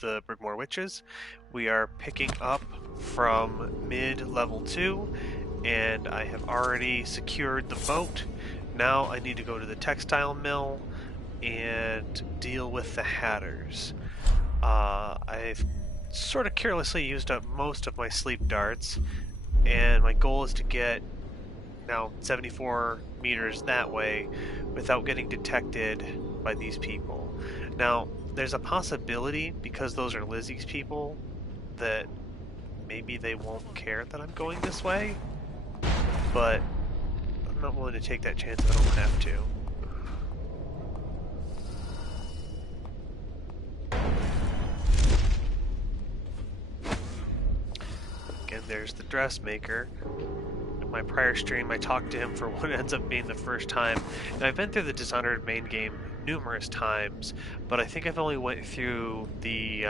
the Brigmore Witches. We are picking up from mid-level 2, and I have already secured the boat. Now I need to go to the textile mill and deal with the Hatters. I've sort of carelessly used up most of my sleep darts, and my goal is to get now 74 meters that way without getting detected by these people. Now, there's a possibility, because those are Lizzie's people, that maybe they won't care that I'm going this way, but I'm not willing to take that chance if I don't have to. Again, there's the dressmaker. In my prior stream, I talked to him for what ends up being the first time. Now, I've been through the Dishonored main game numerous times, but I think I've only went through the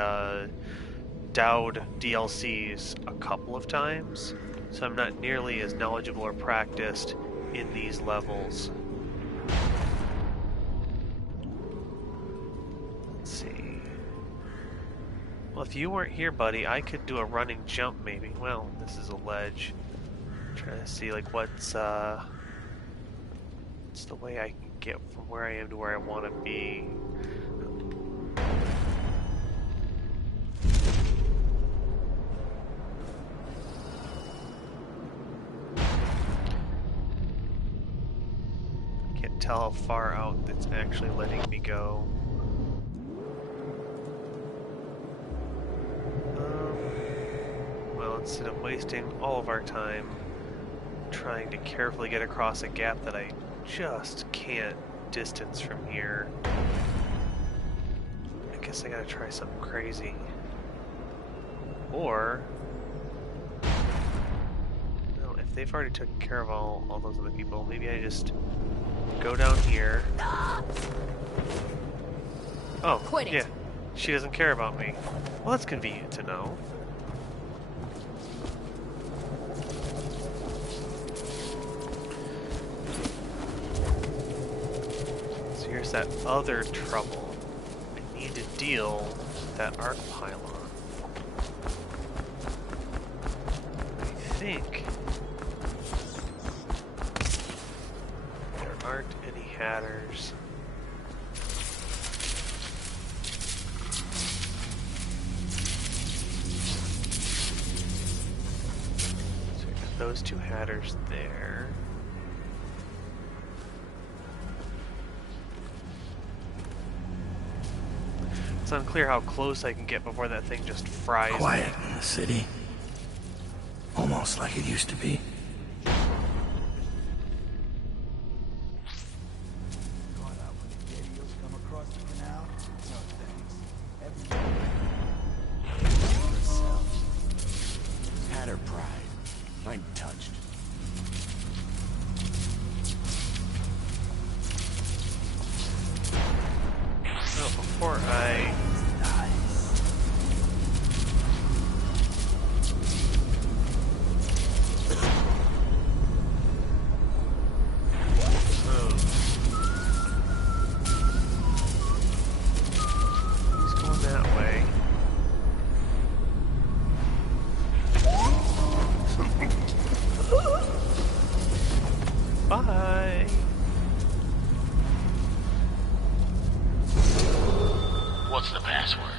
Dowd DLCs a couple of times, so I'm not nearly as knowledgeable or practiced in these levels. Let's see. Well, if you weren't here, buddy, I could do a running jump, maybe. Well, this is a ledge. I'm trying to see, like, what's the way I can get from where I am to where I want to be. Can't tell how far out it's actually letting me go. Well, instead of wasting all of our time trying to carefully get across a gap that I just can't distance from here, I guess I gotta try something crazy. Or, well, if they've already taken care of all those other people, maybe I just go down here. Oh, yeah, she doesn't care about me. Well, that's convenient to know. Here's that other trouble. I need to deal with that arc pylon. I think there aren't any Hatters. So we got those two Hatters there. It's unclear how close I can get before that thing just fries me. Quiet in the city. Almost like it used to be. Hatter pride. I'm touched. So before I What's the password?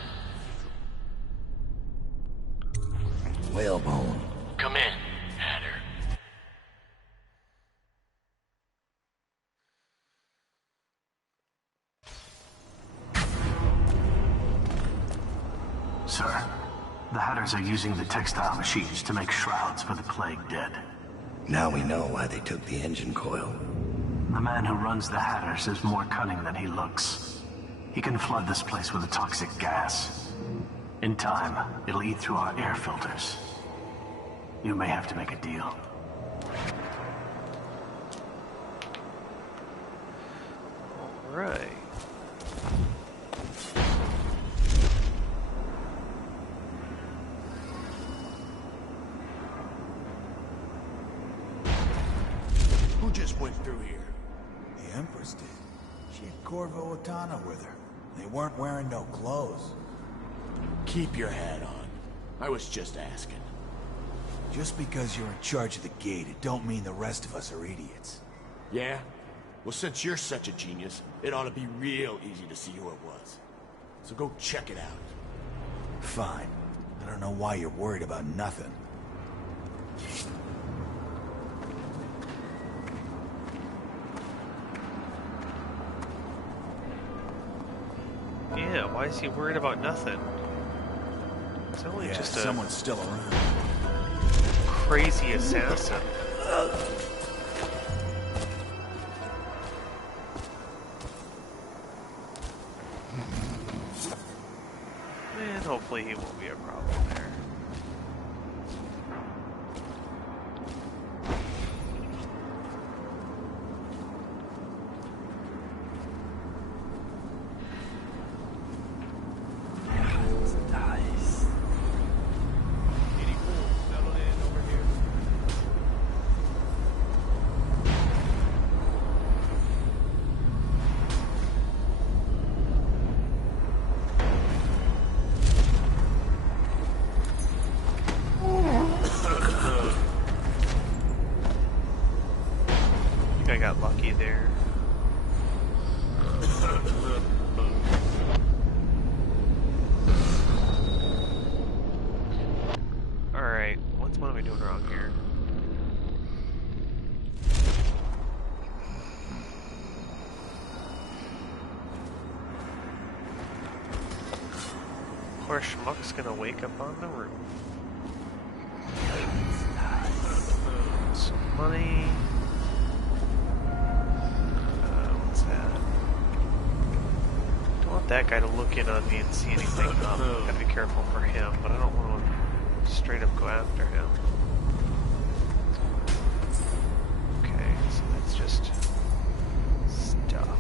Whalebone. Come in, Hatter. Sir, the Hatters are using the textile machines to make shrouds for the plague dead. Now we know why they took the engine coil. The man who runs the Hatters is more cunning than he looks. He can flood this place with a toxic gas. In time, it'll eat through our air filters. You may have to make a deal. All right. Who just went through here? The Empress did. She had Corvo Otana with her. They weren't wearing no clothes. Keep your hat on. I was just asking. Just because you're in charge of the gate, it don't mean the rest of us are idiots. Yeah? Well, since you're such a genius, it ought to be real easy to see who it was. So go check it out. Fine. I don't know why you're worried about nothing. Yeah, why is he worried about nothing? It's only just a someone's still around. crazy assassin. And hopefully he won't be a problem there. I got lucky there. Alright, what am I doing wrong here? Poor schmuck's gonna wake up on the roof. Some money. That guy to look in on me and see anything up. Gotta be careful for him, but I don't want to straight up go after him. Okay, so that's just stuff.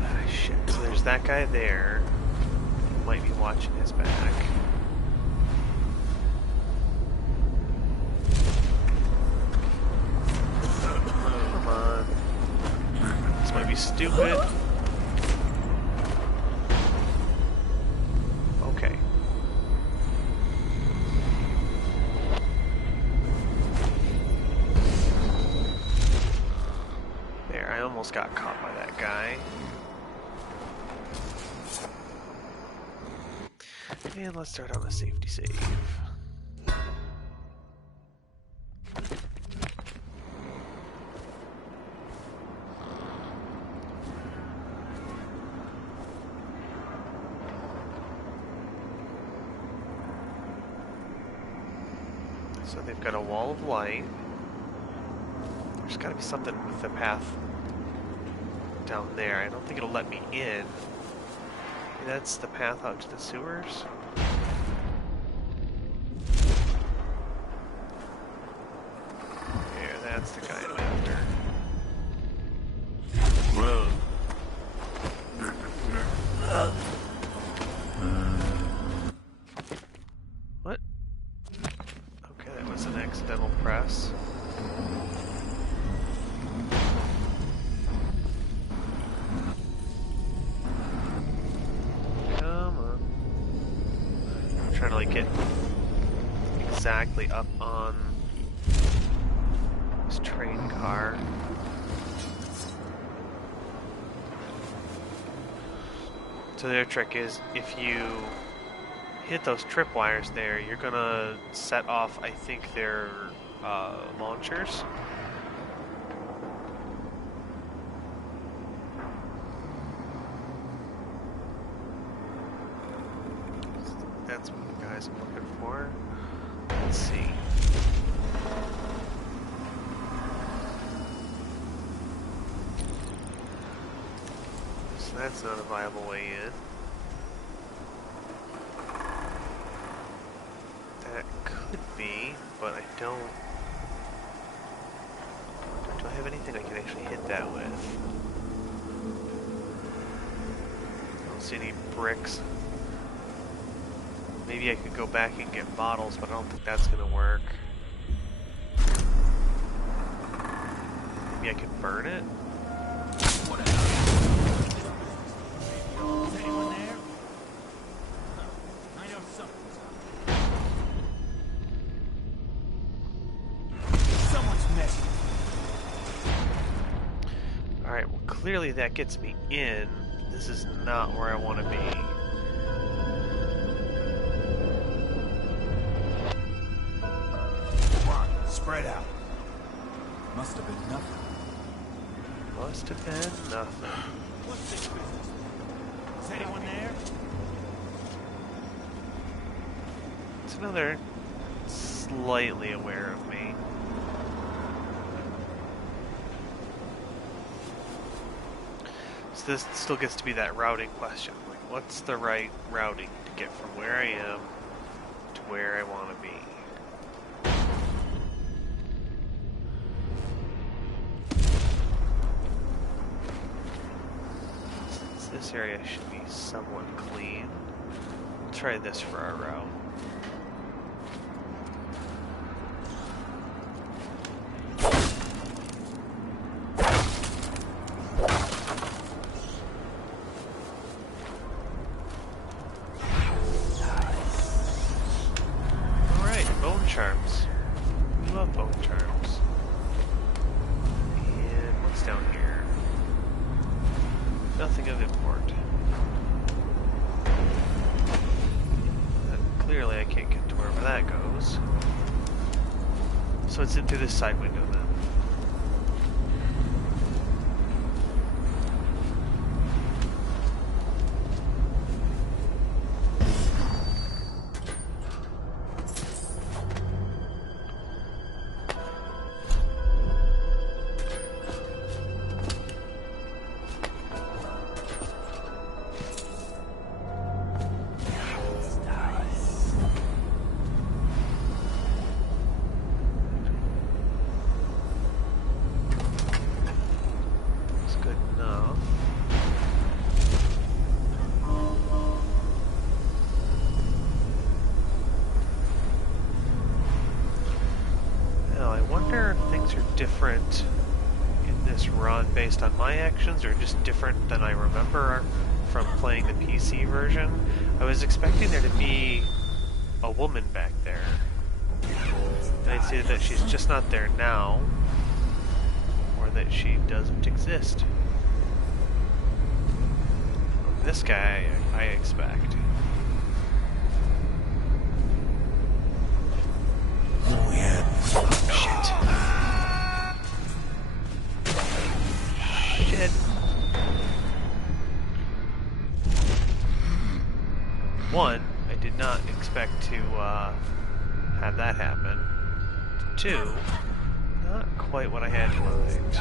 Ah, shit, so there's that guy there. Might be watching his back. Come on. This might be stupid. Okay. There, I almost got caught by that guy. And let's start on a safety save. So they've got a wall of light. There's got to be something with the path down there. I don't think it'll let me in. Maybe that's the path out to the sewers. Yeah, that's the guy I'm after. What? Okay, that was an accidental press. Come on. I'm trying to like get exactly up on this train car. So their trick is if you hit those tripwires there, you're gonna set off, I think, their launchers. That's what the guys I'm looking for. Let's see. So that's not a viable way in. That could be, but I don't... Do I have anything I can actually hit that with? I don't see any bricks. Maybe I could go back and get bottles, but I don't think that's gonna work. Maybe I could burn it? Is anyone there? I know something's up. Someone's messing. Alright, well clearly that gets me in. This is not where I want to be. Come on, spread out. Must have been nothing. Must have been nothing. What's this business? Is anyone there? It's another slightly aware of me. So this still gets to be that routing question. Like, what's the right routing to get from where I am to where I want to be? Since this area should be somewhat clean, we'll try this for our route. Charms. We love bone charms. And what's down here? Nothing of import. Clearly I can't get to wherever that goes. So it's in through this side window then. Different in this run based on my actions, or just different than I remember from playing the PC version. I was expecting there to be a woman back there, and I'd say that she's just not there now, or that she doesn't exist. This guy I expect. Oh yeah. Shit. One, I did not expect to have that happen. Two, not quite what I had in mind.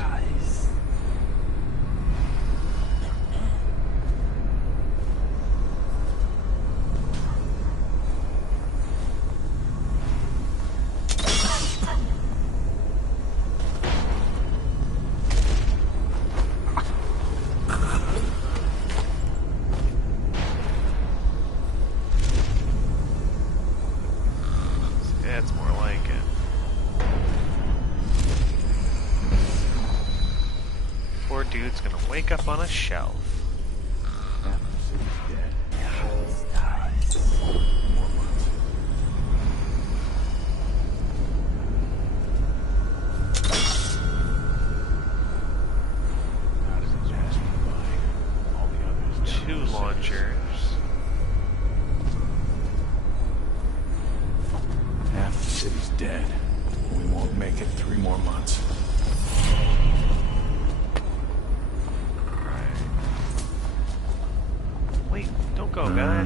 That's more like it. Poor dude's gonna wake up on a shelf. Two launchers. Half the city's dead. We won't make it 3 more months. Wait, don't go, guy.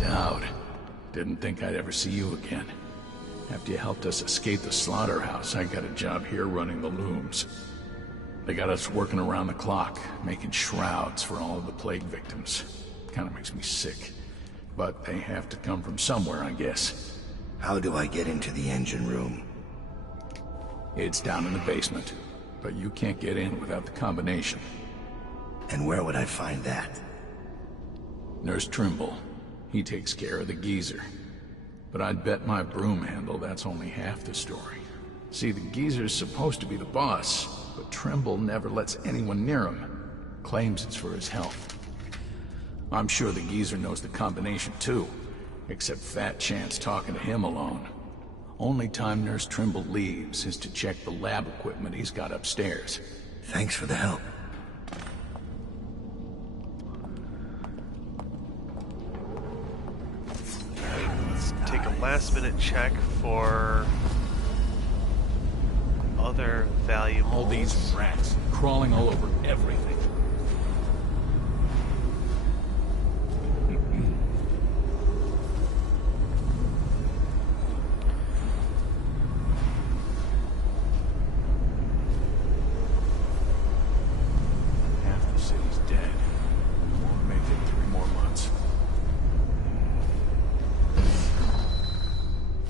Dowd. Didn't think I'd ever see you again. After you helped us escape the slaughterhouse, I got a job here running the looms. They got us working around the clock, making shrouds for all of the plague victims. Kinda makes me sick. But they have to come from somewhere, I guess. How do I get into the engine room? It's down in the basement, but you can't get in without the combination. And where would I find that? Nurse Trimble. He takes care of the geezer. But I'd bet my broom handle that's only half the story. See, the geezer's supposed to be the boss, but Trimble never lets anyone near him. Claims it's for his health. I'm sure the geezer knows the combination too, except fat chance talking to him alone. Only time Nurse Trimble leaves is to check the lab equipment he's got upstairs. Thanks for the help. Let's take a last-minute check for other valuables. All these rats crawling all over everything. Half the city's dead. War may take 3 more months.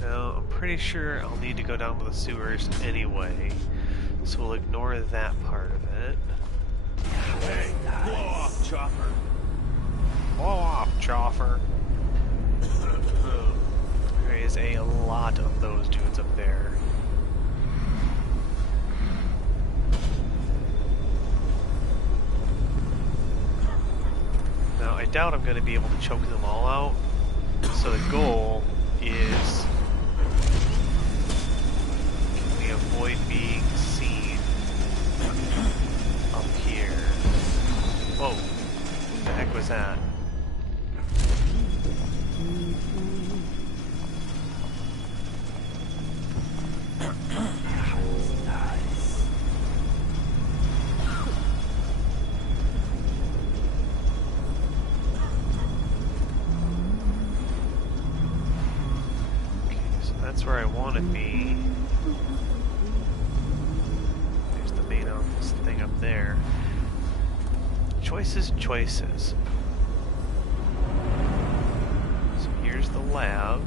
Now, I'm pretty sure I'll need to go down to the sewers anyway, so we'll ignore that part of it. Hey, blow off, Chopper. Blow off, Chopper. There is a lot of those dudes up there. Now, I doubt I'm going to be able to choke them all out, so the goal is, can we avoid being seen up here? Whoa, what the heck was that? That's where I want to be. There's the main office thing up there. Choices, choices. So here's the lab.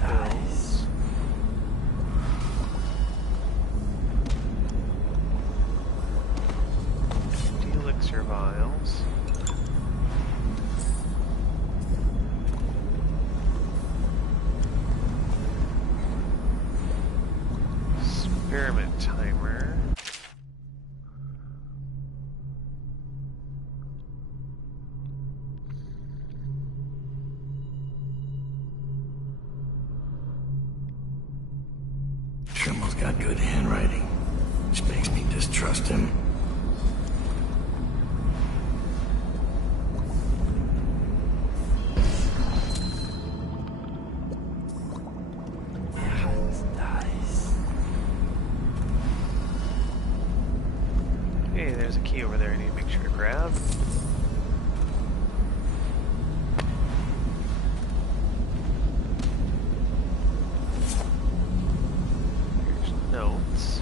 Bills. Elixir vials. Experiment timer. Trimble's got good handwriting, which makes me distrust him. Hey, there's a key over there I need to make sure to grab. Here's notes.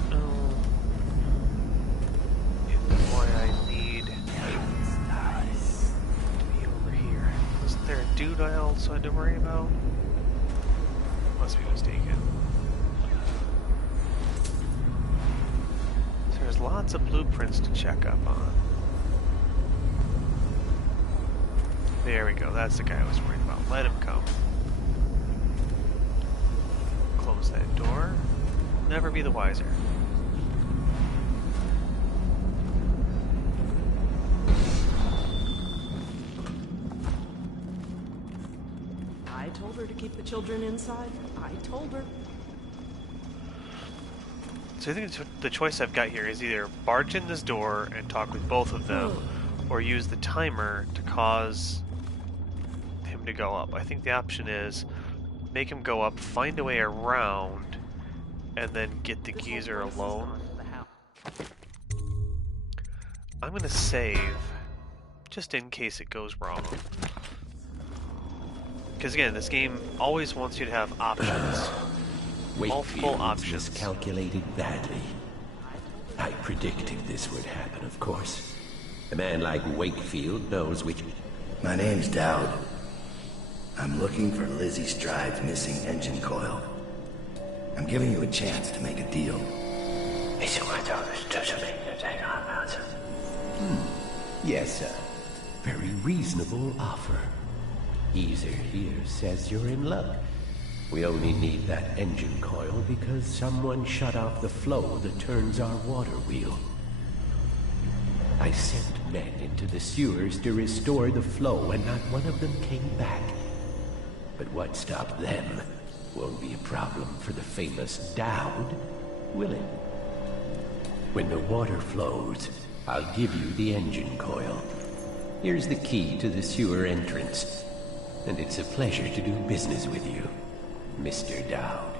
Don't know why I need to be over here. Wasn't there a dude I also had to worry about? Must be mistaken. So there's lots of blueprints to check up on. There we go, that's the guy I was worried about. Let him come. Close that door. Never be the wiser. I told her to keep the children inside. I told her. So I think the choice I've got here is either barge in this door and talk with both of them, or use the timer to cause him to go up. I think the option is make him go up, find a way around, and then get the geezer alone. I'm gonna save, just in case it goes wrong. Because again, this game always wants you to have options. Multiple options. Miscalculated badly. I predicted this would happen, of course. A man like Wakefield knows which... My name's Dowd. I'm looking for Lizzie Stride's missing engine coil. I'm giving you a chance to make a deal. Yes, sir. Very reasonable offer. Geezer here says you're in luck. We only need that engine coil because someone shut off the flow that turns our water wheel. I sent men into the sewers to restore the flow, and not one of them came back. But what stopped them won't be a problem for the famous Dowd, will it? When the water flows, I'll give you the engine coil. Here's the key to the sewer entrance. And it's a pleasure to do business with you, Mr. Dowd.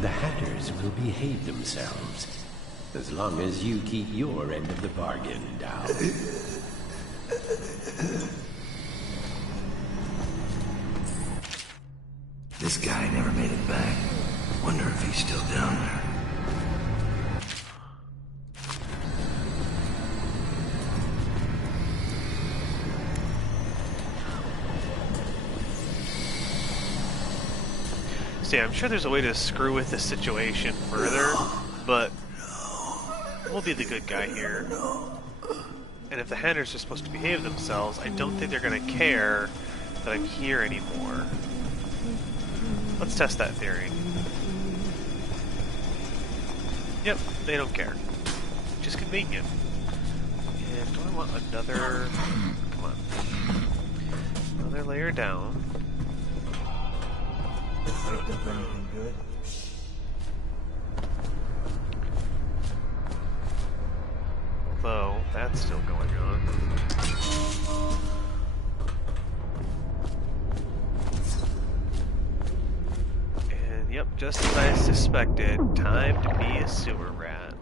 The Hatters will behave themselves, as long as you keep your end of the bargain, Dowd. This guy never made it back. Wonder if he's still down there. See, I'm sure there's a way to screw with the situation further, but we'll be the good guy here. And if the Hatters are supposed to behave themselves, I don't think they're going to care that I'm here anymore. Let's test that theory. Yep, they don't care. Which is convenient. And do I want another... Come on. Another layer down. Picked up anything good? Although, that's still going on. And yep, just as I suspected, time to be a sewer rat.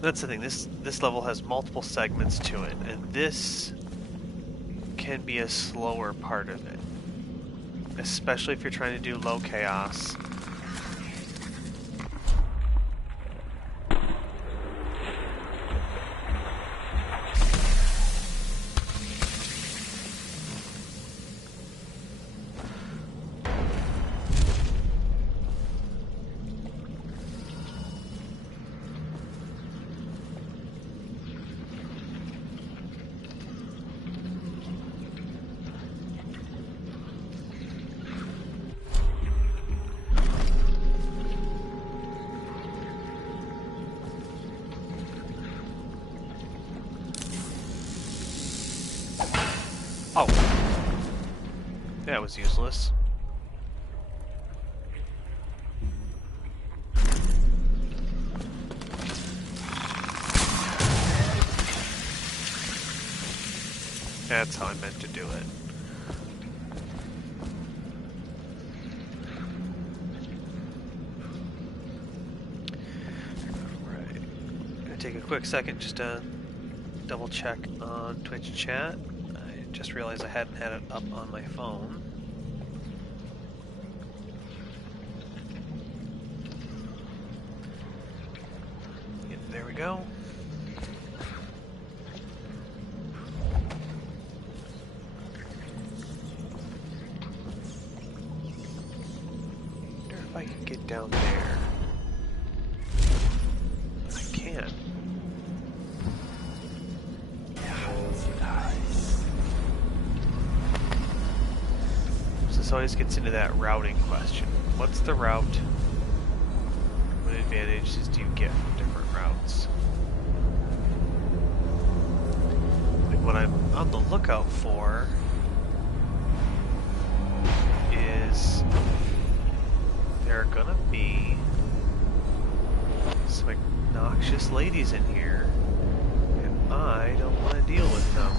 That's the thing, this level has multiple segments to it, and this can be a slower part of it. Especially if you're trying to do low chaos. Oh. That was useless. That's how I meant to do it. Right. Gonna take a quick second just to double check on Twitch chat. I just realized I hadn't had it up on my phone. Yep, there we go. Wonder if I can get down there. I can. This always gets into that routing question. What's the route? What advantages do you get from different routes? Like what I'm on the lookout for is there are gonna be some obnoxious ladies in here, and I don't want to deal with them.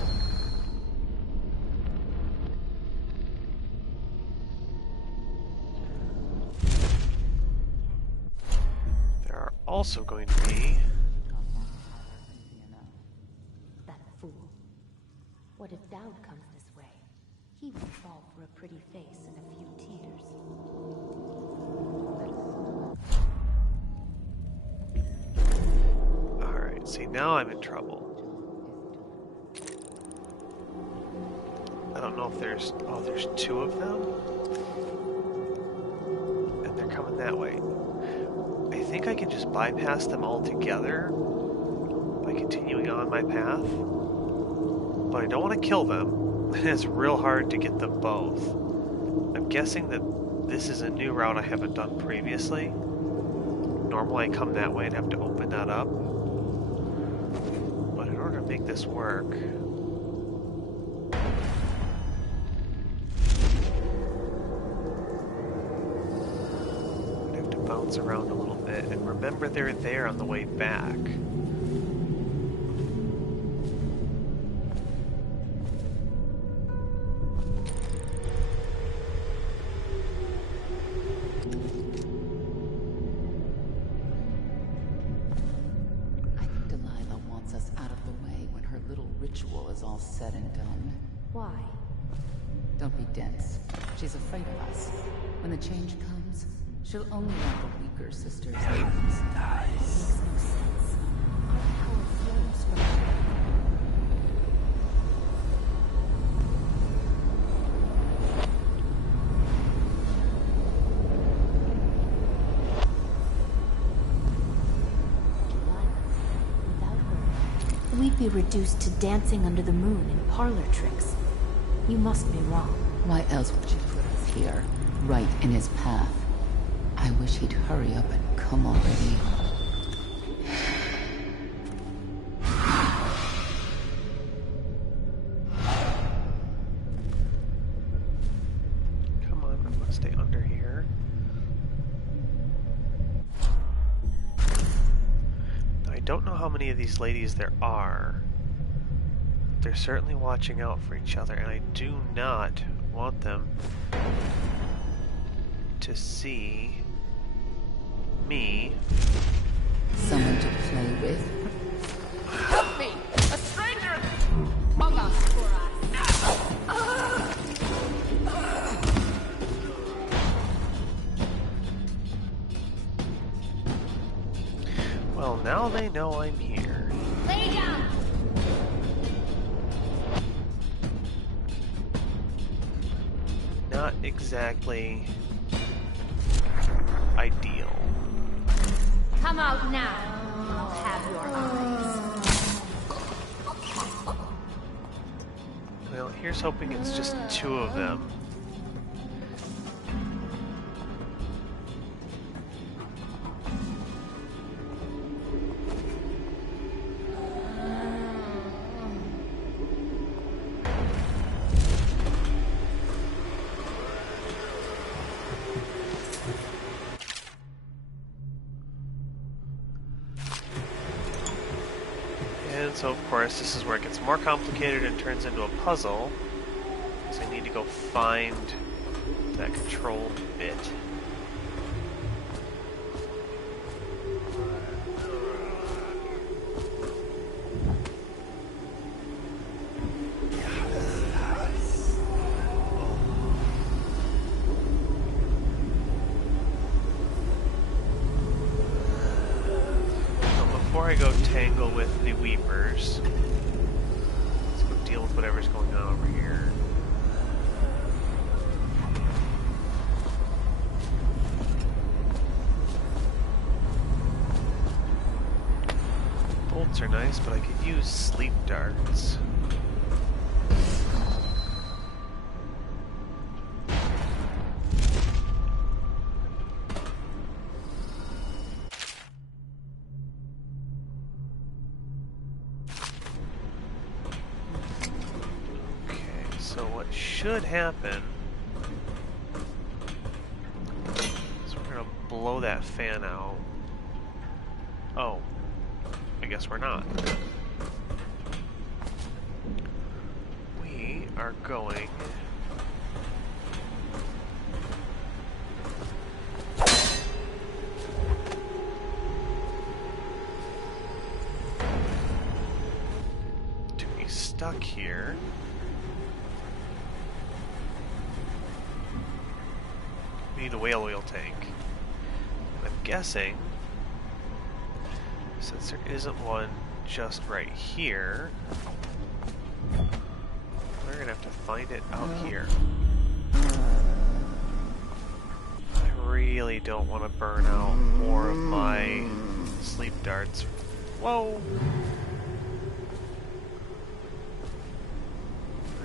Also going to be That fool. pretty face and a few tears. Alright, see, now I'm in trouble. I don't know if there's... Oh, there's two of them? And they're coming that way. I think I can just bypass them altogether by continuing on my path. But I don't want to kill them. It's real hard to get them both. I'm guessing that this is a new route I haven't done previously. Normally I come that way and have to open that up. But in order to make this work... I have to bounce around a little bit. And remember they're there on the way back. Said and done. Why? Don't be dense. She's afraid of us. When the change comes, she'll only want the weaker sister's lives. Makes no sense. Our power flows from her. We'd be reduced to dancing under the moon and parlor tricks. You must be wrong. Why else would she put us here, right in his path? I wish he'd hurry up and come already. Come on, I'm gonna stay under here. I don't know how many of these ladies there are. They're certainly watching out for each other, and I do not want them to see me. Someone to play with? Help me! A stranger among us! Well, now they know I'm here. Lay down! Not exactly ideal. Come out now. I'll have your eyes. Well, here's hoping it's just two of them. And so, of course, this is where it gets more complicated and turns into a puzzle. So I need to go find that control bit. Before I go tangle with the Weepers, let's go deal with whatever's going on over here. Bolts are nice, but I could use sleep darts. So what should happen is we're gonna blow that fan out. Oh, I guess we're not. We are going to be stuck here. We need a whale oil tank. I'm guessing, since there isn't one just right here, we're gonna have to find it out here. I really don't want to burn out more of my sleep darts. Whoa!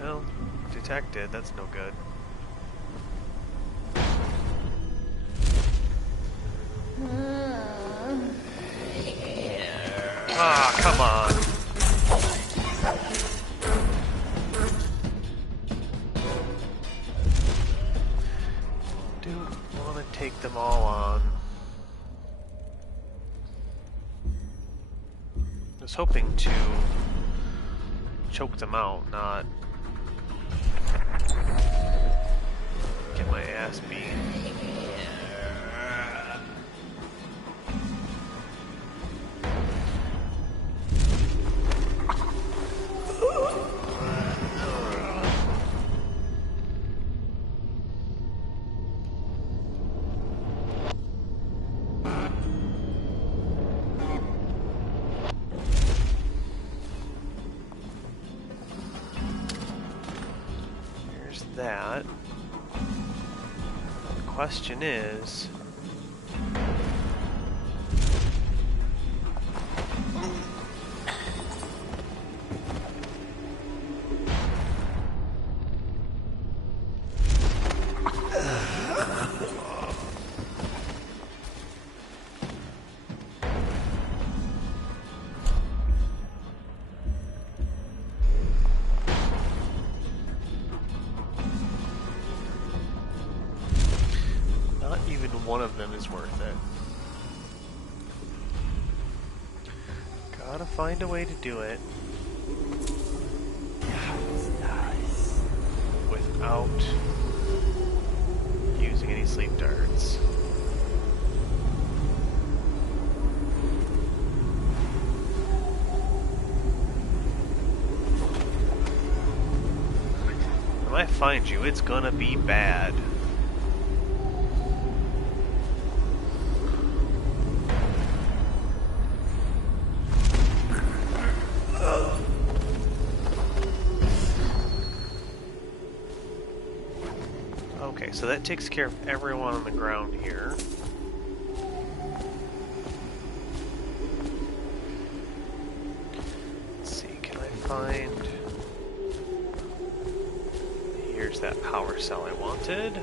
Well, detected, that's no good. Ah, come on. Don't want to take them all on. I was hoping to choke them out, not get my ass beat. That. The question is, one of them is worth it. Gotta find a way to do it without using any sleep darts. When I find you, it's gonna be bad. Okay, so that takes care of everyone on the ground here. Let's see, can I find... Here's that power cell I wanted.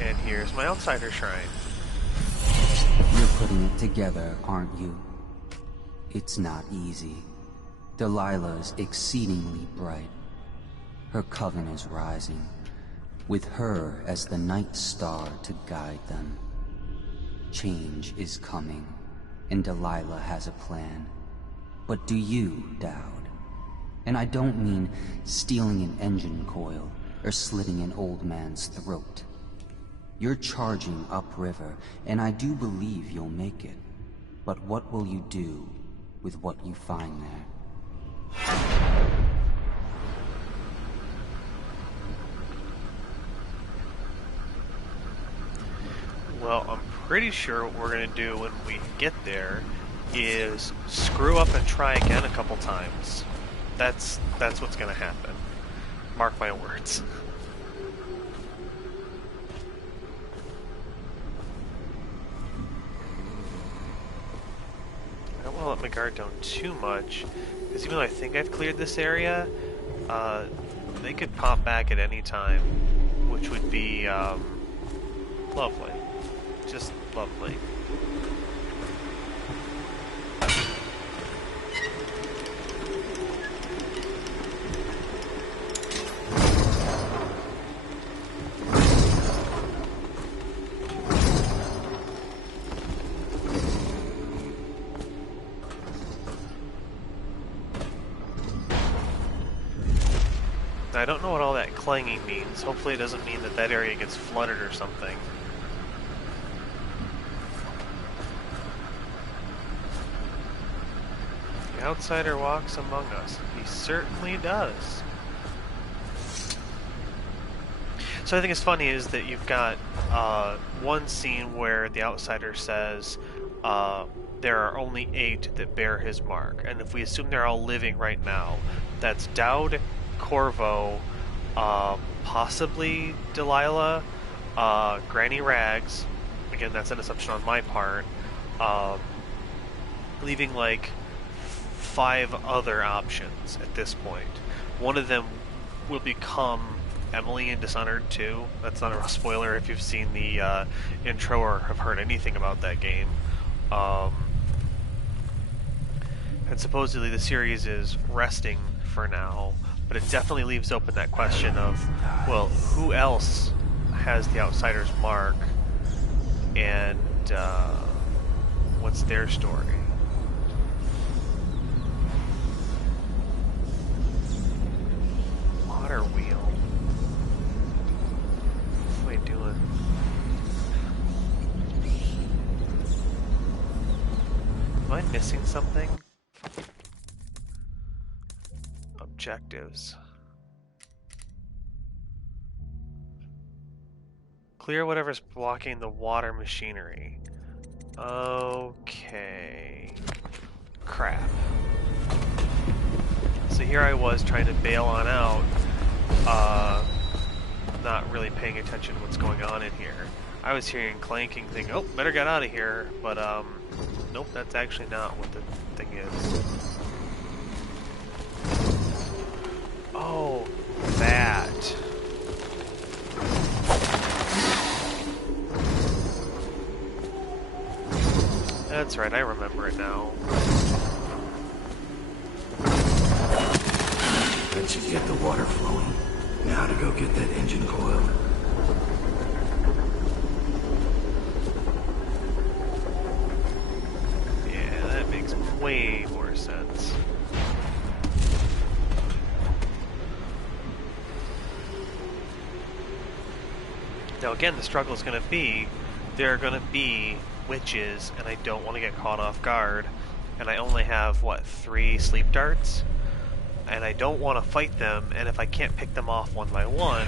And here's my outsider shrine. You're putting it together, aren't you? It's not easy. Delilah's exceedingly bright. Her coven is rising, with her as the night star to guide them. Change is coming, and Delilah has a plan. But do you, Dowd? And I don't mean stealing an engine coil or slitting an old man's throat. You're charging upriver, and I do believe you'll make it. But what will you do with what you find there? Well, I'm pretty sure what we're going to do when we get there is screw up and try again a couple times. That's what's going to happen. Mark my words. I want to let my guard down too much, because even though I think I've cleared this area, they could pop back at any time, which would be lovely. Just lovely. I don't know what all that clanging means. Hopefully it doesn't mean that that area gets flooded or something. The outsider walks among us. He certainly does. So I think it's funny is that you've got one scene where the outsider says there are only 8 that bear his mark. And if we assume they're all living right now, that's Dowd, Corvo, possibly Delilah, Granny Rags. Again, that's an assumption on my part. Leaving like 5 other options at this point. One of them will become Emily in Dishonored 2. That's not a spoiler if you've seen the intro or have heard anything about that game. And supposedly the series is resting for now, but it definitely leaves open that question of, well, who else has the outsider's mark, and what's their story? Water wheel. What am I doing? Am I missing something? Objectives. Clear whatever's blocking the water machinery. Okay. Crap. So here I was trying to bail on out, not really paying attention to what's going on in here. I was hearing clanking, thinking, oh, better get out of here, but nope, that's actually not what the thing is. Oh, that. That's right, I remember it now. That should get the water flowing. Now to go get that engine coil. Yeah, that makes way more sense. Now again, the struggle is going to be, there are going to be witches, and I don't want to get caught off guard. And I only have, what, 3 sleep darts? And I don't want to fight them, and if I can't pick them off one by one,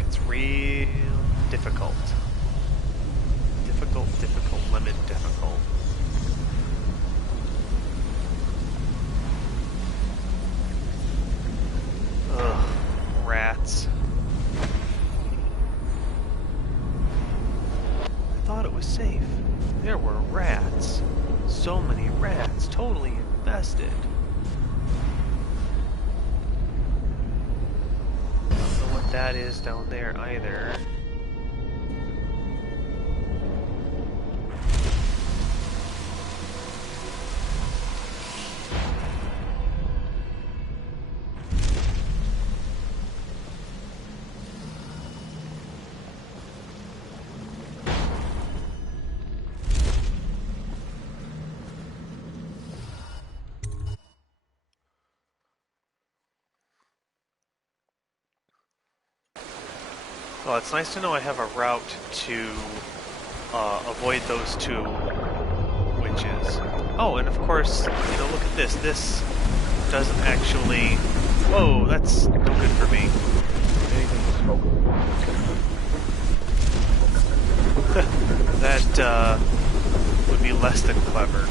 it's real difficult. Difficult, lemon difficult. Ugh, rats. I thought it was safe. There were rats. So many rats, totally infested. Don't know what that is down there either. Well, it's nice to know I have a route to avoid those 2 witches. Oh, and of course, you know, look at this. This doesn't actually... Whoa, that's no good for me. That would be less than clever.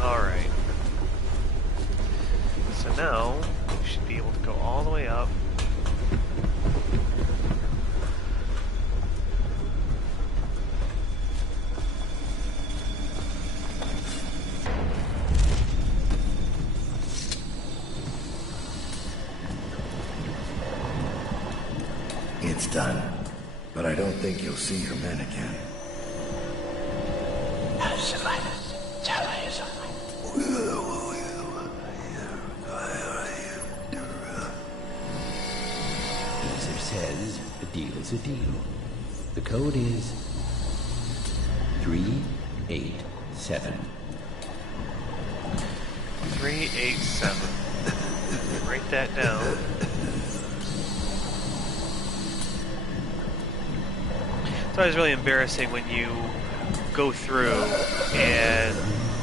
Alright. So now, we should be able to go all the way up. done, but I don't think you'll see your men again. Geezer says a deal is a deal. The code is 387. 387. Write that down. It's always really embarrassing when you go through and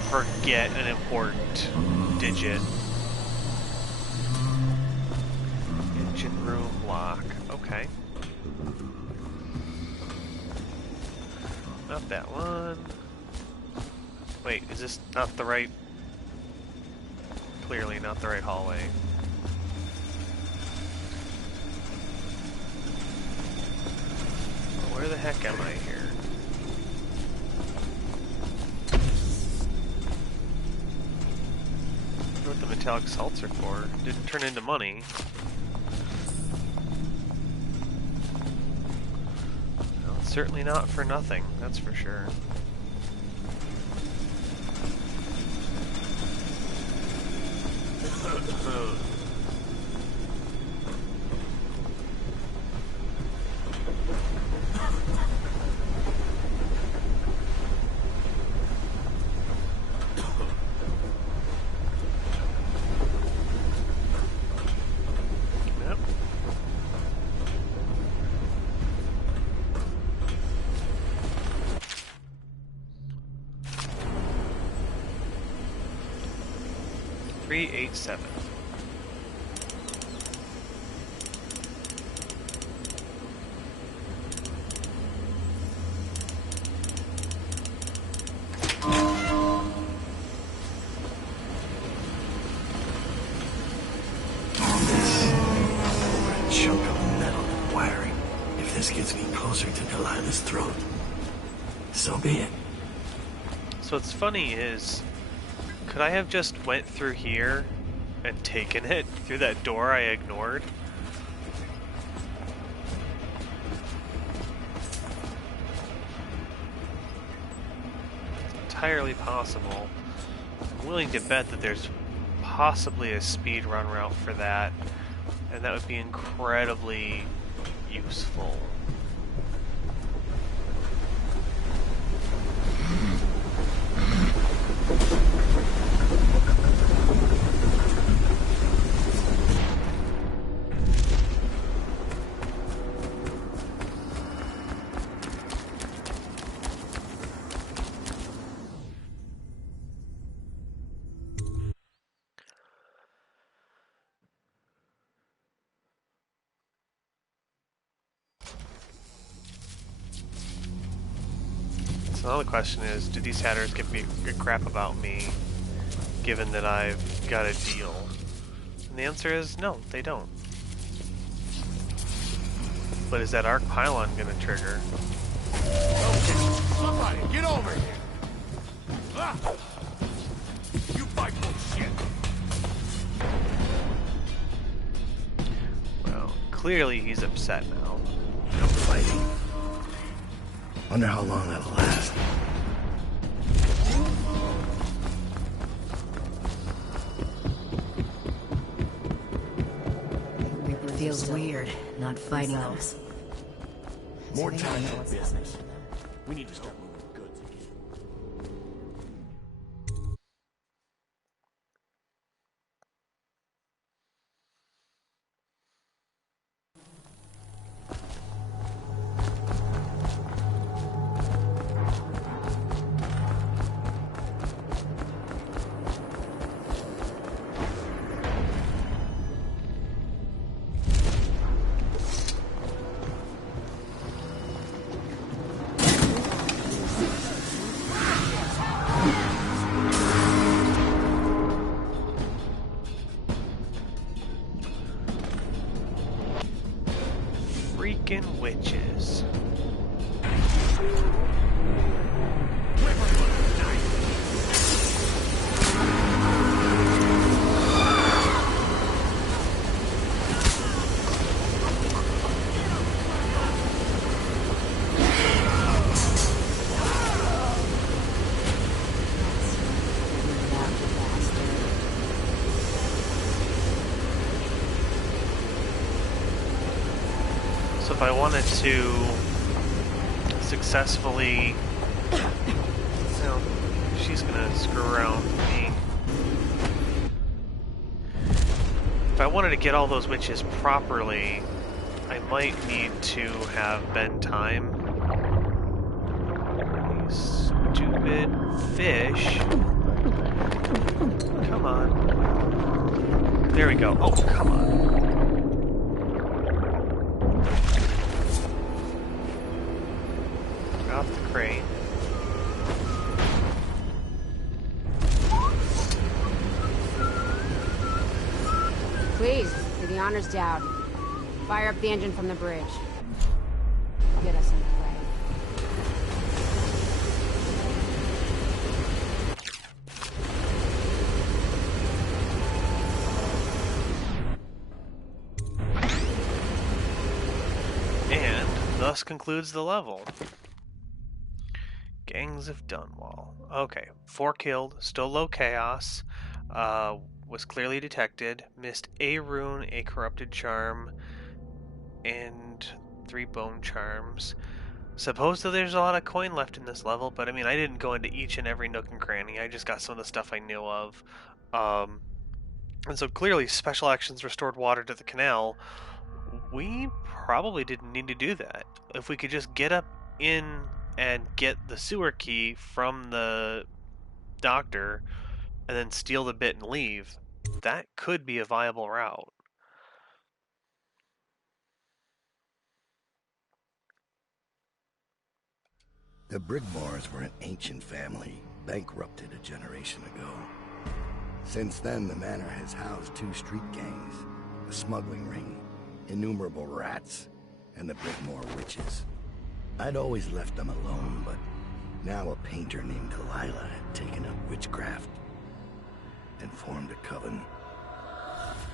forget an important digit. Engine room lock. Okay. Not that one. Wait, is this not the right... Clearly not the right hallway. Where the heck am I here? I wonder what the metallic salts are for. Didn't turn into money. Well, it's certainly not for nothing, that's for sure. Yep. 387. Chunk of metal wiring. If this gets me closer to Delilah's throat, so be it. So what's funny is, could I have just went through here and taken it through that door I ignored? It's entirely possible. I'm willing to bet that there's possibly a speedrun route for that, and that would be incredibly useful. So now the question is, do these hatters give me a crap about me, given that I've got a deal? And the answer is no, they don't. But is that arc pylon gonna trigger? Somebody, get over here! Ah! You fight bullshit! Well, clearly he's upset now. No fighting. Wonder how long that'll last. Feels weird, not fighting them. More time for business. We need to start moving goods again. if I wanted to successfully... No, she's gonna screw around with me. If I wanted to get all those witches properly, I might need to have bend time. You stupid fish. Come on. There we go. Oh, come on. Off the crane. Please, do the honors down. Fire up the engine from the bridge. Get us underway. And thus concludes the level. Gangs of Dunwall. Okay, 4 killed, still low chaos, was clearly detected, missed a rune, a corrupted charm, and 3 bone charms. Supposedly there's a lot of coin left in this level, but I mean, I didn't go into each and every nook and cranny, I just got some of the stuff I knew of. And so clearly special actions restored water to the canal. We probably didn't need to do that. If we could just get up in and get the sewer key from the doctor and then steal the bit and leave, that could be a viable route. The Brigmores were an ancient family, bankrupted a generation ago. Since then, the manor has housed 2 street gangs, a smuggling ring, innumerable rats, and the Brigmore witches. I'd always left them alone, but now a painter named Delilah had taken up witchcraft and formed a coven.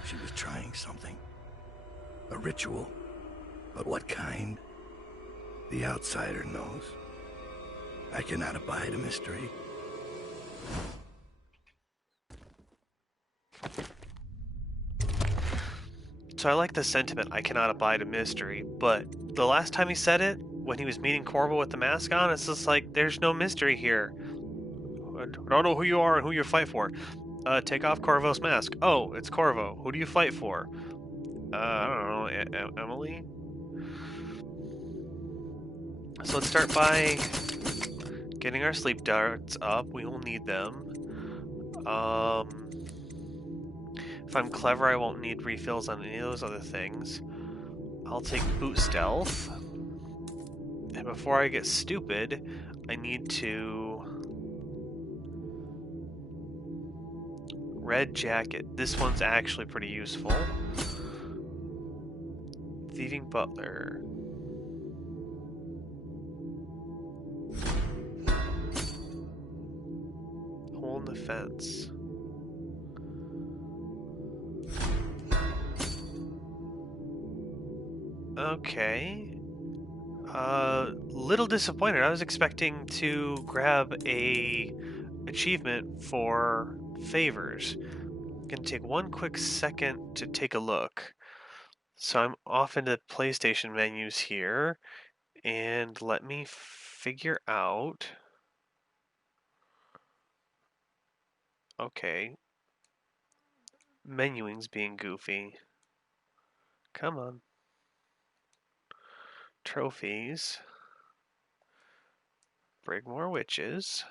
She was trying something. A ritual. But what kind? The outsider knows. I cannot abide a mystery. So I like the sentiment, I cannot abide a mystery, but the last time he said it, when he was meeting Corvo with the mask on, it's just like, there's no mystery here. I don't know who you are and who you fight for. Take off Corvo's mask. Oh, it's Corvo. Who do you fight for? I don't know, Emily? So let's start by getting our sleep darts up. We will need them. If I'm clever, I won't need refills on any of those other things. I'll take boot stealth. And before I get stupid, I need to... Red jacket. This one's actually pretty useful. Thieving butler. Hole in the fence. Okay. Little disappointed. I was expecting to grab a achievement for favors. Gonna take one quick second to take a look. So I'm off into PlayStation menus here, and let me figure out. Okay. Menuing's being goofy. Come on. Trophies. Brigmore Witches.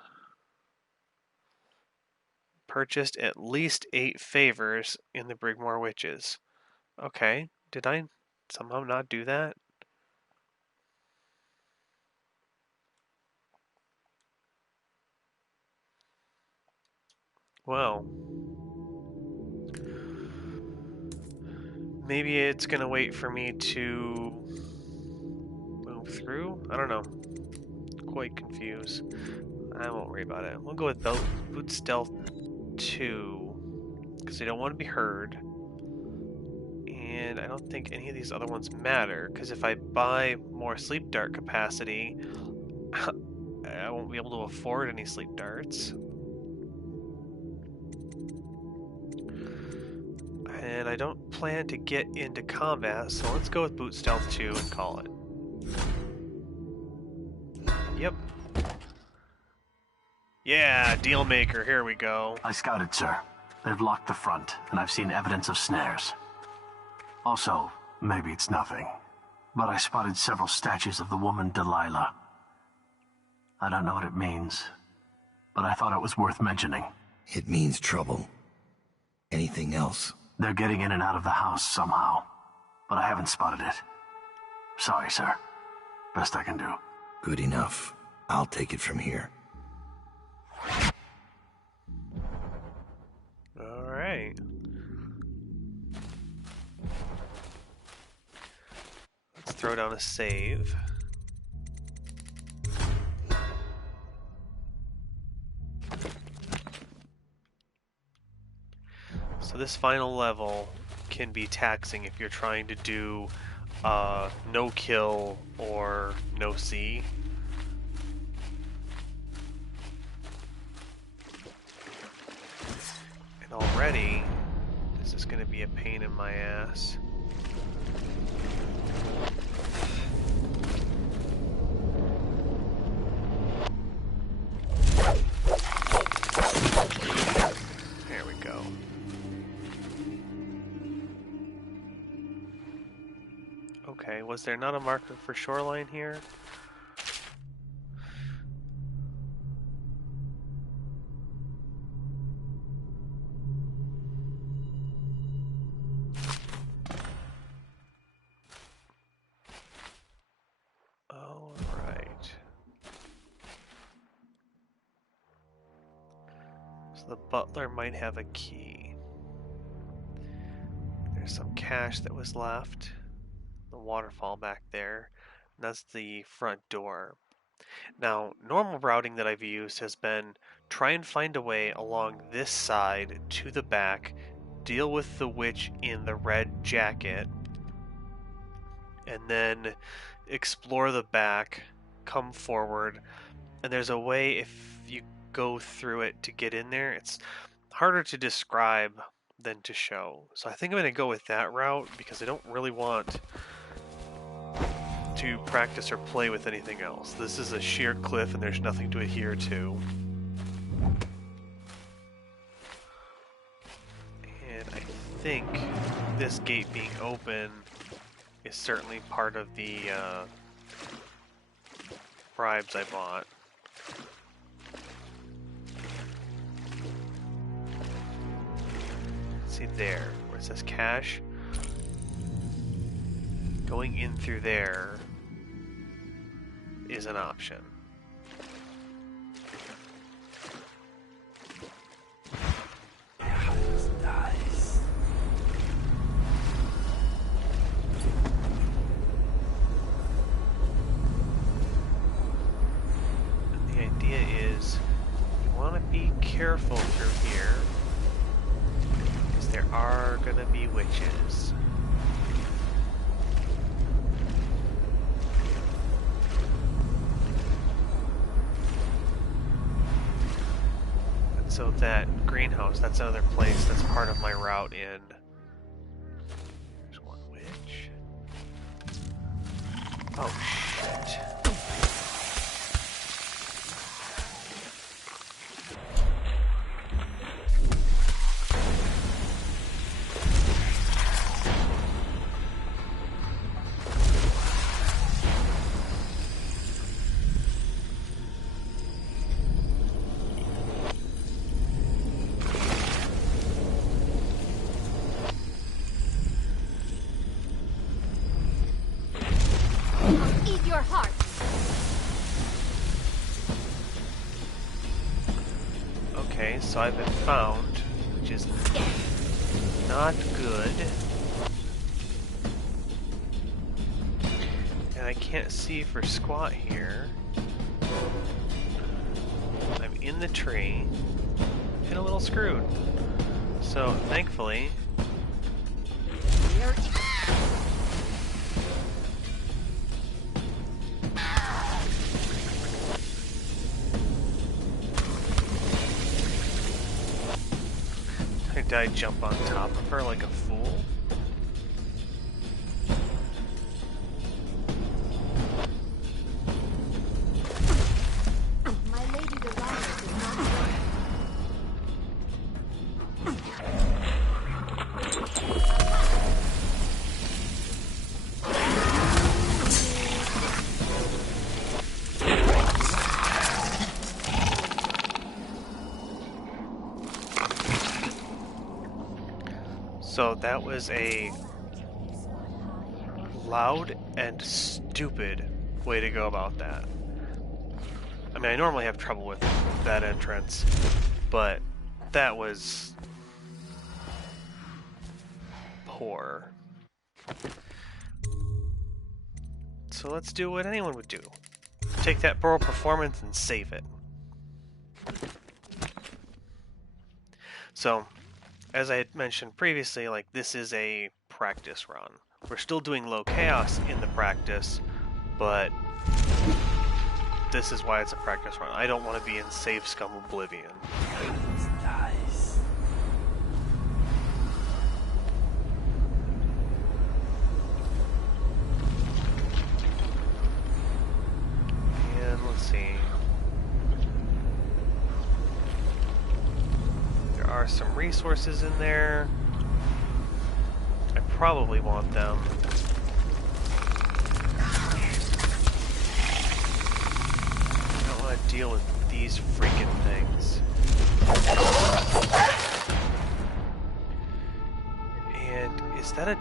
Purchased at least 8 favors in the Brigmore Witches. Okay, did I somehow not do that? Well, maybe it's gonna wait for me to move through? I don't know. Quite confused. I won't worry about it. We'll go with boot stealth 2 because I don't want to be heard. And I don't think any of these other ones matter because if I buy more sleep dart capacity, I won't be able to afford any sleep darts. And I don't plan to get into combat, so let's go with Boot Stealth 2 and call it. Yep. Yeah, deal maker, here we go. I scouted, sir. They've locked the front, and I've seen evidence of snares. Also, maybe it's nothing, but I spotted several statues of the woman Delilah. I don't know what it means, but I thought it was worth mentioning. It means trouble. Anything else? They're getting in and out of the house somehow, but I haven't spotted it. Sorry, sir. Best I can do. Good enough. I'll take it from here. Alright. Let's throw down a save. So this final level can be taxing if you're trying to do no kill or no see. And already, this is going to be a pain in my ass. There we go. Okay, was there not a marker for shoreline here? All right. So the butler might have a key. There's some cash that was left. The waterfall back there. And that's the front door. Now, normal routing that I've used has been try and find a way along this side to the back, deal with the witch in the red jacket, and then explore the back, come forward, and there's a way if you go through it to get in there. It's harder to describe than to show. So I think I'm going to go with that route because I don't really want to practice or play with anything else. This is a sheer cliff and there's nothing to adhere to. And I think this gate being open is certainly part of the bribes I bought. See there, where it says cash? Going in through there is an option. And the idea is you want to be careful through here because there are going to be witches. So that greenhouse, that's another place that's part of my route in. There's one witch. Oh shit. Okay, so I've been found, which is not good. And I can't see for squat here. I'm in the tree and a little screwed. So, thankfully... Did I jump on top of her like a fool? My lady Delilah is not ready. So that was a loud and stupid way to go about that. I mean, I normally have trouble with that entrance, but that was poor. So let's do what anyone would do. Take that Burrow performance and save it. So, as I had mentioned previously, like, this is a practice run. We're still doing low chaos in the practice, but this is why it's a practice run. I don't want to be in Save Scum Oblivion. Nice. And let's see. There are some resources in there. I probably want them. I don't want to deal with these freaking things. And is that a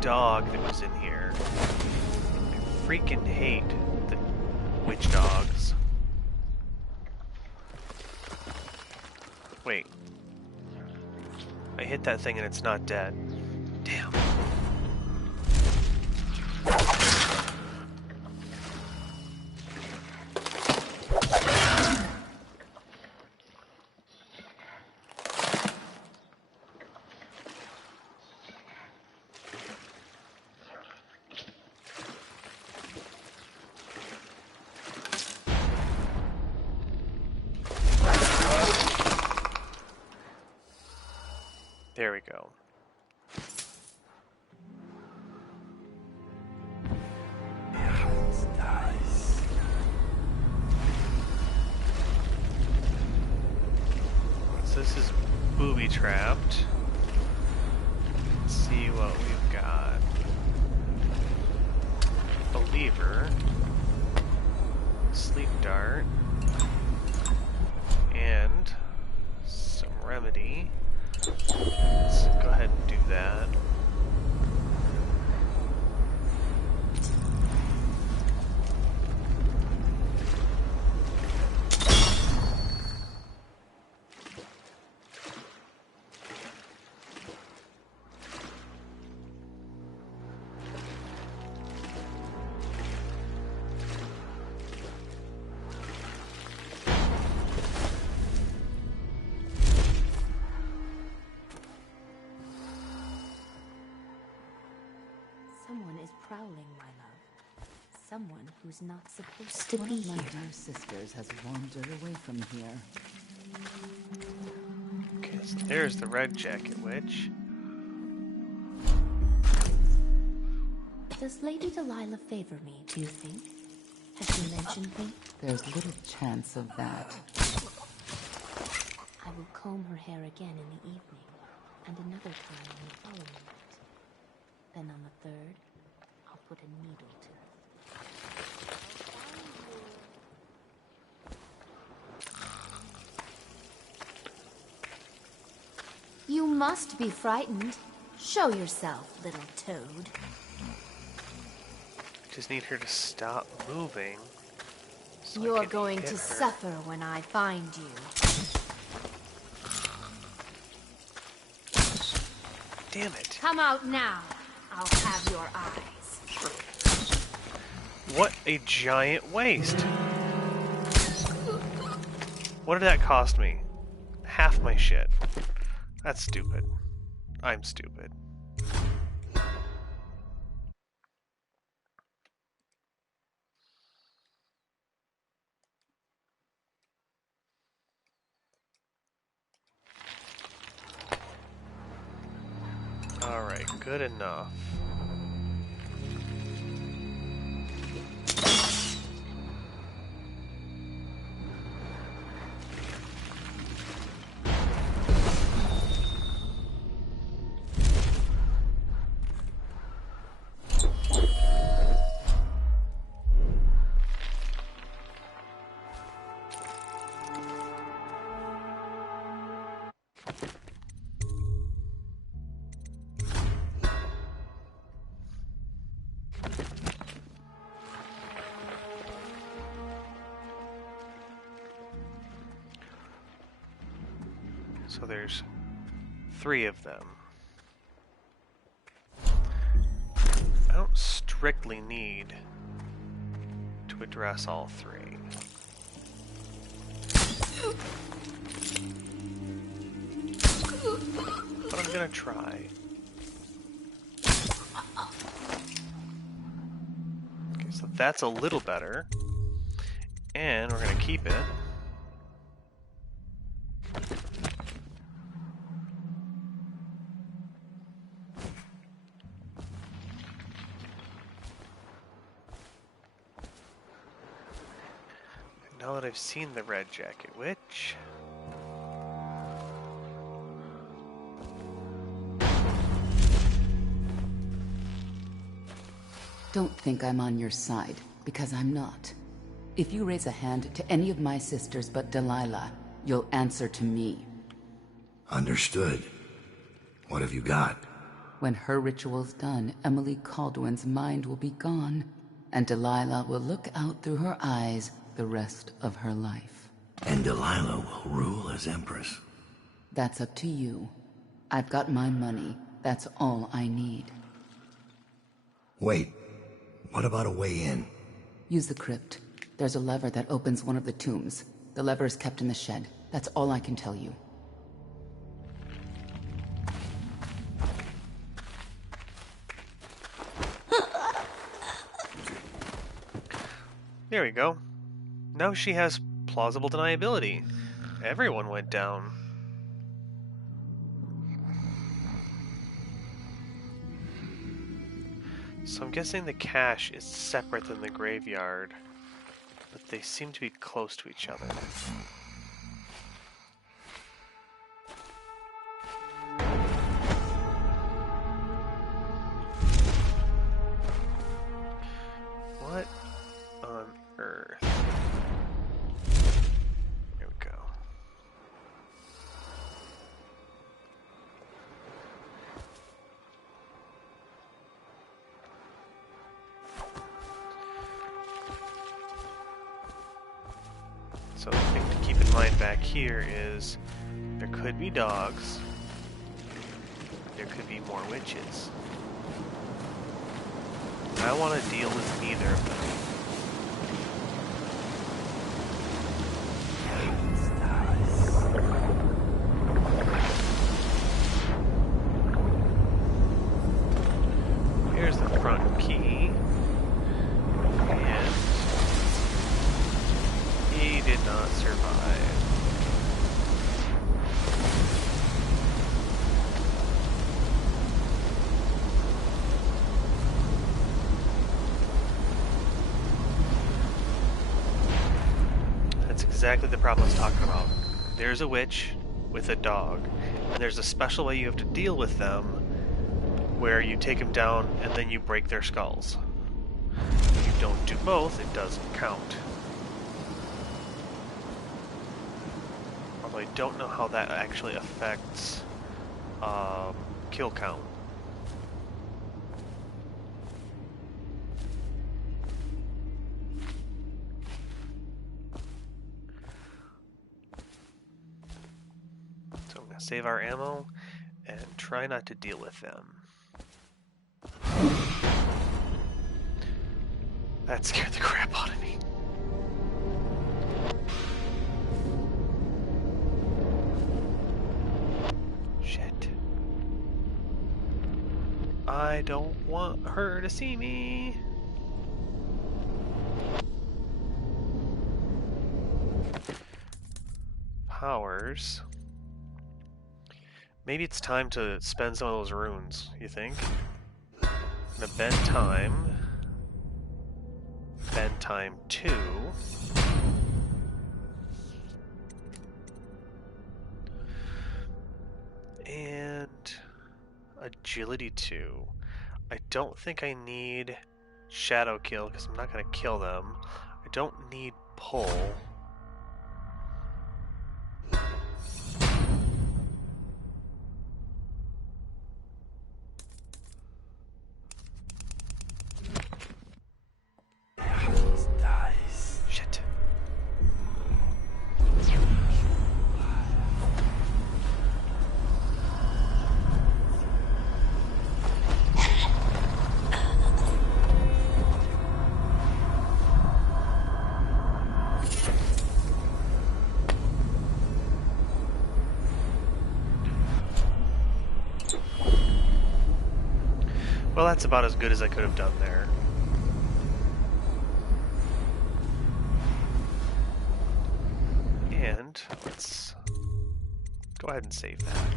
dog that was in here? I freaking hate the witch dogs. Wait. I hit that thing and it's not dead. Damn. There we go. Nice. So this is booby trapped. Let's see what we've got. A lever, sleep dart, and some remedy. Let's go ahead and do that. Someone is prowling, my love. Someone who's not supposed to One be of my here. dear sisters has wandered away from here. Okay, so there's the red jacket witch. Does Lady Delilah favor me, do you think? Has she mentioned me? There's little chance of that. I will comb her hair again in the evening, and another time on the following night. Then on the third, I'll put a needle to it. You must be frightened. Show yourself, little toad. Just need her to stop moving. So You're going to suffer when I find you. Damn it. Come out now. I'll have your eyes. What a giant waste. What did that cost me? Half my shit. That's stupid. I'm stupid. good enough. So there's 3 of them. I don't strictly need to address all 3. But I'm gonna try. Okay, so that's a little better. And we're gonna keep it. Now that I've seen the Red Jacket Witch, Don't think I'm on your side, because I'm not. If you raise a hand to any of my sisters but Delilah, you'll answer to me. Understood. What have you got? When her ritual's done, Emily Caldwin's mind will be gone, and Delilah will look out through her eyes the rest of her life. And Delilah will rule as Empress. That's up to you. I've got my money. That's all I need. Wait, what about a way in? Use the crypt. There's a lever that opens one of the tombs. The lever is kept in the shed. That's all I can tell you. there we go. Now she has plausible deniability. Everyone went down. So I'm guessing the cache is separate than the graveyard, but they seem to be close to each other. What on earth? There we go. So the thing to keep in mind back here is there could be dogs, there could be more witches. I want to deal with neither of them. Here's the front key. And he did not survive. That's exactly the problem I was talking about. There's a witch with a dog, and there's a special way you have to deal with them where you take them down and then you break their skulls. If you don't do both, it doesn't count. Although I don't know how that actually affects kill count. So I'm going to save our ammo and try not to deal with them. That scared the crap out of me. Shit. I don't want her to see me. Powers. Maybe it's time to spend some of those runes, you think? Gonna bend time. Bend time 2. And agility 2. I don't think I need shadow kill because I'm not gonna kill them. I don't need pull. Shit. Well, that's about as good as I could have done there. And let's go ahead and save that.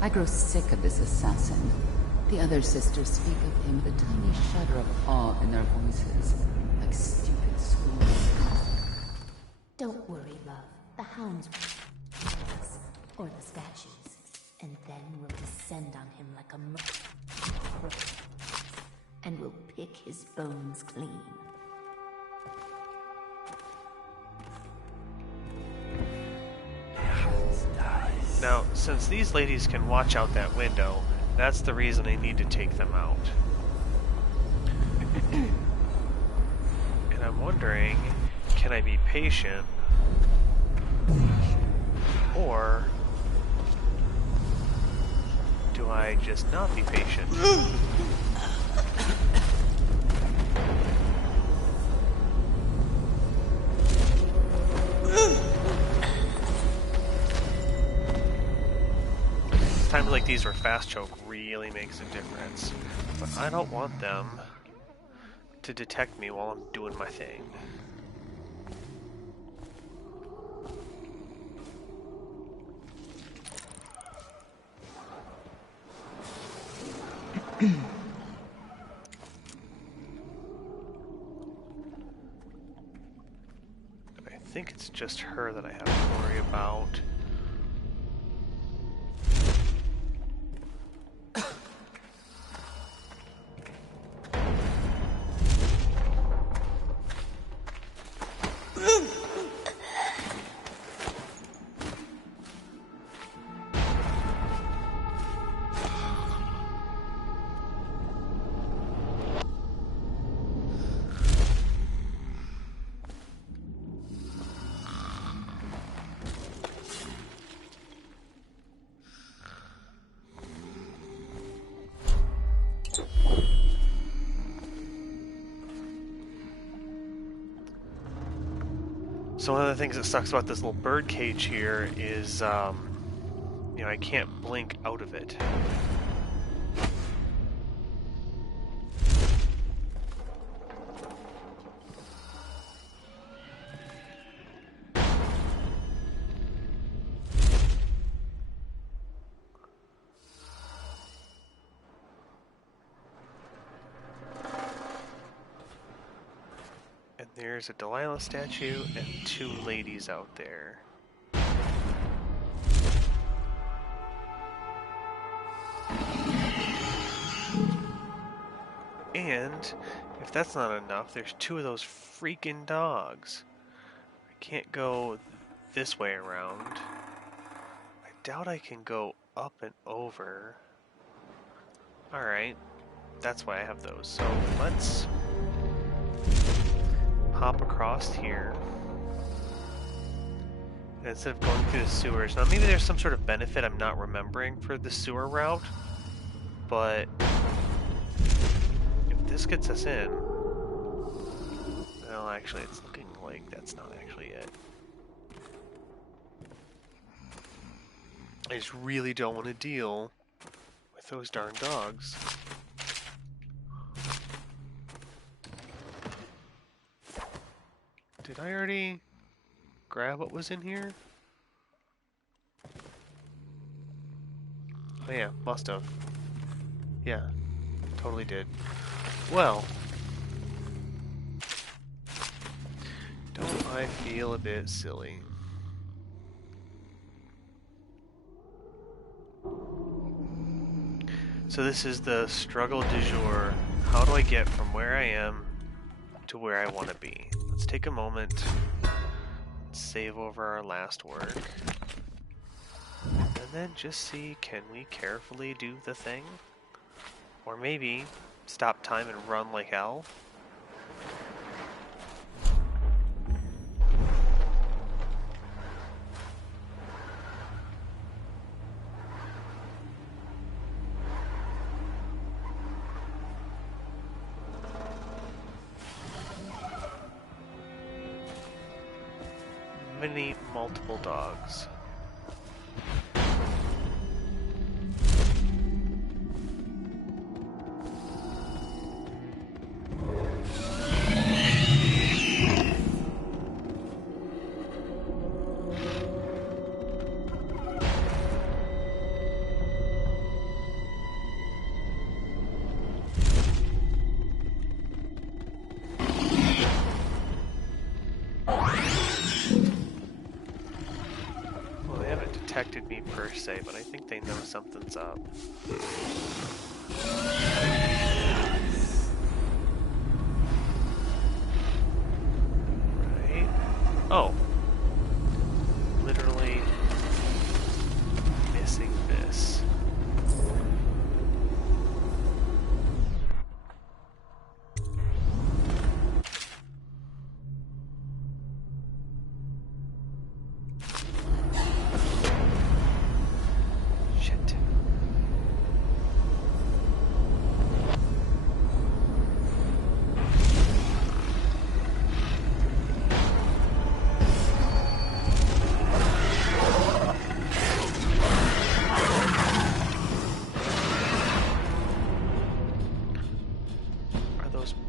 I grow sick of this assassin. The other sisters speak of him with a tiny shudder of awe in their voices, like stupid schools. Don't worry, love. The hounds will us, or the statues, and then we'll descend on him like a murderer, and we'll pick his bones clean. Now, since these ladies can watch out that window, that's the reason I need to take them out. And I'm wondering, can I be patient? Or do I just not be patient? Times like these where fast choke really makes a difference. But I don't want them to detect me while I'm doing my thing. I think it's just her that I have to worry about. So one of the things that sucks about this little bird cage here is, you know, I can't blink out of it. There's a Delilah statue and 2 ladies out there. And if that's not enough, there's 2 of those freaking dogs. I can't go this way around. I doubt I can go up and over. Alright, that's why I have those. So let's hop across here instead of going through the sewers. Now maybe there's some sort of benefit I'm not remembering for the sewer route, but if this gets us in... Well, actually, it's looking like that's not actually it. I just really don't want to deal with those darn dogs. Did I already grab what was in here? Oh yeah, must have. Yeah, totally did. Well, don't I feel a bit silly? So this is the struggle du jour. How do I get from where I am to where I want to be? Let's take a moment, save over our last work, and then just see, can we carefully do the thing? Or maybe stop time and run like hell? Many multiple dogs. Detected me per se, but I think they know something's up. Right. Oh. Literally missing this.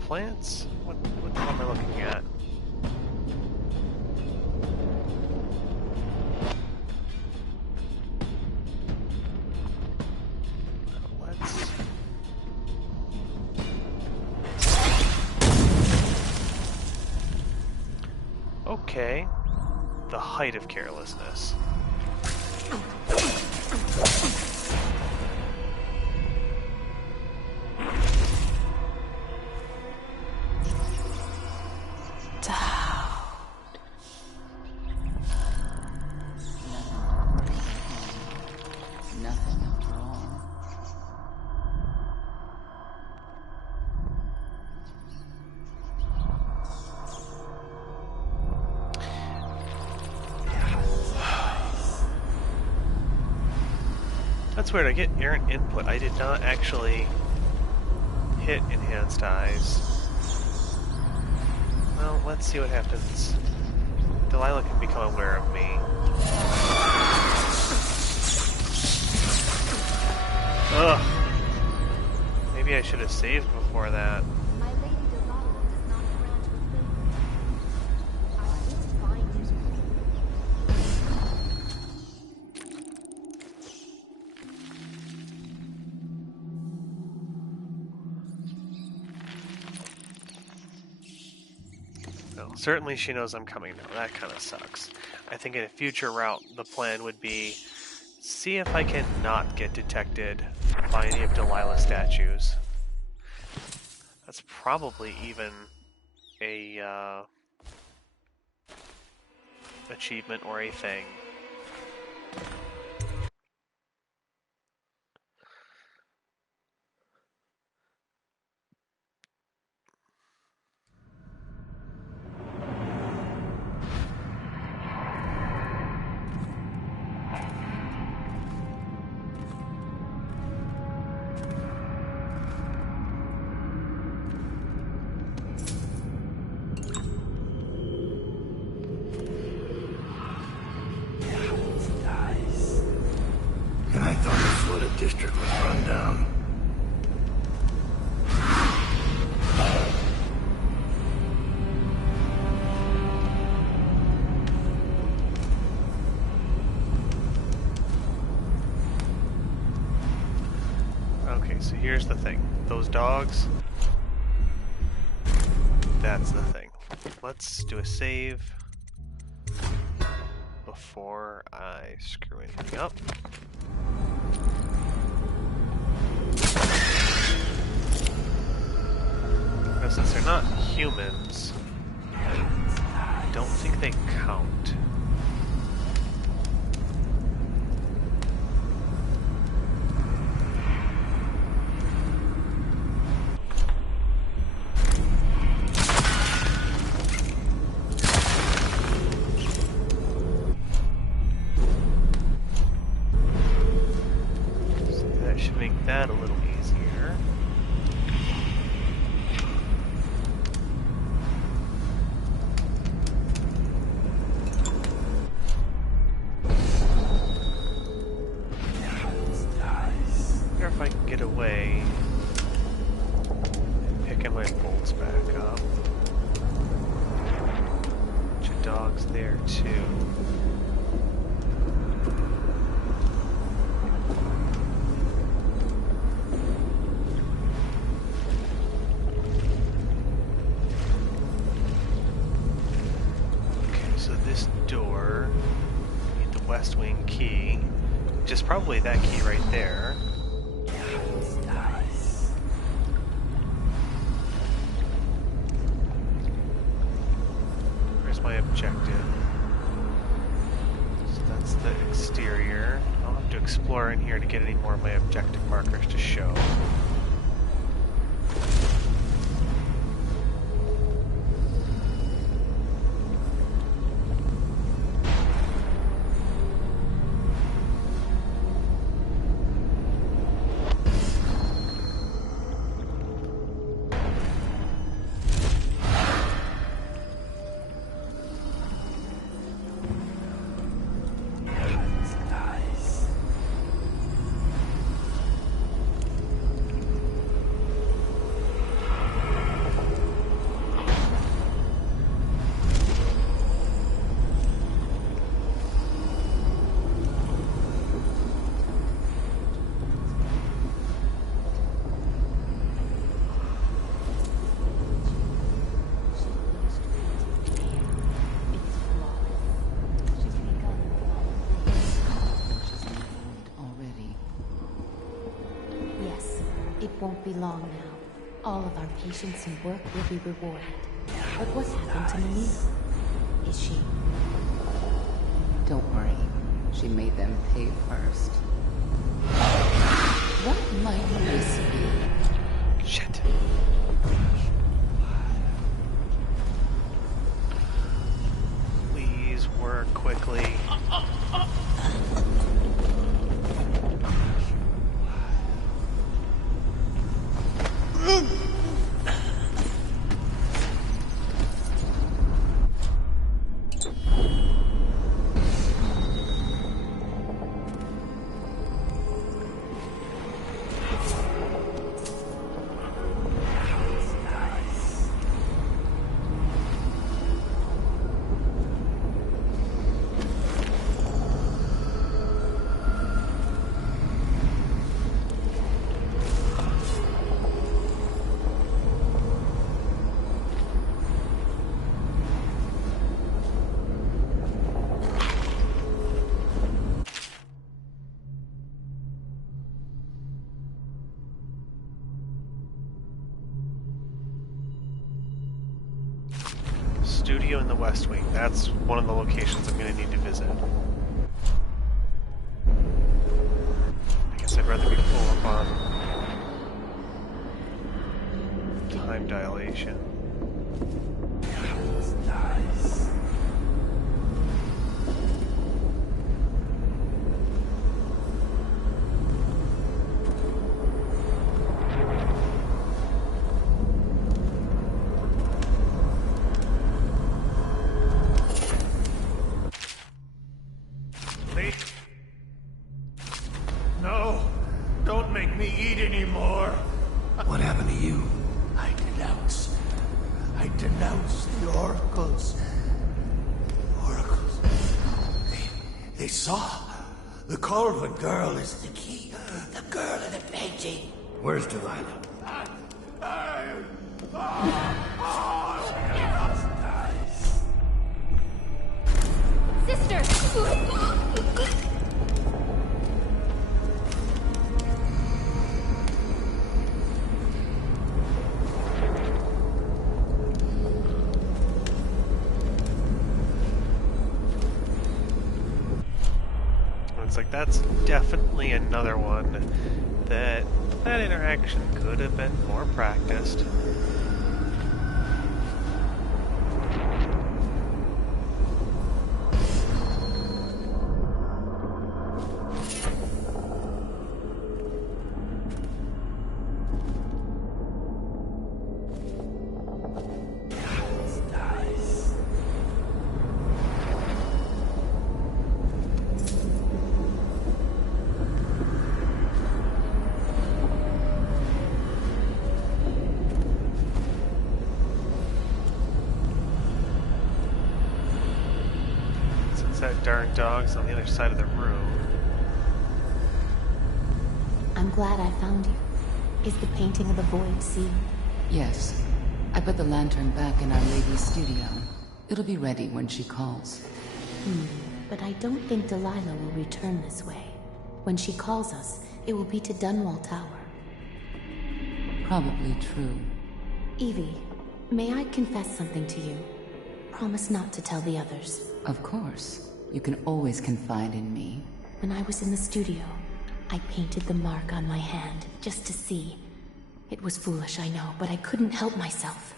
Plants? What the hell am I looking at? Let's... Okay. The height of carelessness. That's weird, I get errant input. I did not actually hit enhanced eyes. Well, let's see what happens. Delilah can become aware of me. Ugh. Maybe I should have saved before that. Certainly she knows I'm coming now. That kind of sucks. I think in a future route, the plan would be see if I can not get detected by any of Delilah's statues. That's probably even a achievement or a thing. district was run down. Okay, so here's the thing. Those dogs, that's the thing. Let's do a save before I screw anything up. Now, since they're not humans, I don't think they count. That a little easier. Wonder if I can get away and picking my bolts back up. Bunch of dogs there too. West wing key, which is probably that key right there. Nice. Where's my objective? So that's the exterior. I'll have to explore in here to get any more of my objective markers to show. Won't be long now. All of our patience and work will be rewarded. But what's happened to Mia? Is she... Don't worry. She made them pay first. What might this be? Shit. Please work quickly. Studio in the West Wing. That's one of the locations I'm going to need to visit. I guess I'd rather be full up on time dilation. Nice. No! What happened to you? I denounce the oracles. Oracles. They saw. The Cauldron girl is the key. The girl in the painting. Where's Delilah? Sister! It's like that's definitely another one that interaction could have been more practiced. That darn dog's on the other side of the room. I'm glad I found you. Is the painting of the void sealed? Yes. I put the lantern back in Our Lady's studio. It'll be ready when she calls. But I don't think Delilah will return this way. When she calls us, it will be to Dunwall Tower. Probably true. Evie, may I confess something to you? Promise not to tell the others. Of course. You can always confide in me. When I was in the studio, I painted the mark on my hand, just to see. It was foolish, I know, but I couldn't help myself.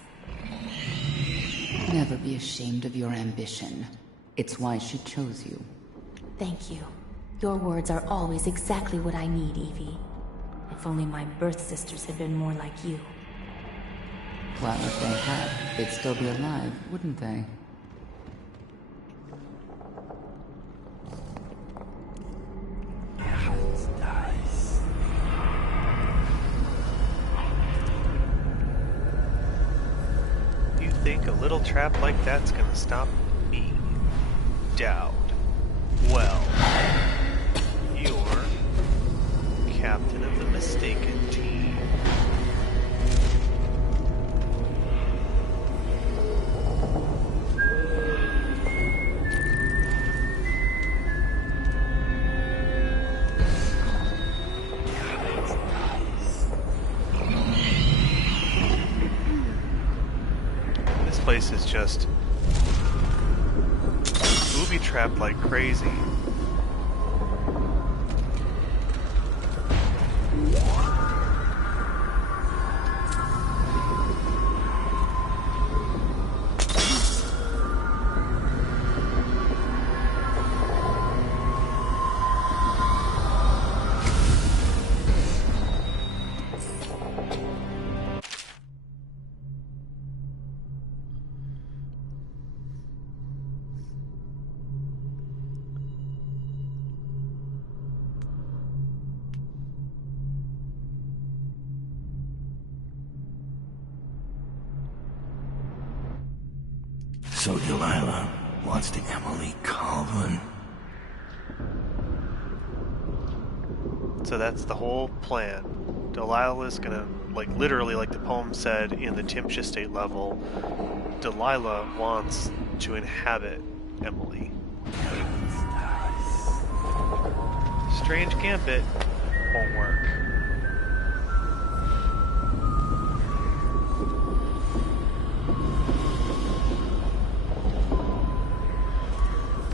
Never be ashamed of your ambition. It's why she chose you. Thank you. Your words are always exactly what I need, Evie. If only my birth sisters had been more like you. Well, if they had, they'd still be alive, wouldn't they? You think a little trap like that's gonna stop me? Doubt. Well, you're captain of the mistaken team. This place is just booby-trapped like crazy. So Delilah wants to Emily Calvin. So that's the whole plan. Delilah's gonna, like, literally, like the poem said in the Timsh Estate level, Delilah wants to inhabit Emily. Strange gambit. Won't work.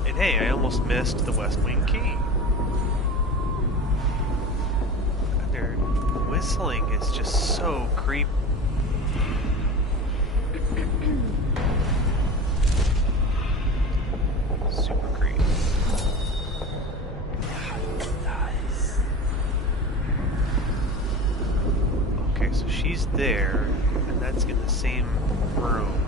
And hey, I almost missed the West Wing key. Their whistling is just so creepy. Super creepy. Okay, so she's there, and that's in the same room.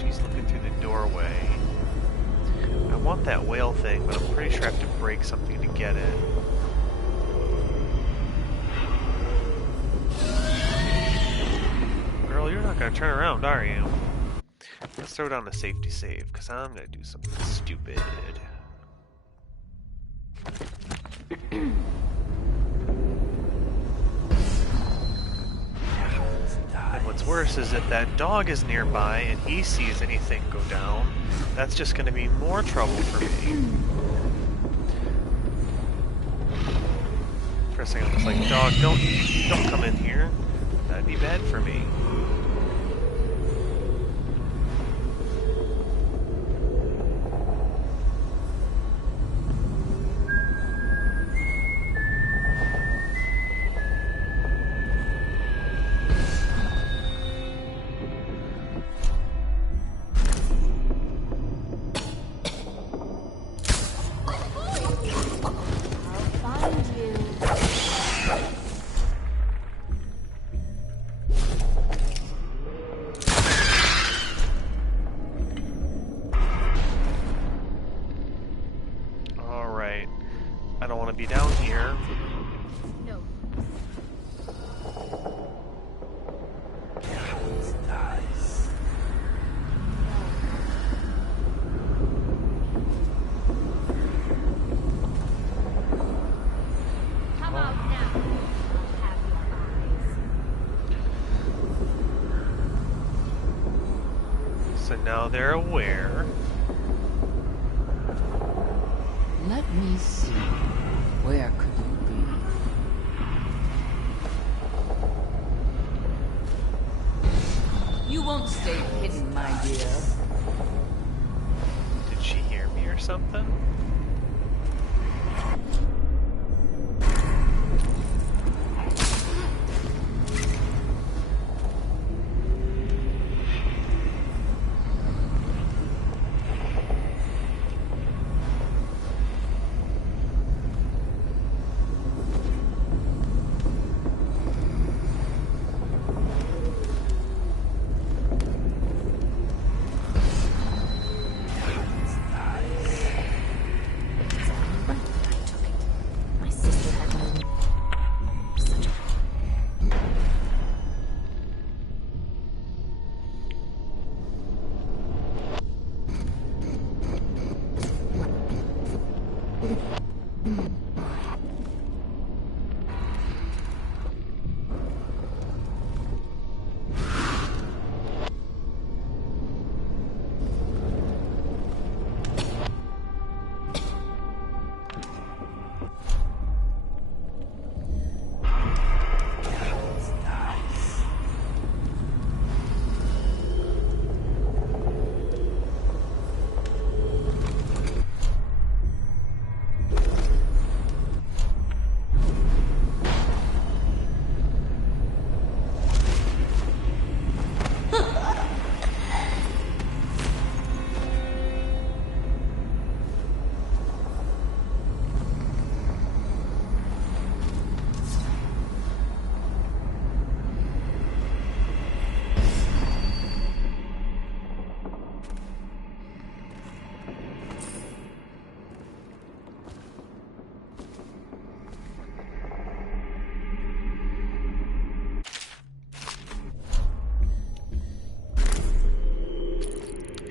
She's looking through the doorway. I want that whale thing, but I'm pretty sure I have to break something to get it. not gonna turn around, are you? Let's throw down a safety save, because I'm gonna do something stupid. And what's worse is if that dog is nearby and he sees anything go down, that's just gonna be more trouble for me. First thing I was like, dog, don't come in here. That'd be bad for me. Be down here. No. Nice. Come out now. I'll have your eyes. So now they're aware. Let me see. Where could you be? You won't stay hidden, my dear. Did she hear me or something?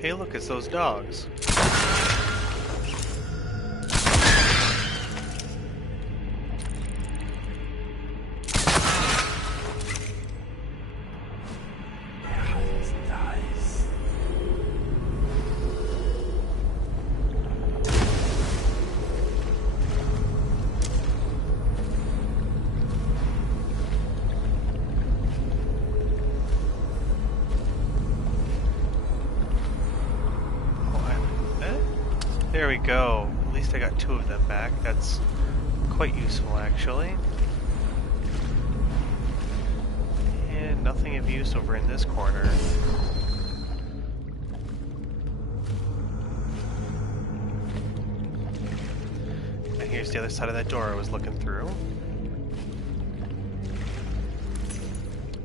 Hey, look, it's those dogs. There we go. At least I got 2 of them back. That's quite useful, actually. And nothing of use over in this corner. And here's the other side of that door I was looking through.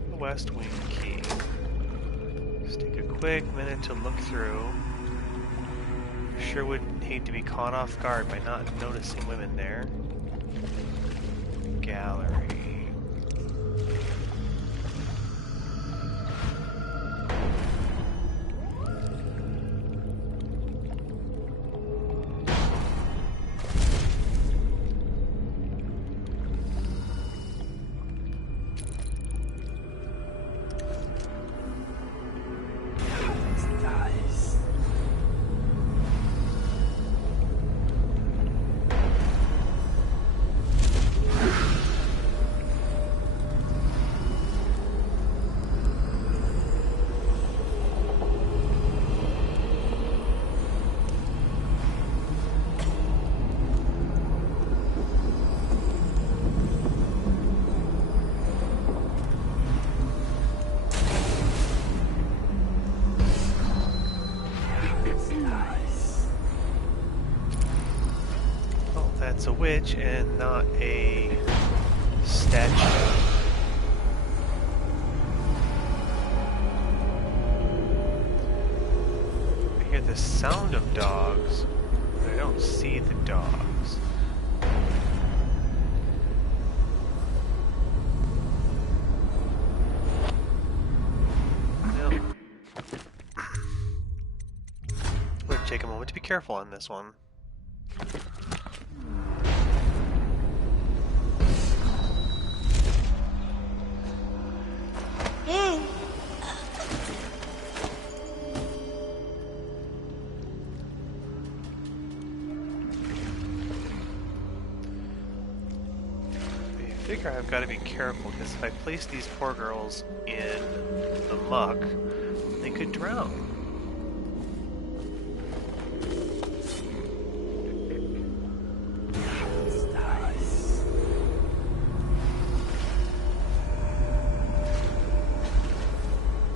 The West Wing key. Just take a quick minute to look through. Sure would hate to be caught off guard by not noticing women there. Gallery. that's a witch and not a statue. I hear the sound of dogs, but I don't see the dogs. Well, I'm going to take a moment to be careful on this one. I figure I've got to be careful because if I place these poor girls in the muck, they could drown.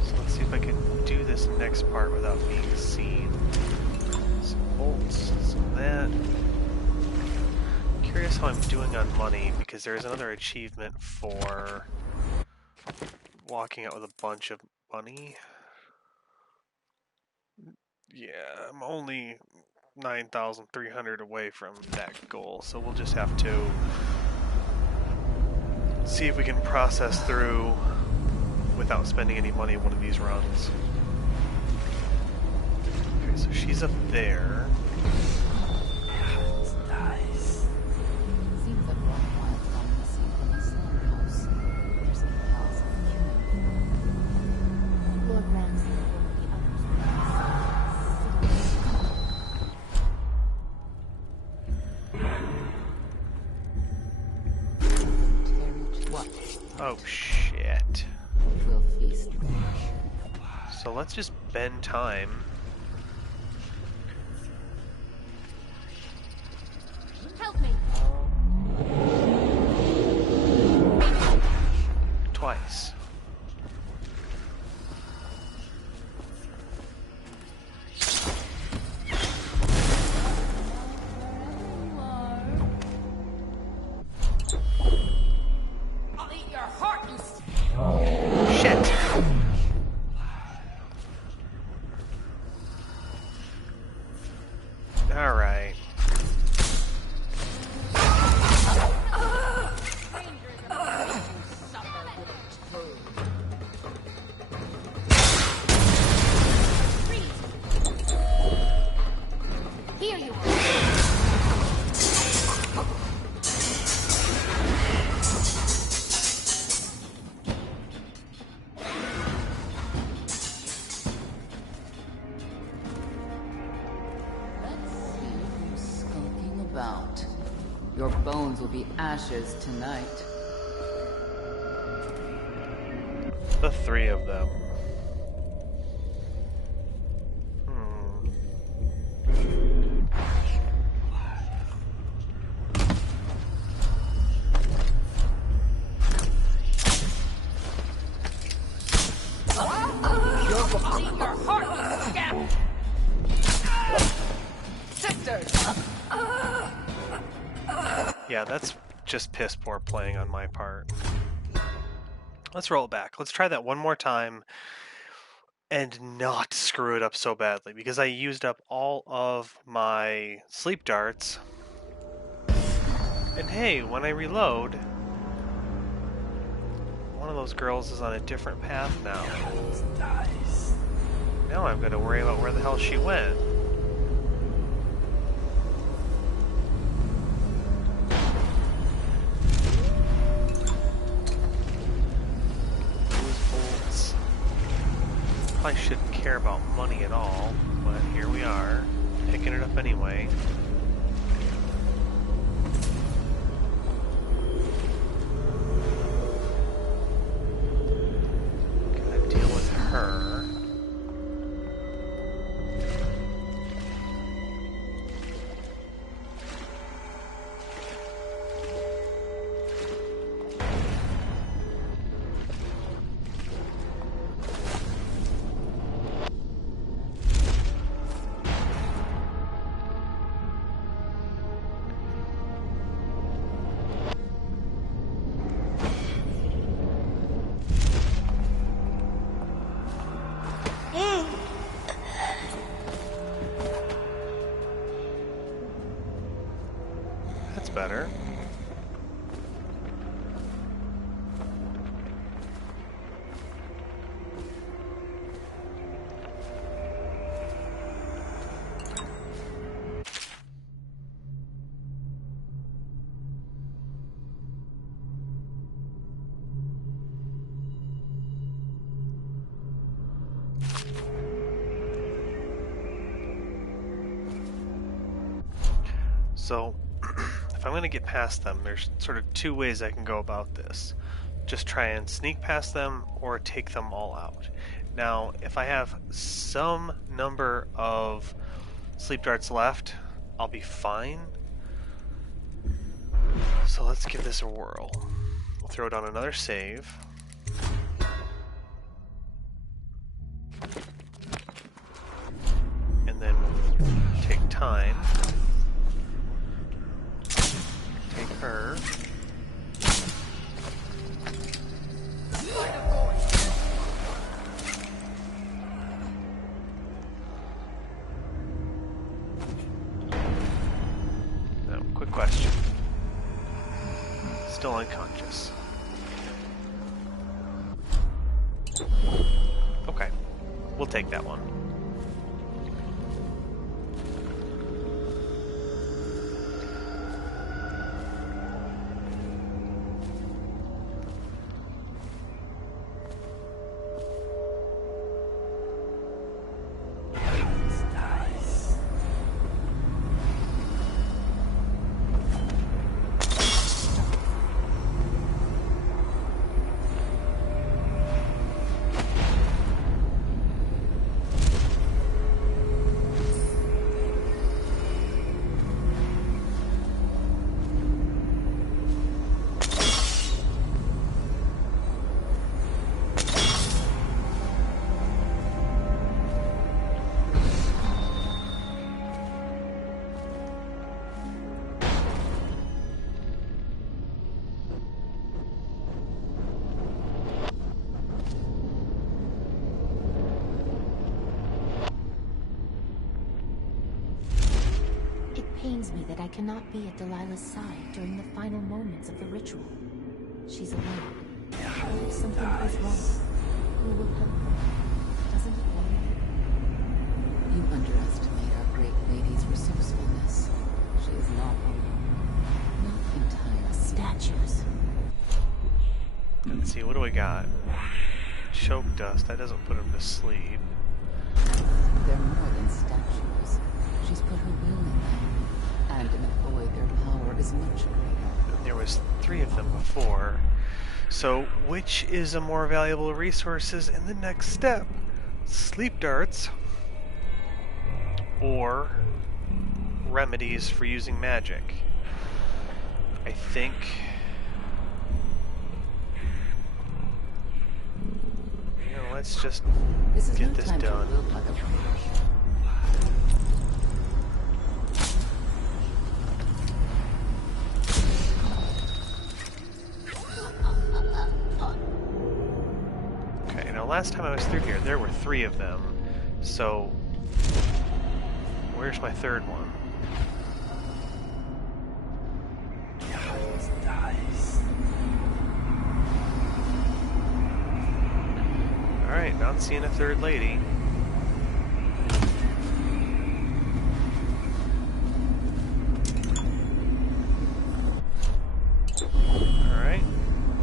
So let's see if I can do this next part without being seen. Some bolts, some that. Curious how I'm doing on money because there's another achievement for walking out with a bunch of money. Yeah, I'm only 9,300 away from that goal, so we'll just have to see if we can process through without spending any money one of these runs. Okay, so she's up there. Oh shit. We'll feast. So let's just bend time. Help me. Twice. Alright. Here you are. Your bones will be ashes tonight. The three of them. Your heart, scab. Sisters. Yeah, that's just piss poor playing on my part. Let's roll it back. Let's try that one more time and not screw it up so badly because I used up all of my sleep darts. And hey, when I reload, one of those girls is on a different path now. Now I'm going to worry about where the hell she went. I shouldn't care about money at all, but here we are, picking it up anyway. Gotta deal with her. better. So, if I'm going to get past them, there's sort of two ways I can go about this. Just try and sneak past them or take them all out. Now, if I have some number of sleep darts left, I'll be fine. So let's give this a whirl. We'll throw down another save. And then we'll take time. Take her. Now, quick question. Still unconscious. Okay, we'll take that one. It pains me that I cannot be at Delilah's side during the final moments of the ritual. She's alone. What if something goes wrong? Who will help her? Doesn't it worry you? You underestimate our great lady's resourcefulness. She is not alone. Not entirely. Statues. Let's see, what do we got? Choke dust, that doesn't put him to sleep. They're more than statues. She's put her will in them. And in a void, their power is much greater. There was 3 of them before. So, which is a more valuable resources in the next step? Sleep darts or remedies for using magic? I think... You know, let's just get this done. Okay, now last time I was through here, there were 3 of them. So, where's my third one? Alright, not seeing a third lady. Alright,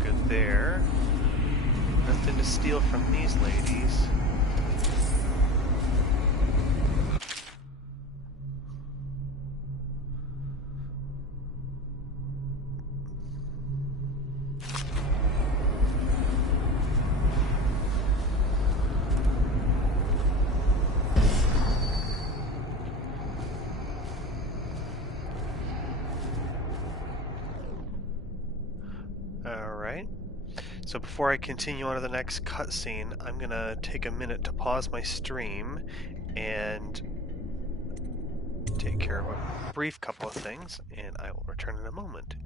good there. Nothing to steal from these ladies. Alright, so before I continue on to the next cutscene, I'm gonna take a minute to pause my stream and take care of a brief couple of things, and I will return in a moment.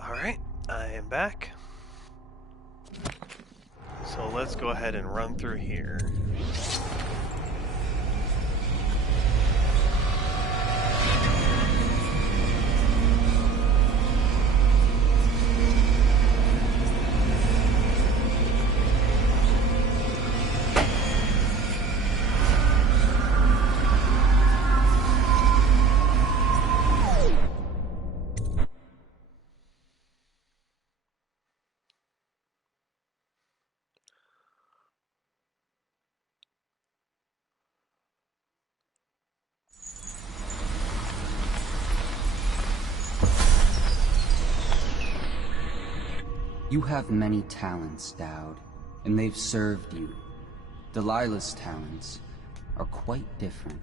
Alright, I am back. So let's go ahead and run through here. You have many talents, Dowd, and they've served you. Delilah's talents are quite different.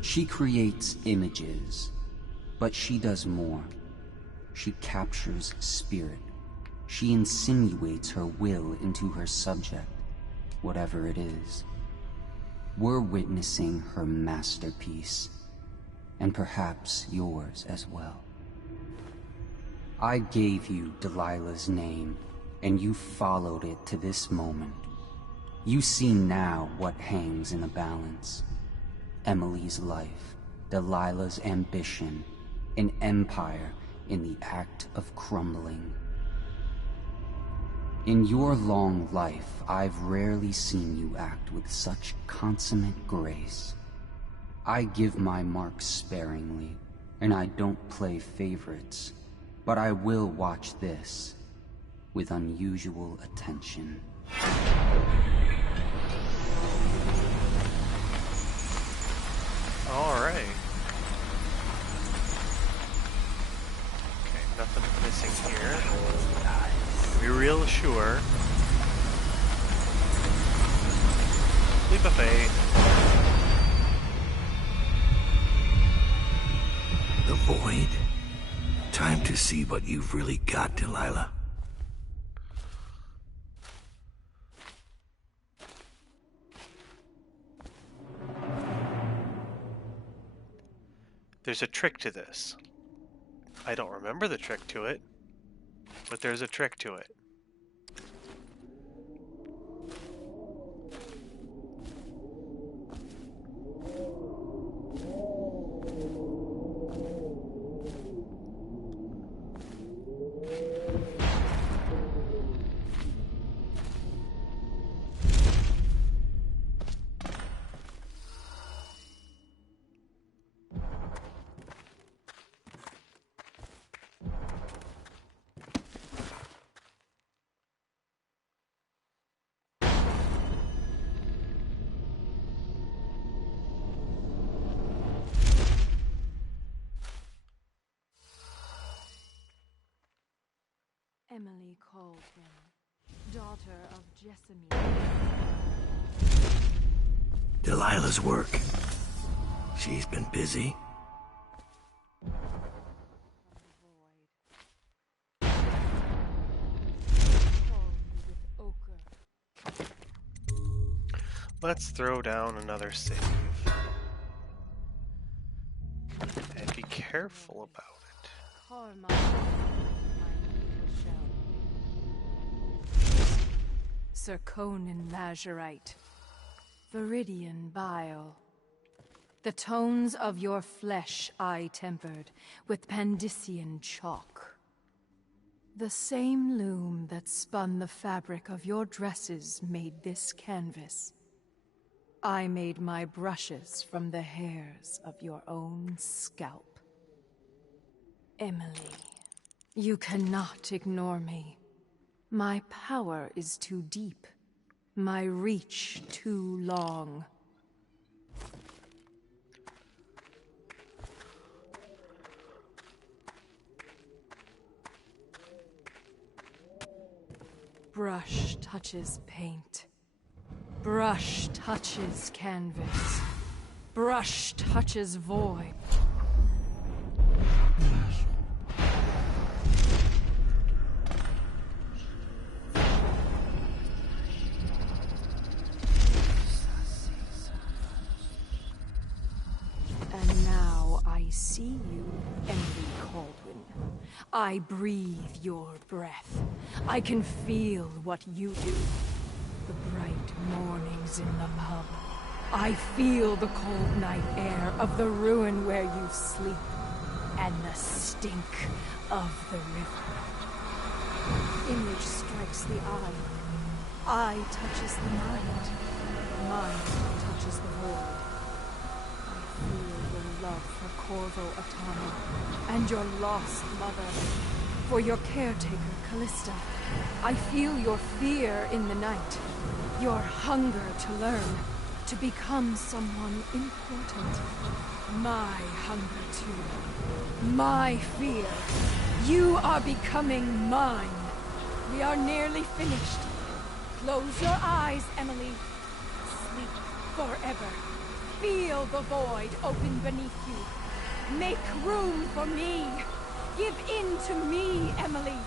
She creates images, but she does more. She captures spirit. She insinuates her will into her subject, whatever it is. We're witnessing her masterpiece, and perhaps yours as well. I gave you Delilah's name, and you followed it to this moment. You see now what hangs in the balance. Emily's life, Delilah's ambition, an empire in the act of crumbling. In your long life, I've rarely seen you act with such consummate grace. I give my marks sparingly, and I don't play favorites. But I will watch this with unusual attention. Alright. Okay, nothing missing here. Be real sure. Leap of faith. The void. Time to see what you've really got, Delilah. There's a trick to this. I don't remember the trick to it, but there's a trick to it. Emily Caldwin, daughter of Jessamine. Delilah's work. She's been busy. Let's throw down another save. And be careful about it. Sir Conan Lazurite, Viridian bile. The tones of your flesh I tempered with Pandician chalk. The same loom that spun the fabric of your dresses made this canvas. I made my brushes from the hairs of your own scalp. Emily, you cannot ignore me. My power is too deep, my reach too long. Brush touches paint. Brush touches canvas. Brush touches void. And now I see you, Emily Caldwin. I breathe your breath. I can feel what you do. The bright mornings in the pub. I feel the cold night air of the ruin where you sleep. And the stink of the river. Image strikes the eye. Eye touches the mind. Mind touches the void. I feel your love for Corvo Atama and your lost mother. For your caretaker, Callista. I feel your fear in the night. Your hunger to learn. To become someone important. My hunger too. My fear. You are becoming mine. We are nearly finished. Close your eyes, Emily. Sleep forever. Feel the void open beneath you. Make room for me. Give in to me, Emily.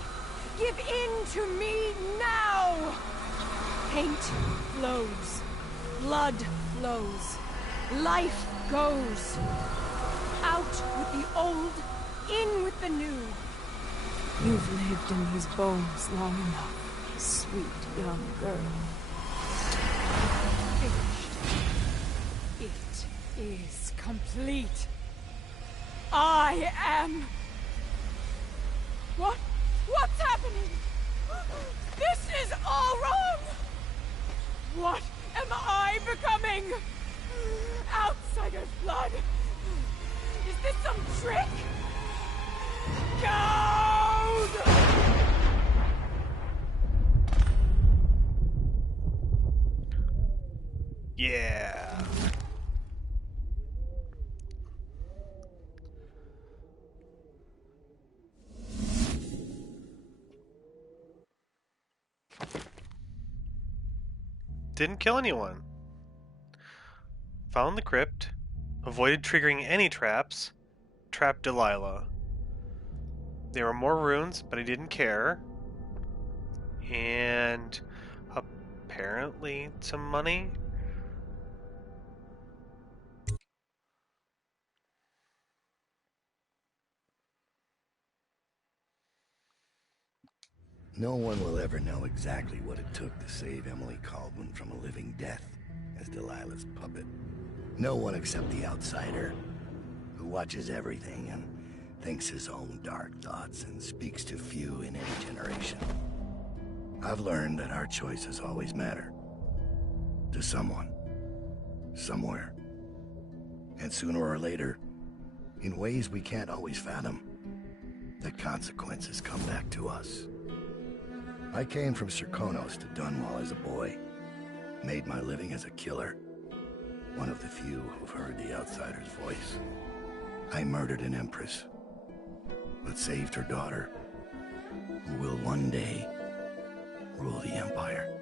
Give in to me now. Paint flows. Blood flows. Life goes. Out with the old, in with the new. You've lived in these bones long enough, sweet young girl. Finished. It is complete. I am... What's happening? This is all wrong! What am I becoming? Outsider's blood? Is this some trick? Code! Yeah. Didn't kill anyone. Found the crypt. Avoided triggering any traps. Trapped Delilah. There were more runes, but I didn't care. And apparently some money. No one will ever know exactly what it took to save Emily Caldwin from a living death as Delilah's puppet. No one except the outsider, who watches everything and thinks his own dark thoughts and speaks to few in any generation. I've learned that our choices always matter. To someone. Somewhere. And sooner or later, in ways we can't always fathom, the consequences come back to us. I came from Serkonos to Dunwall as a boy. Made my living as a killer. One of the few who've heard the outsider's voice. I murdered an empress, but saved her daughter, who will one day rule the Empire.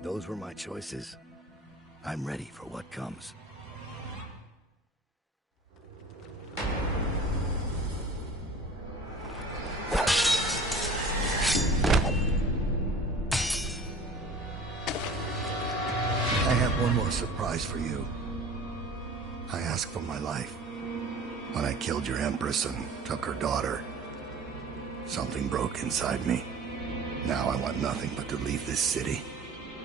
Those were my choices. I'm ready for what comes. I have one more surprise for you. I asked for my life. When I killed your Empress and took her daughter, something broke inside me. Now I want nothing but to leave this city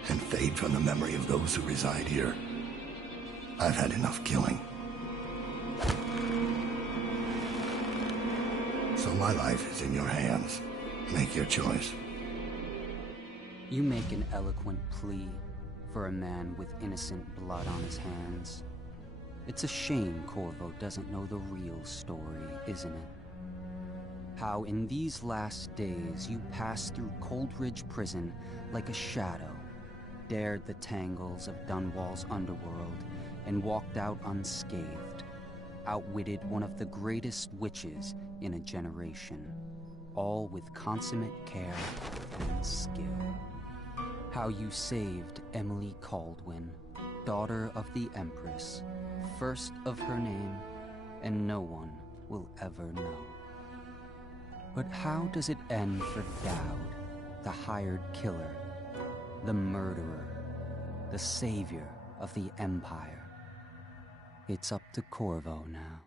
and fade from the memory of those who reside here. I've had enough killing. So my life is in your hands. Make your choice. You make an eloquent plea for a man with innocent blood on his hands. It's a shame Corvo doesn't know the real story, isn't it? How in these last days you passed through Coldridge Prison like a shadow, dared the tangles of Dunwall's underworld, and walked out unscathed, outwitted one of the greatest witches in a generation, all with consummate care and skill. How you saved Emily Caldwin, daughter of the Empress, first of her name, and no one will ever know. But how does it end for Dowd, the hired killer, the murderer, the savior of the Empire? It's up to Corvo now.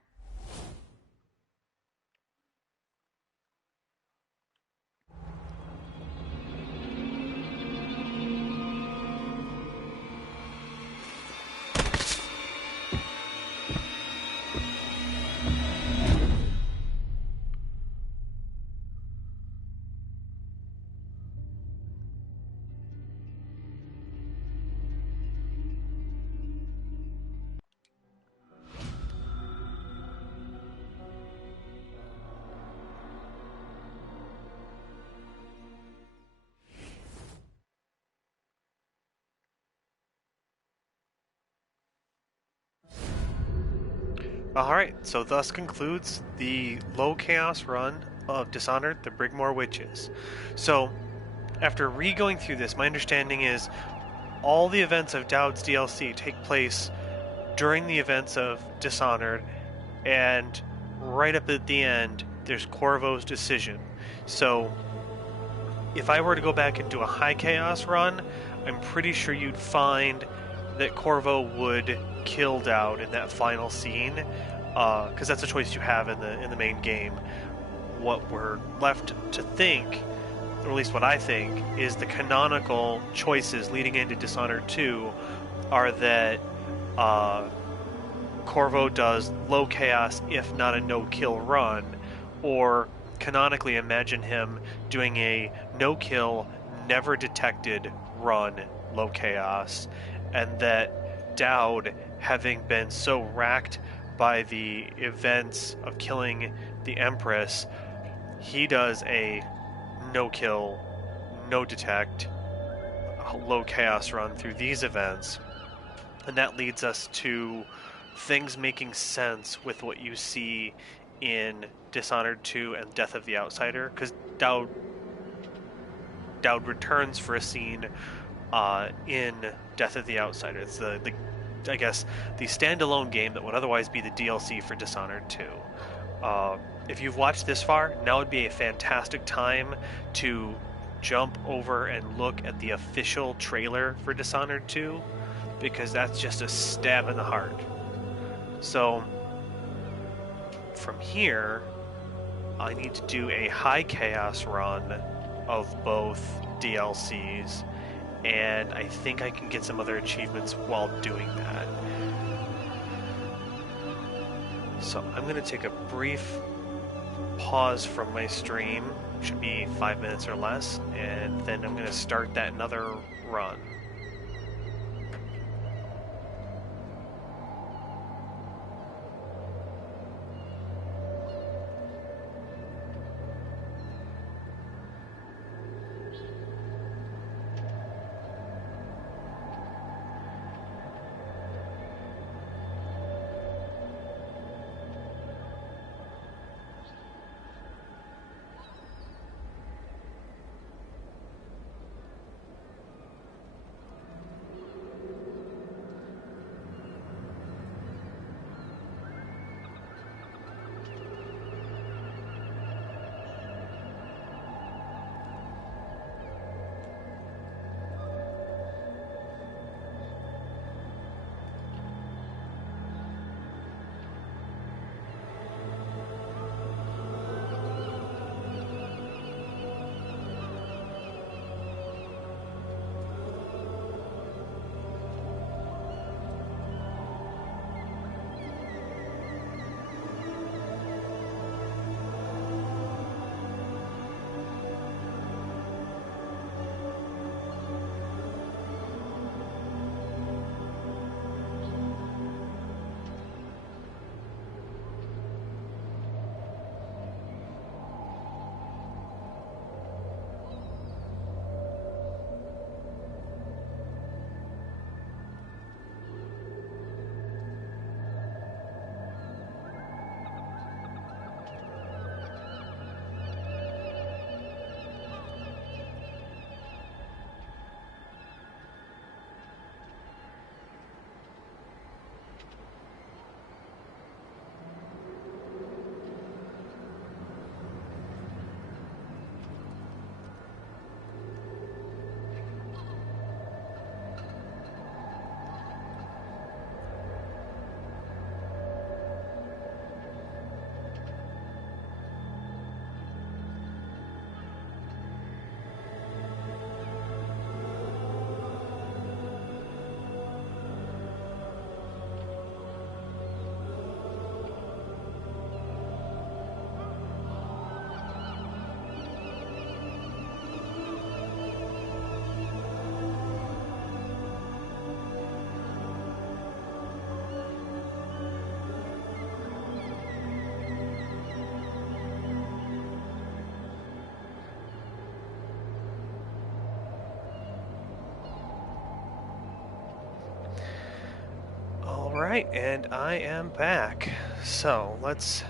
Alright, so thus concludes the low chaos run of Dishonored, the Brigmore Witches. So, after re-going through this, my understanding is all the events of Dowd's DLC take place during the events of Dishonored, and right up at the end, there's Corvo's decision. So, if I were to go back and do a high chaos run, I'm pretty sure you'd find that Corvo would kill Dowd in that final scene, because that's a choice you have in the main game. What we're left to think, or at least what I think, is the canonical choices leading into Dishonored 2 are that Corvo does low chaos, if not a no-kill run, or canonically imagine him doing a no-kill, never detected run, low chaos, and that Dowd, having been so racked by the events of killing the Empress, he does a no-kill, no-detect, low chaos run through these events, and that leads us to things making sense with what you see in Dishonored 2 and Death of the Outsider, because Dowd returns for a scene in Death of the Outsider. It's the I guess the standalone game that would otherwise be the DLC for Dishonored 2. If you've watched this far, now would be a fantastic time to jump over and look at the official trailer for Dishonored 2, because that's just a stab in the heart. So, from here, I need to do a high chaos run of both DLCs, and I think I can get some other achievements while doing that. So I'm going to take a brief pause from my stream, should be 5 minutes or less, and then I'm going to start that another run. Alright, and I am back. So let's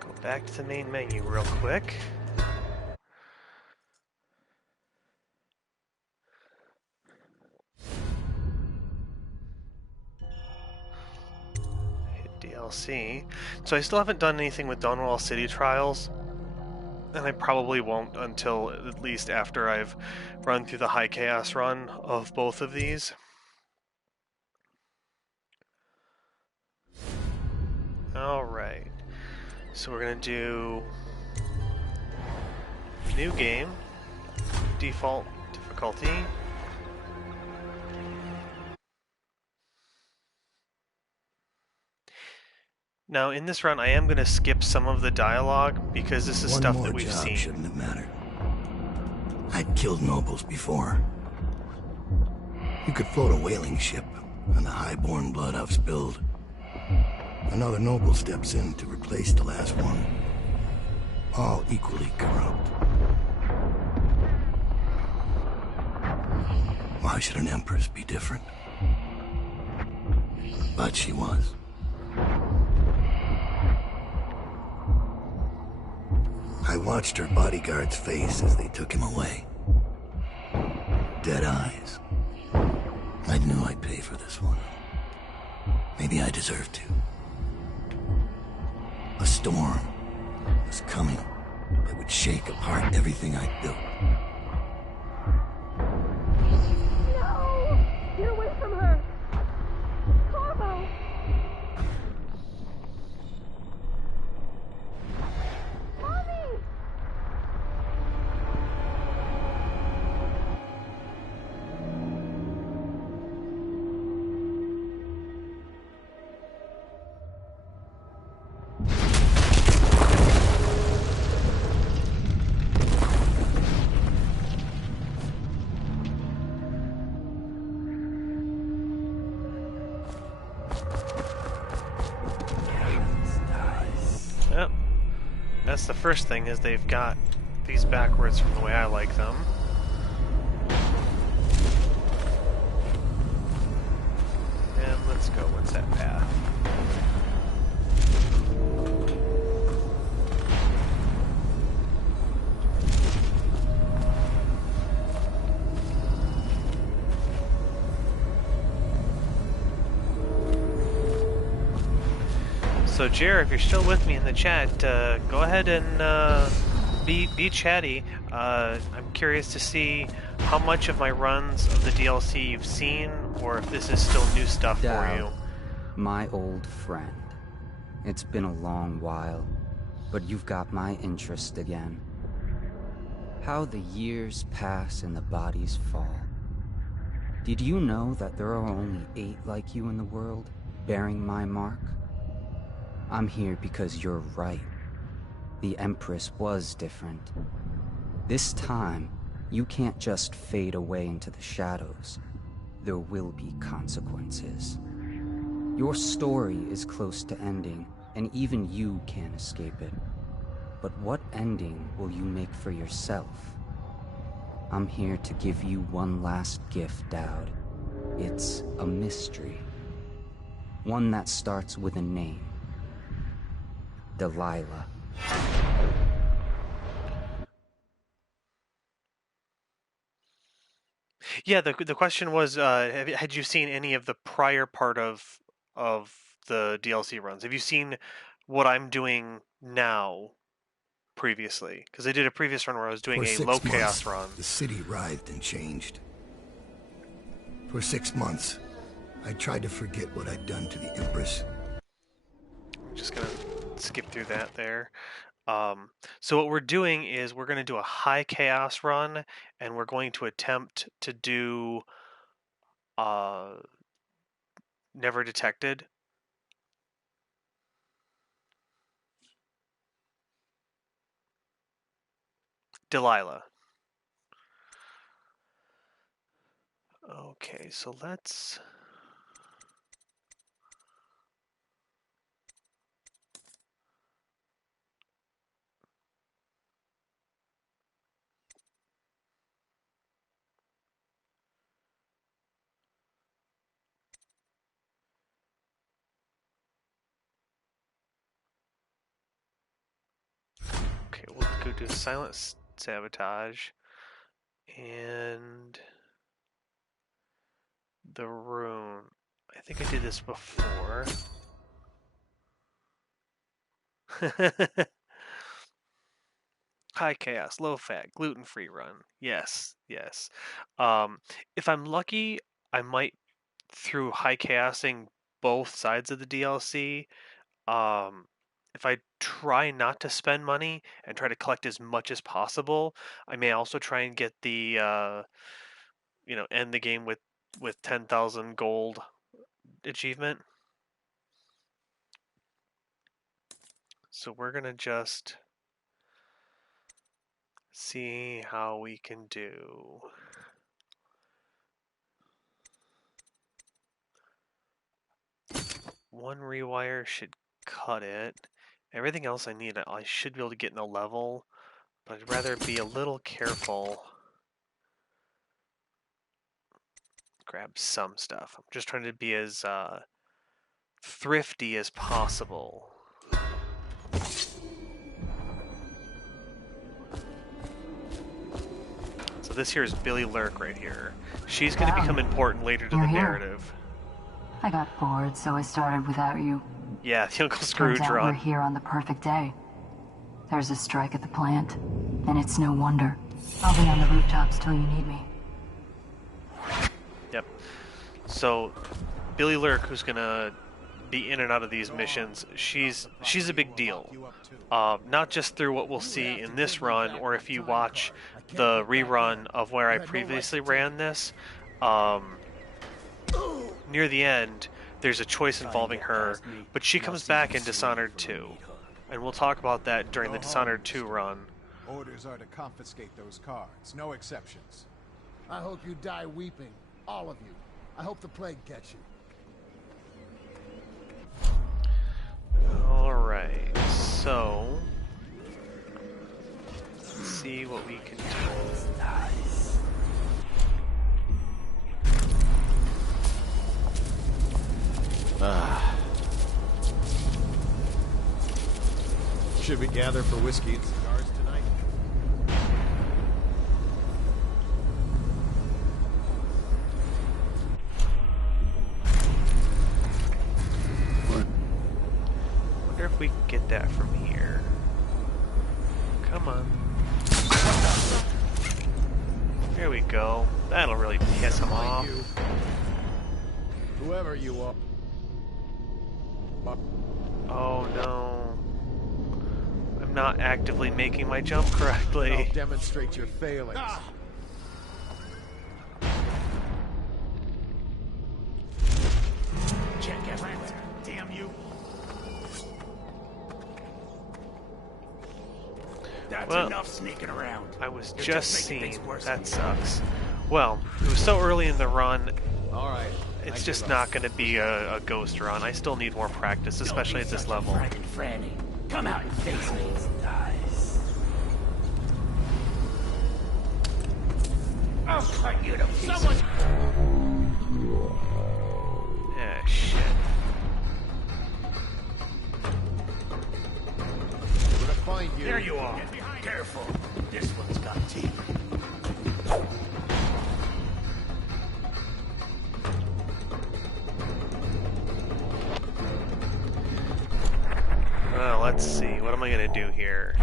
go back to the main menu real quick. Hit DLC. So I still haven't done anything with Dawnwell City Trials, and I probably won't until at least after I've run through the High Chaos run of both of these. Alright, so we're going to do new game, default difficulty. Now in this run I am going to skip some of the dialogue because this is stuff that we've seen. Shouldn't have mattered. I'd killed nobles before. You could float a whaling ship, and the high-born blood I've spilled. Another noble steps in to replace the last one. All equally corrupt. Why should an empress be different? But she was. I watched her bodyguard's face as they took him away. Dead eyes. I knew I'd pay for this one. Maybe I deserved to. A storm was coming that would shake apart everything I'd built. No! Get away from her! Corvo! Mommy! Yep. That's the first thing, is they've got these backwards from the way I like them. And let's go, what's that path? So, Jer, if you're still with me in the chat, go ahead and be chatty. I'm curious to see how much of my runs of the DLC you've seen, or if this is still new stuff for you. My old friend. It's been a long while, but you've got my interest again. How the years pass and the bodies fall. Did you know that there are only 8 like you in the world, bearing my mark? I'm here because you're right. The Empress was different. This time, you can't just fade away into the shadows. There will be consequences. Your story is close to ending, and even you can't escape it. But what ending will you make for yourself? I'm here to give you one last gift, Dowd. It's a mystery. One that starts with a name. Delilah. Yeah, the question was, had you seen any of the prior part of the DLC runs? Have you seen what I'm doing now previously? Because I did a previous run where I was doing a low chaos run. The city writhed and changed. For 6 months, I tried to forget what I'd done to the Empress. I'm just gonna skip through that there. So what we're doing is we're going to do a high chaos run, and we're going to attempt to do Never Detected. Delilah. Okay, so let's... go do silent sabotage and the rune. I think I did this before. High chaos, low fat, gluten-free run. Yes, yes. If I'm lucky, I might, through high chaosing both sides of the DLC, if I try not to spend money and try to collect as much as possible, I may also try and get the, end the game with 10,000 gold achievement. So we're gonna just see how we can do. One rewire should cut it. Everything else I should be able to get in a level, but I'd rather be a little careful. Grab some stuff. I'm just trying to be as thrifty as possible. So this here is Billy Lurk right here. She's going to become important later to the narrative. I got bored, so I started without you. Yeah, the Uncle Scrooge Turns out run. we're here on the perfect day. There's a strike at the plant, and it's no wonder. I'll be on the rooftops till you need me. Yep. So, Billy Lurk, who's gonna be in and out of these missions, she's a big deal. Not just through what we'll see in this run, or if you watch the rerun of where I previously ran this. Near the end, there's a choice involving her, but she comes back in Dishonored 2. And we'll talk about that during the Dishonored 2 run. Orders are to confiscate those cards, no exceptions. I hope you die weeping, all of you. I hope the plague gets you. Alright, so let's see what we can do. Nice. Should we gather for whiskey and cigars tonight? Wonder if we can get that from here. Come on. There we go. That'll really piss him off. Whoever you are. Oh no. I'm not actively making my jump correctly. I'll demonstrate your failings. Check everywhere. Damn you. That's enough sneaking around. I was just seeing. That sucks. Well, it was so early in the run. All right. It's just not going to be a ghost run. I still need more practice, especially at this level. Franny. Come out and face me. I'll cut you to pieces. Yeah, shit. I'm gonna find you. There you are. Careful. This one's got teeth. Well, let's see. What am I going to do here?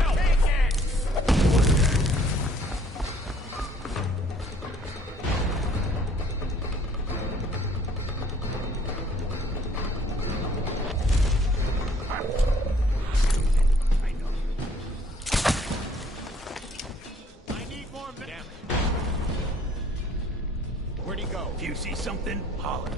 Where'd he go? If you see something, holler.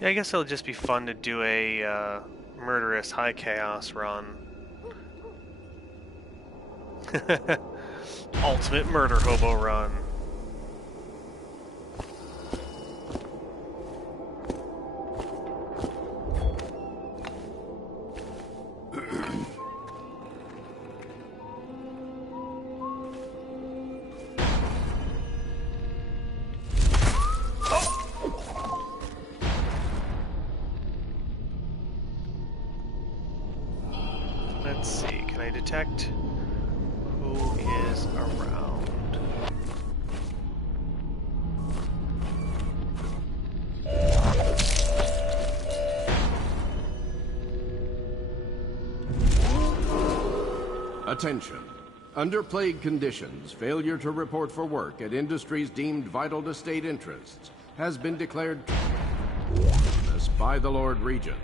Yeah, I guess it'll just be fun to do a murderous high chaos run. Ultimate murder hobo run. Let's see, can I detect who is around? Attention. Under plague conditions, failure to report for work at industries deemed vital to state interests has been declared by the Lord Regent.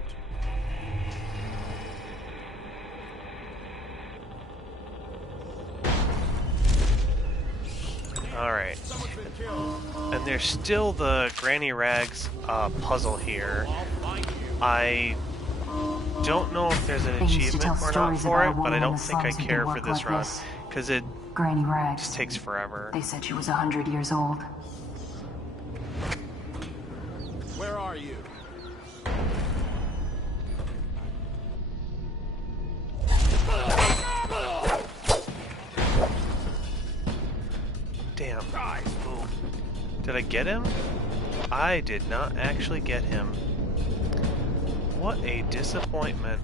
Alright. And there's still the Granny Rags puzzle here. I don't know if there's an achievement or not for it, but I don't think I care for this run, because it Granny Rags just takes forever. They said she was 100 years old. Where are you? Damn. Did I get him? I did not actually get him. What a disappointment.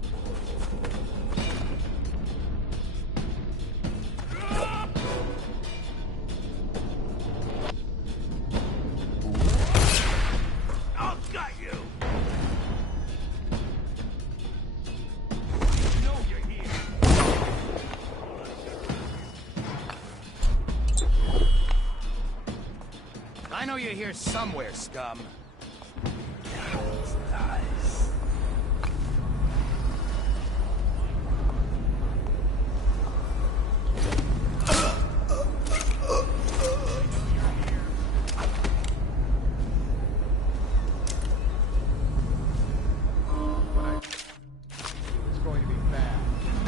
I'll got you. I know you're here somewhere, scum. Nice. It's going to be bad.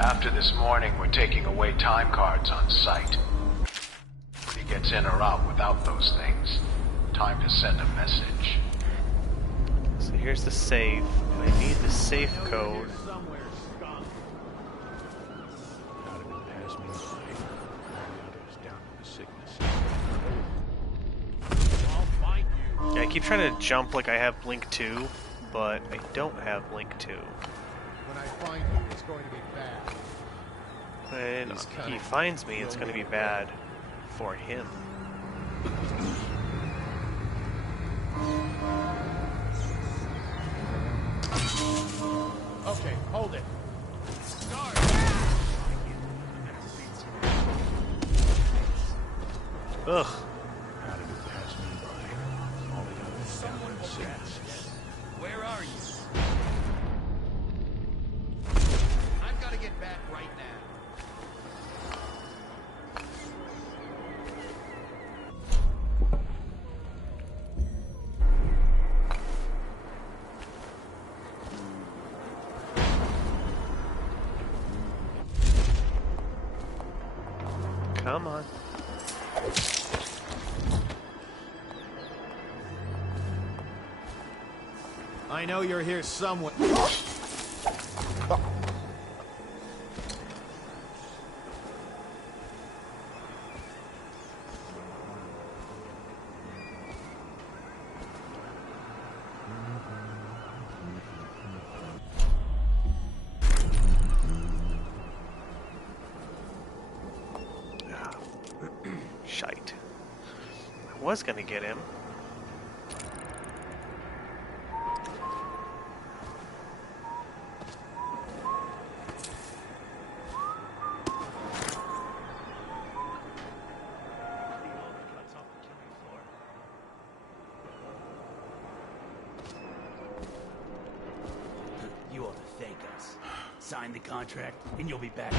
After this morning, we're taking away time cards on site. If he gets in or out without those things, time to send a message. So here's the safe, and I need the safe code. Yeah, I keep trying to jump like I have Blink 2, but I don't have Blink 2. When I find you, it's going to be bad. And he finds me, it's going to be bad for him. Okay, hold it. Ugh. Where are you? I've got to get back right now. Come on. I know you're here somewhere. Shite. I was gonna get him. You ought to thank us. Sign the contract, and you'll be back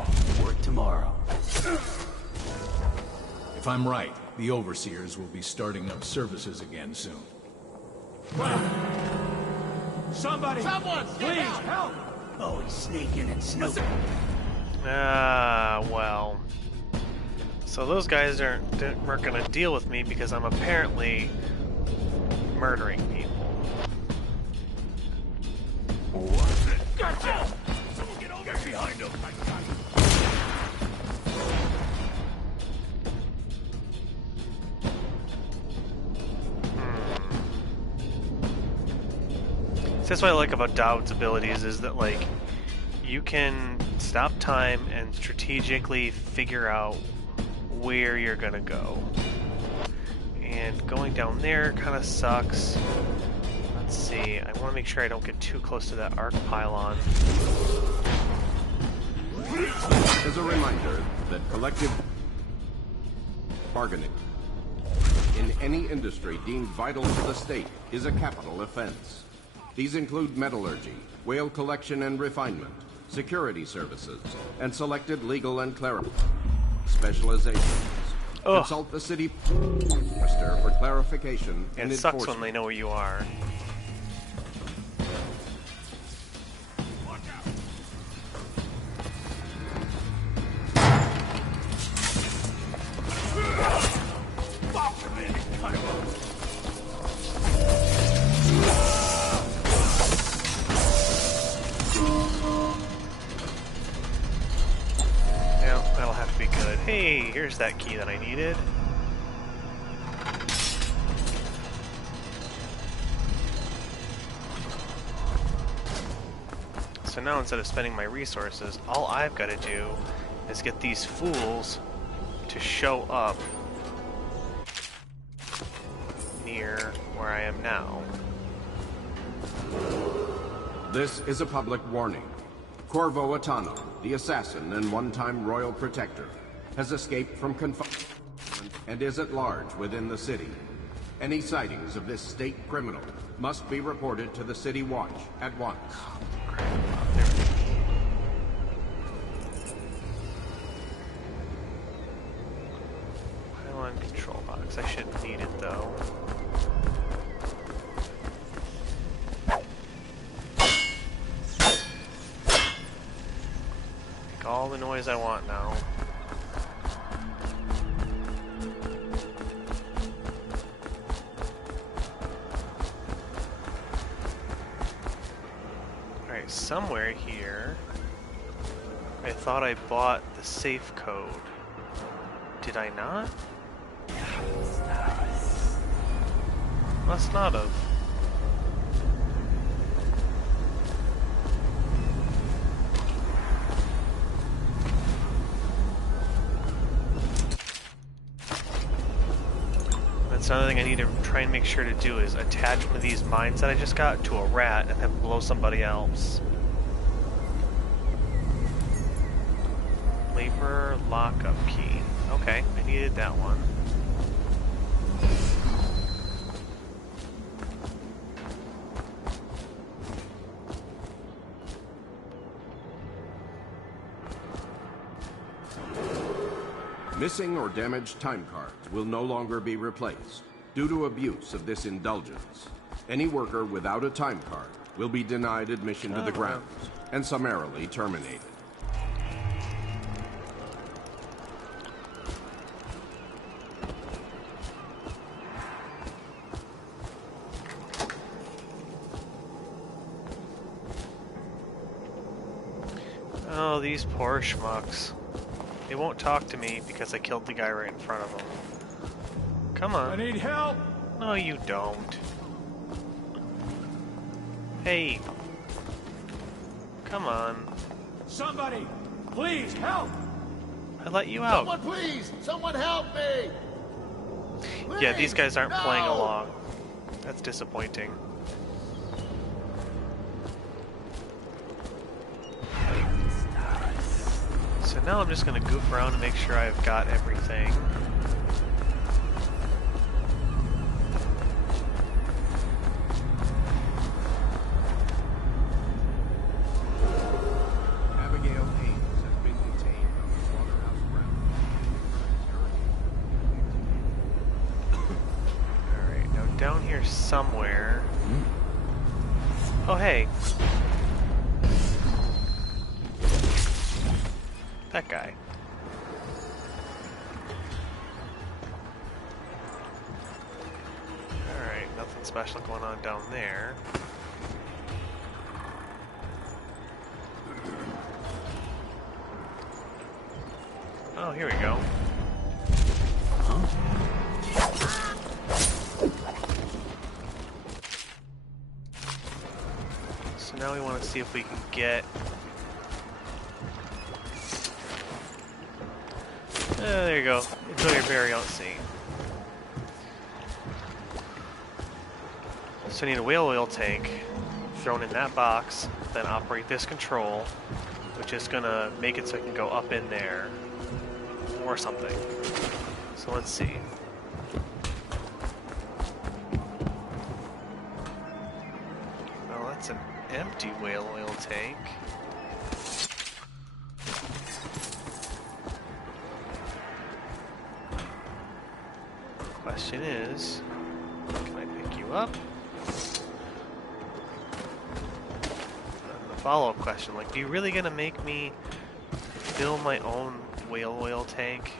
on work tomorrow. If I'm right, the Overseers will be starting up services again soon. Somebody! Someone! Please, help! Oh, he's sneaking and snooping. Ah, well. So those guys weren't gonna deal with me because I'm apparently murdering people. Gotcha! Someone get over behind him! That's what I like about Dowd's abilities is that, like, you can stop time and strategically figure out where you're gonna go. And going down there kind of sucks. Let's see, I want to make sure I don't get too close to that arc pylon. As a reminder that collective bargaining in any industry deemed vital to the state is a capital offense. These include metallurgy, whale collection and refinement, security services, and selected legal and clerical specializations. Ugh. Consult the city minister for clarification and it sucks enforcement. when they know where you are. Hey, here's that key that I needed. So now instead of spending my resources, all I've got to do is get these fools to show up near where I am now. This is a public warning. Corvo Atano, the assassin and one-time royal protector, has escaped from confinement and is at large within the city. Any sightings of this state criminal must be reported to the City Watch at once. Pylon control box. I shouldn't need it though. Make all the noise I want now. Somewhere here, I thought I bought the safe code. Did I not? Must not have. That's another thing I need to try and make sure to do is attach one of these mines that I just got to a rat and then blow somebody else. Labor lockup key. Okay, I needed that one. Missing or damaged time cards will no longer be replaced due to abuse of this indulgence. Any worker without a time card will be denied admission to the grounds and summarily terminated. Oh, these poor schmucks. They won't talk to me because I killed the guy right in front of them. Come on. I need help! No, you don't. Hey. Come on. Somebody, please help! I let you out. Someone please! Someone help me! Please, yeah, these guys aren't playing no! along. That's disappointing. So now I'm just going to goof around and make sure I've got everything. Abigail Haynes has been detained on the slaughterhouse ground. Alright, now down here somewhere... Oh, hey. That guy. Alright, nothing special going on down there. Oh, here we go. So now we want to see if we can get There you go. Enjoy your berry out scene. So I need a whale oil tank thrown in that box, then operate this control, which is gonna make it so I can go up in there or something. So let's see. Well, that's an empty whale oil tank. Question is, can I pick you up? And the follow-up question, like, are you really gonna make me fill my own whale oil tank?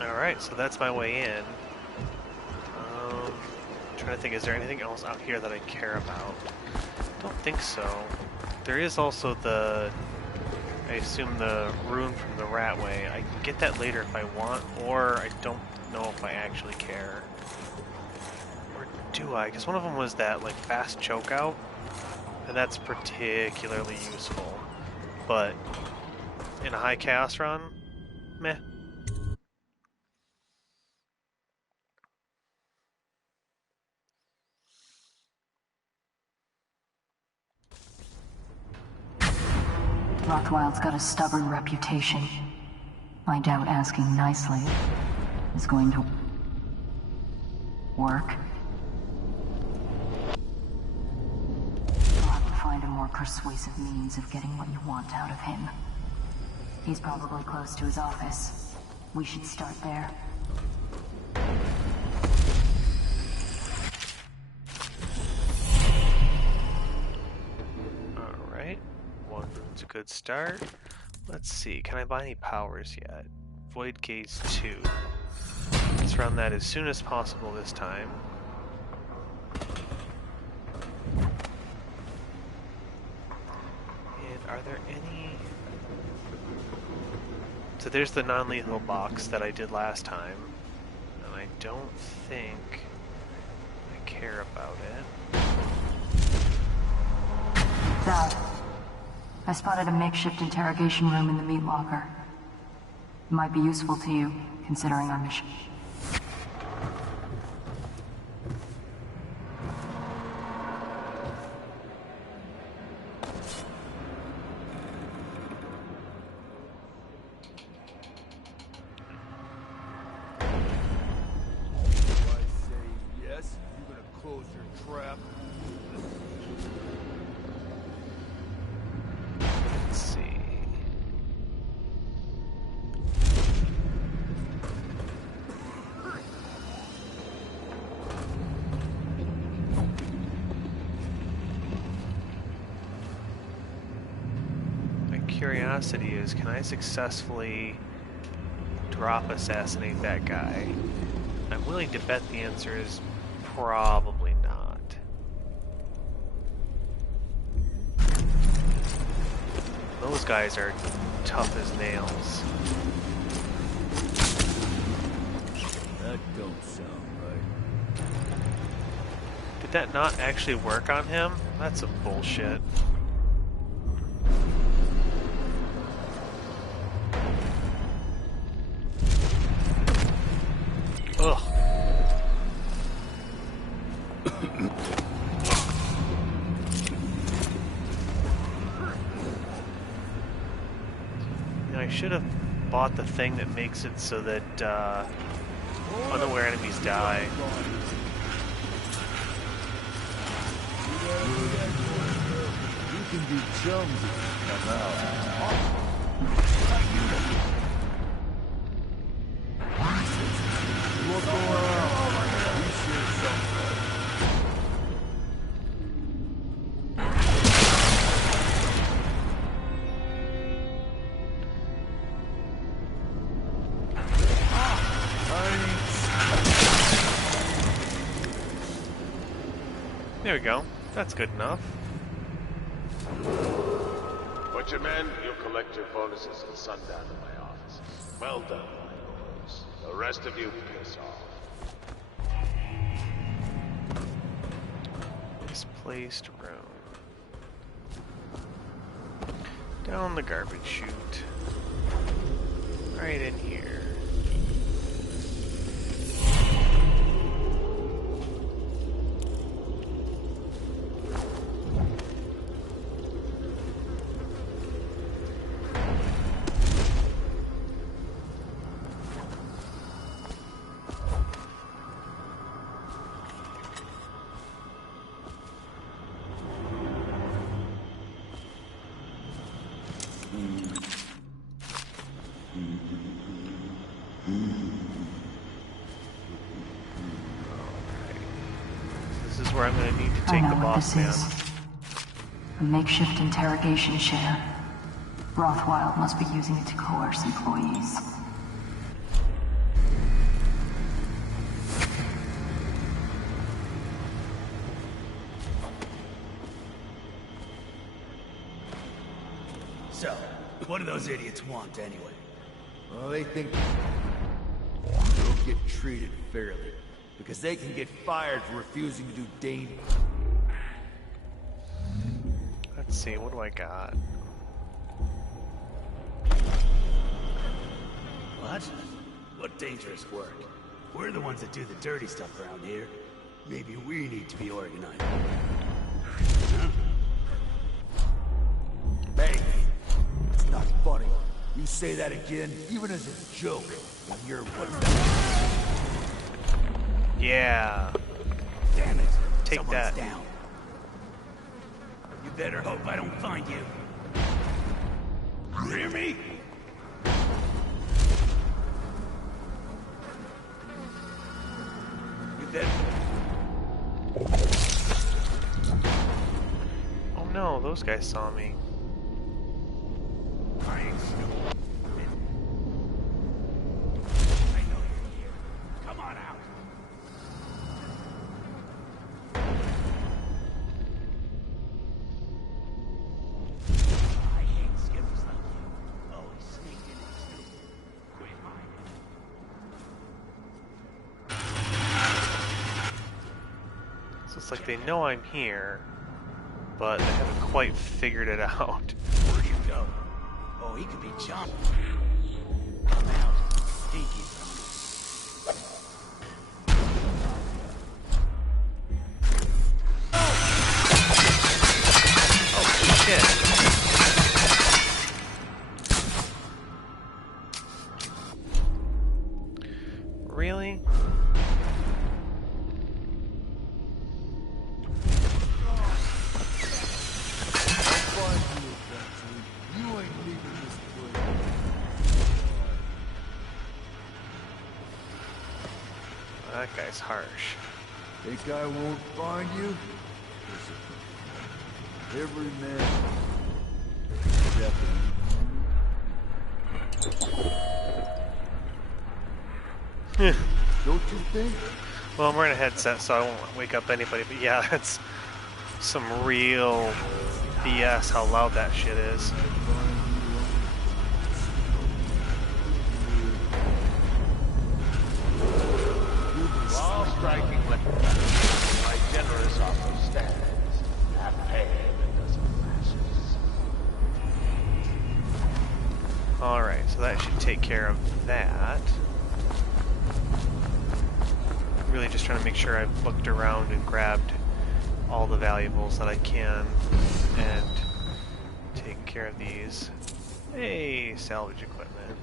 Alright, so that's my way in. I'm trying to think, is there anything else out here that I care about? Don't think so. There is also the, I assume, the rune from the Ratway. I can get that later if I want, or I don't know if I actually care. Or do I? Because one of them was that, like, fast chokeout, and that's particularly useful. But in a high chaos run, meh. Rothwild's got a stubborn reputation. I doubt asking nicely is going to work. You'll have to find a more persuasive means of getting what you want out of him. He's probably close to his office. We should start there. It's a good start. Let's see, can I buy any powers yet? Void Gaze 2. Let's run that as soon as possible this time. And are there any... So there's the non-lethal box that I did last time. And I don't think I care about it. That. I spotted a makeshift interrogation room in the meat locker. It might be useful to you, considering our mission. Curiosity is, can I successfully drop assassinate that guy? I'm willing to bet the answer is probably not. Those guys are tough as nails. That don't sound right. Did that not actually work on him? That's some bullshit. Ugh. I should have bought the thing that makes it so that unaware enemies die. We can be chums if you come out. Look around. We share something. There we go. That's good enough. Butcherman, you'll collect your bonuses at sundown in my office. Well done, my lords. The rest of you piss off. Misplaced room. Down the garbage chute. Right in here. This is where I'm going to need to take the boss man. A makeshift interrogation chair. Rothwild must be using it to coerce employees. So, what do those idiots want anyway? Well, they think they'll get treated fairly, because they can get fired for refusing to do danger. Let's see, what do I got? What? What dangerous work? We're the ones that do the dirty stuff around here. Maybe we need to be organized. Huh? Hey, it's not funny. You say that again, even as a joke, and you're what? Yeah. Damn it. Take Someone's that. Down. You better hope I don't find you. You hear me? You better. Oh no, those guys saw me. I ain't stupid. I know you're here. Come on out. I hate skippers like you. Always sneaking and stupid. Quit hiding. So it's like they know I'm here, but they haven't quite figured it out. Where do you go? Oh, he could be jumping. Come out. Pinky's Oh shit. Really? That guy's harsh. Think I won't find you? Listen, every man... Don't you think? Well, I'm wearing a headset, so I won't wake up anybody, but yeah, that's some real BS how loud that shit is. While striking my generous offer stands, have paid a dozen lashes. Alright, so that should take care of that. Really just trying to make sure I've looked around and grabbed all the valuables that I can and taken care of these. Hey, salvage equipment.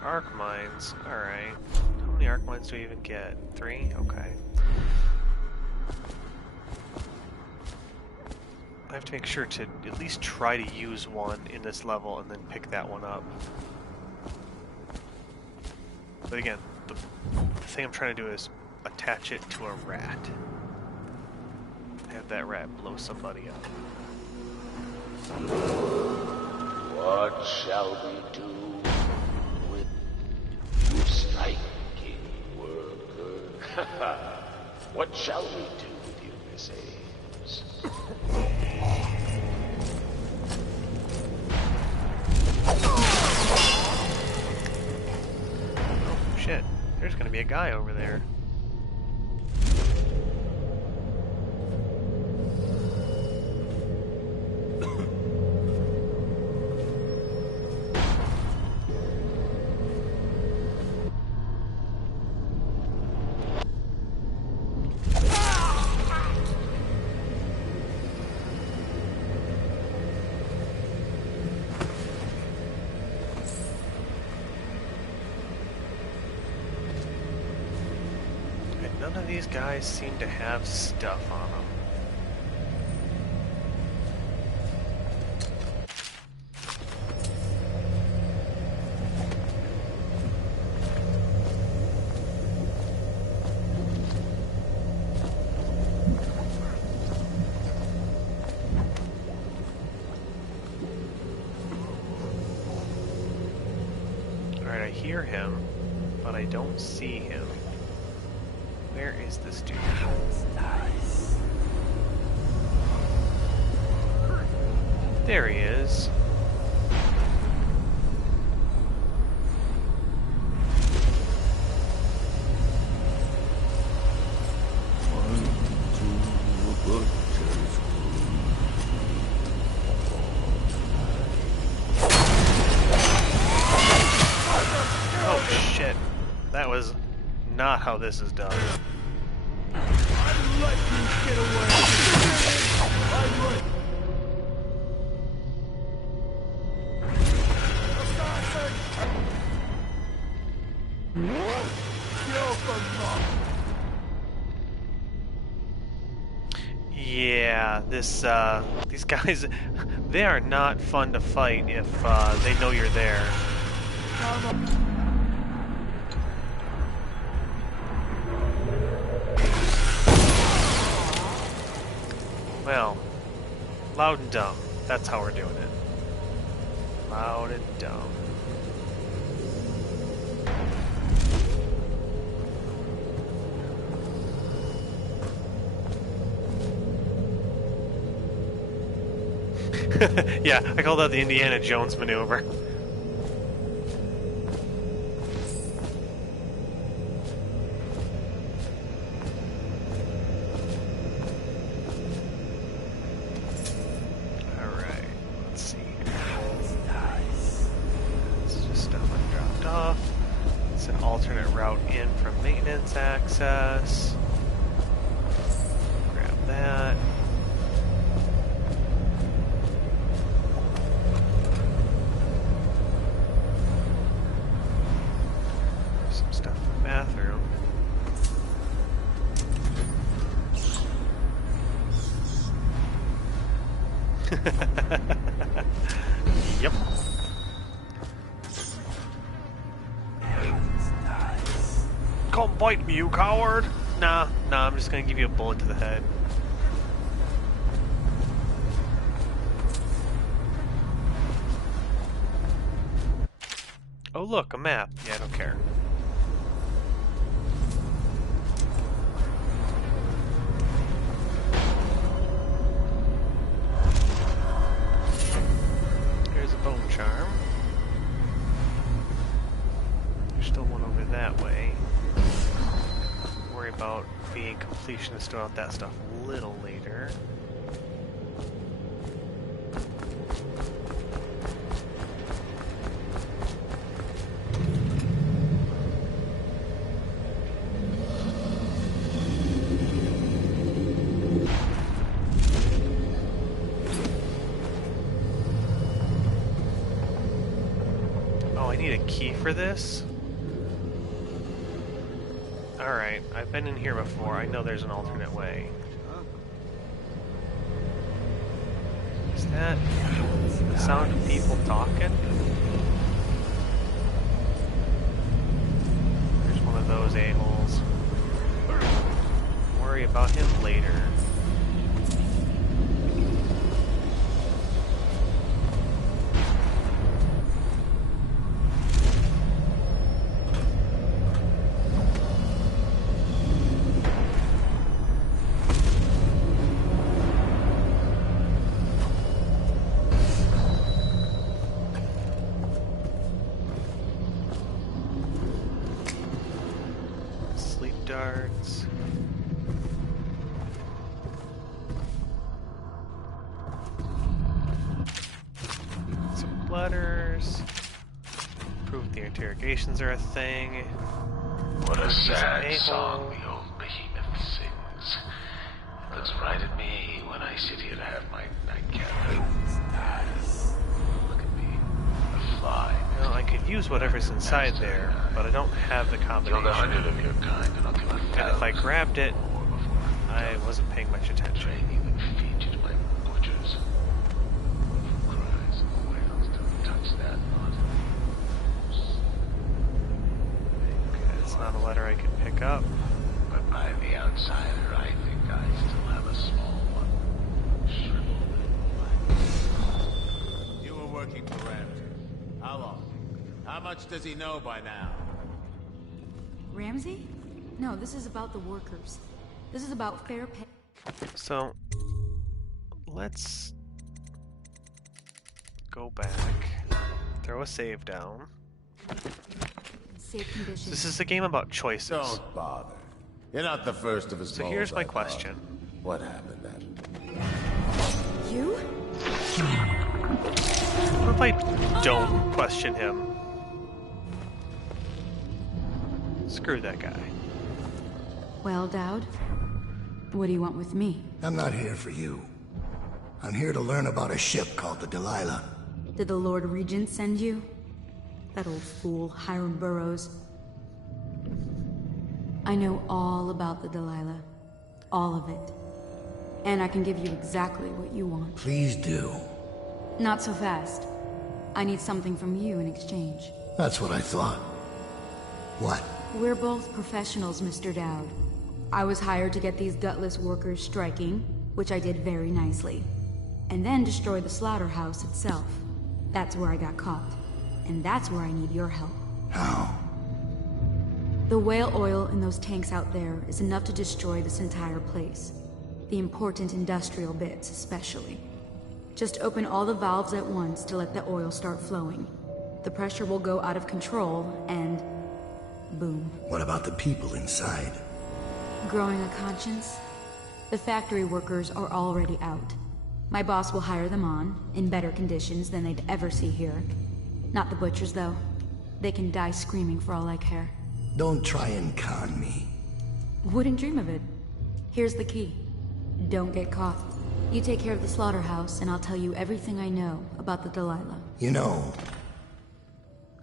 more arc mines. Alright. How many arc mines do we even get? 3? Okay. I have to make sure to at least try to use one in this level and then pick that one up. But again, the thing I'm trying to do is attach it to a rat. Have that rat blow somebody up. What shall we do with you, striking worker? What shall we do with you, Miss Ames? Oh, shit. There's gonna be a guy over there. None of these guys seem to have stuff on them. Alright, I hear him, but I don't see him. Where is this dude? Nice. There he is. Oh shit. That was not how this is done. Yeah, these guys, they are not fun to fight if they know you're there. Well, loud and dumb. That's how we're doing it. Loud and dumb. Yeah, I call that the Indiana Jones maneuver. Access. Grab that. Some stuff in the bathroom. Yep. Come bite me, you coward! Nah, I'm just gonna give you a bullet to the head. Oh look, a map. Yeah, I don't care. Here's a bone charm. There's still one over that way. Worry about being completionist about that stuff a little later. need a key for this? Alright, I've been in here before. I know there's an alternate way. Is that the sound of people talking? There's one of those a-holes. Worry about him later. Darts. Some letters. Proof the interrogations are a thing. What a sad song the old behemoth sings. It looks right at me when I sit here to have my nightcap. Look at me, a fly. Well, I could use whatever's inside there, but I don't have the combination. Kill 100 of your kind, and I'll kill 1,000. And if I grabbed it, I wasn't paying much attention. Training that featured my butchers. Cries of whales don't touch that lot. Okay, it's not a letter I can pick up. But by the outsider, I think I still have a small one. Shriveled. You were working for Ramsey. How long? How much does he know by now? Ramsey? No, this is about the workers. This is about fair pay. So, let's go back. Throw a save down. Safe conditions. This is a game about choices. Don't bother. You're not the first of his So here's my question. What happened then? You? What if I don't question him? Screw that guy. Well, Dowd, what do you want with me? I'm not here for you. I'm here to learn about a ship called the Delilah. Did the Lord Regent send you? That old fool, Hiram Burrows. I know all about the Delilah. All of it. And I can give you exactly what you want. Please do. Not so fast. I need something from you in exchange. That's what I thought. What? We're both professionals, Mr. Dowd. I was hired to get these gutless workers striking, which I did very nicely. And then destroy the slaughterhouse itself. That's where I got caught. And that's where I need your help. How? The whale oil in those tanks out there is enough to destroy this entire place. The important industrial bits, especially. Just open all the valves at once to let the oil start flowing. The pressure will go out of control, and... boom. What about the people inside? Growing a conscience? The factory workers are already out. My boss will hire them on, in better conditions than they'd ever see here. Not the butchers, though. They can die screaming for all I care. Don't try and con me. Wouldn't dream of it. Here's the key. Don't get caught. You take care of the slaughterhouse, and I'll tell you everything I know about the Delilah. You know,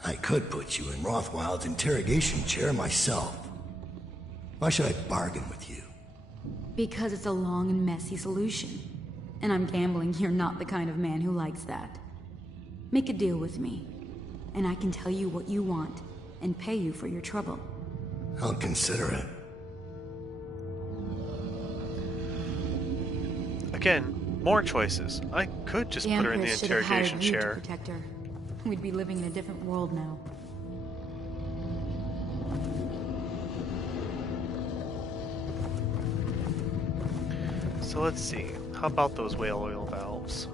I could put you in Rothwild's interrogation chair myself. Why should I bargain with you? Because it's a long and messy solution. And I'm gambling you're not the kind of man who likes that. Make a deal with me, and I can tell you what you want, and pay you for your trouble. I'll consider it. Again, more choices. I could just put her in the interrogation chair. Protect her. We'd be living in a different world now. So let's see. How about those whale oil valves?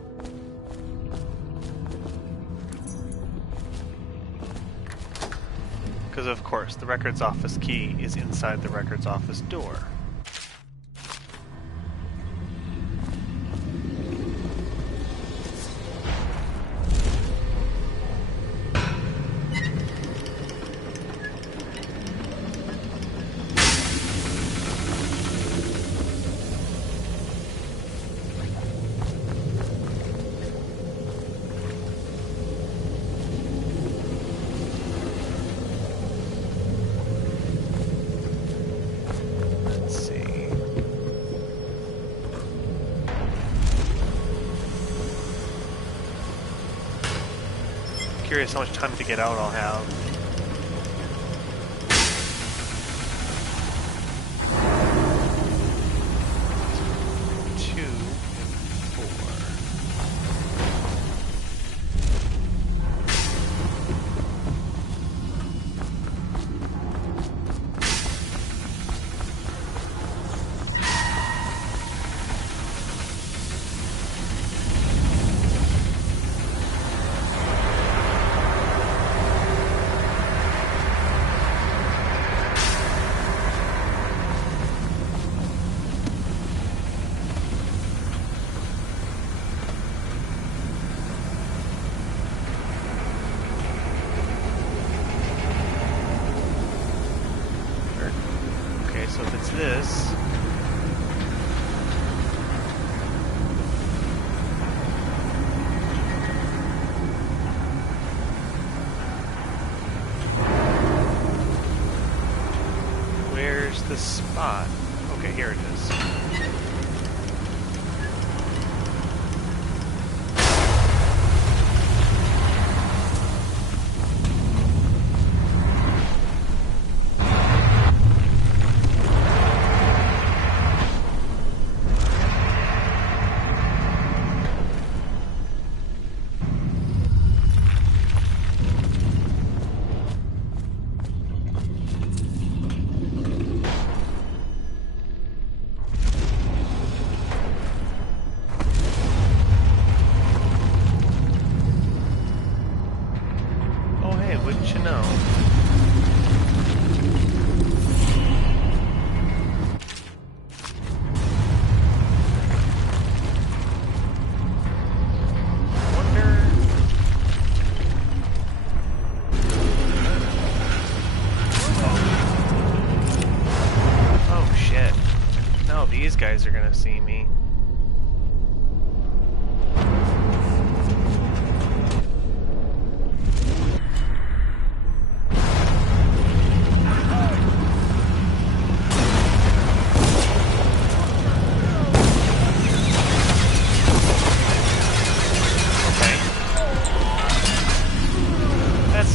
Because of course, the records office key is inside the records office door. curious how much time to get out I'll have. So if it's this, where's the spot? Okay, here it is. Wouldn't you know? Oh shit. No, these guys are gonna see me.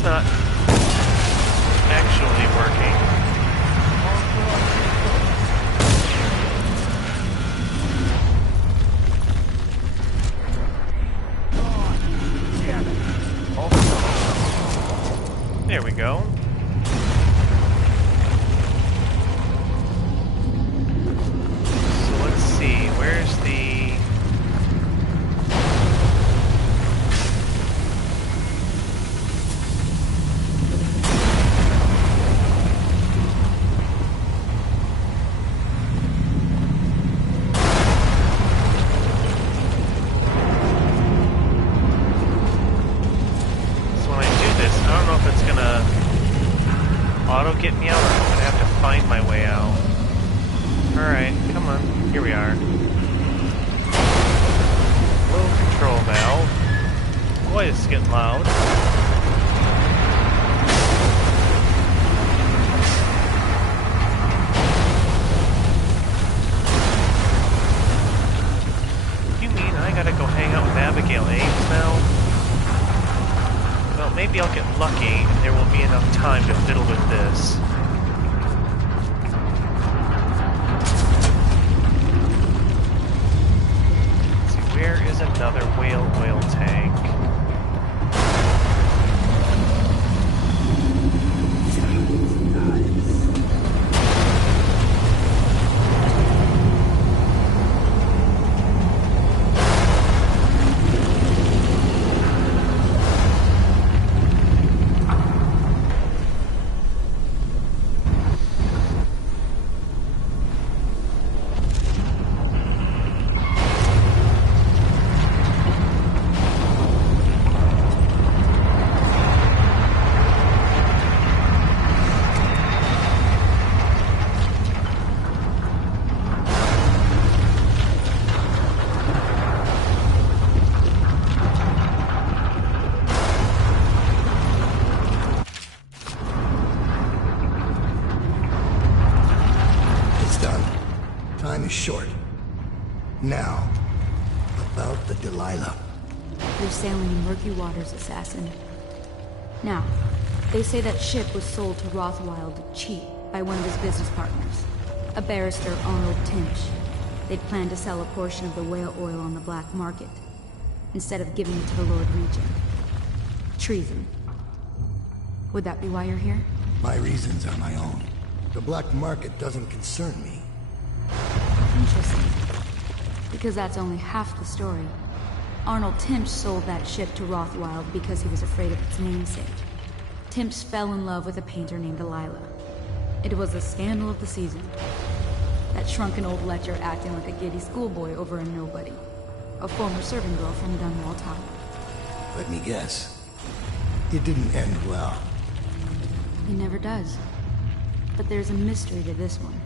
Not actually working. There we go. So let's see, where's the... auto get me out, or I'm gonna have to find my way out. Alright, come on. Here we are. Low control valve. Boy, it's getting loud. You mean I gotta go hang out with Abigail Ames now? Well, maybe I'll get lucky and there will be enough time to fiddle with this. Let's see, where is another whale oil tank? Is short. Now, about the Delilah. You're sailing in murky waters, assassin. Now, they say that ship was sold to Rothwild cheap by one of his business partners, a barrister Arnold Timsch. They'd planned to sell a portion of the whale oil on the black market, instead of giving it to the Lord Regent. Treason. Would that be why you're here? My reasons are my own. The black market doesn't concern me. Interesting. Because that's only half the story. Arnold Timsch sold that ship to Rothwild because he was afraid of its namesake. Timsch fell in love with a painter named Delilah. It was the scandal of the season. That shrunken old lecher acting like a giddy schoolboy over a nobody. A former serving girl from Dunwall Tower. Let me guess. It didn't end well. It never does. But there's a mystery to this one.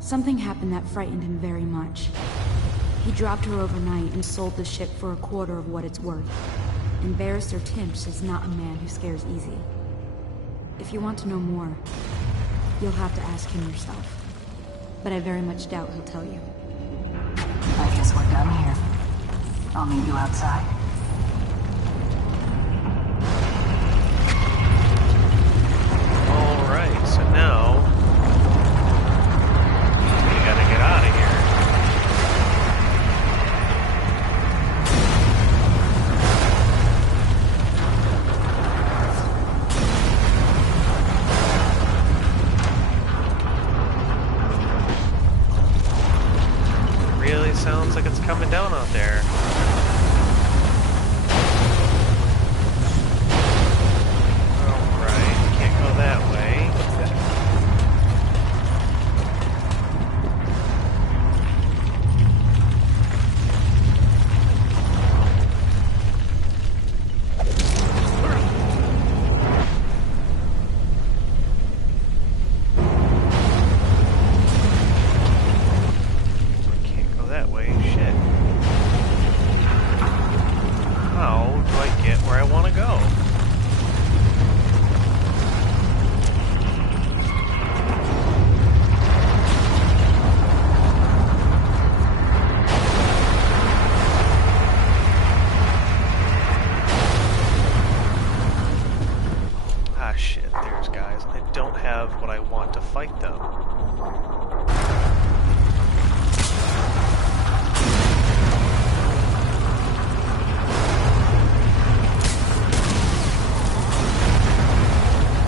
Something happened that frightened him very much. He dropped her overnight and sold the ship for a quarter of what it's worth. And Barrister Timsch is not a man who scares easy. If you want to know more, you'll have to ask him yourself. But I very much doubt he'll tell you. I guess we're done here. I'll meet you outside. Alright, so now we gotta get out of here. Really sounds like it's coming down out there. Alright, can't go that way. Can't go that way, shit. How do I get where I want to go? Ah shit, there's guys. I don't have what I want to fight them.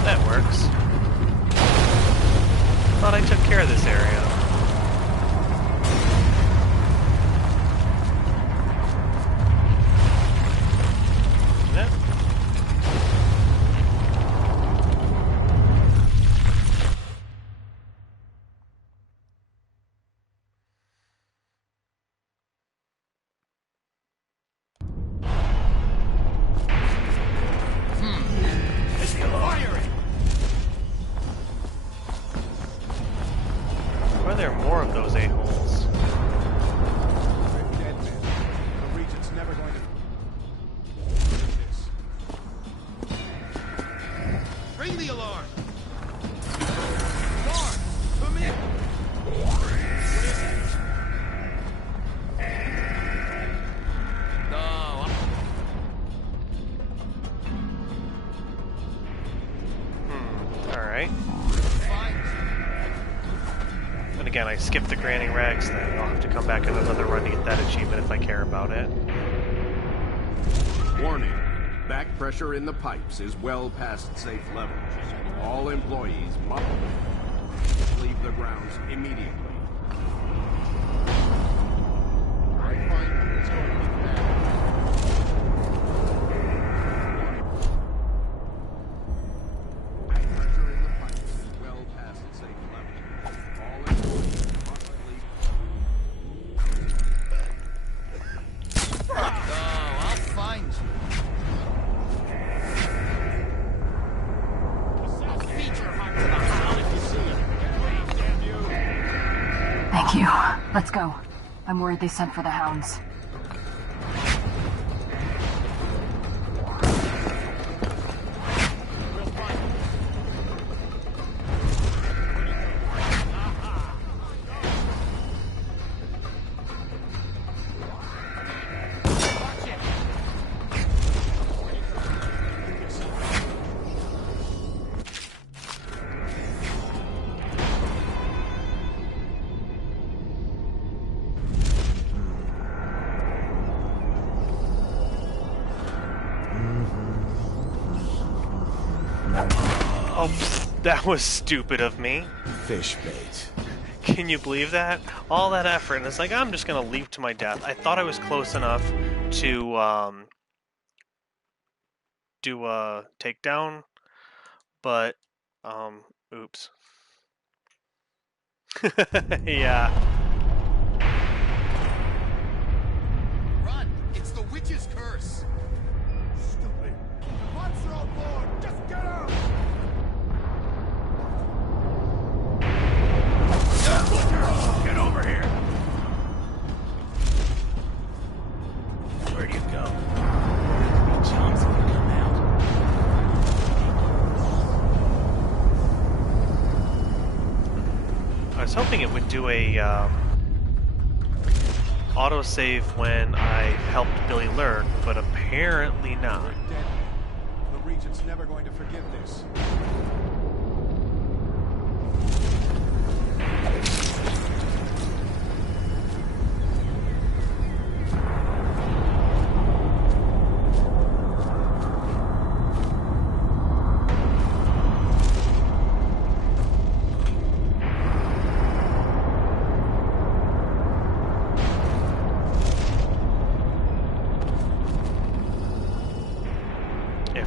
That works. Thought I took care of this area. Yep. Are there more of those a-holes? Dead man. The Regent's never going to... this. Ring the alarm! Guard! Come in! No, Alright. And again, I skipped the Granny Rags thing. I'll have to come back in another run to get that achievement if I care about it. Warning. Back pressure in the pipes is well past safe levels. All employees must leave the grounds immediately. Thank you. Let's go. I'm worried they sent for the hounds. Oh, that was stupid of me. Fish bait. Can you believe that? All that effort, and it's like, I'm just gonna leap to my death. I thought I was close enough to do a takedown, but oops. Yeah. Run! It's the witch's curse! Stupid! The monster on board! Just get out! Get over here! Where'd you go? Chum's gonna come out. I was hoping it would do a autosave when I helped Billy learn, but apparently not. The Regent's never going to forgive this.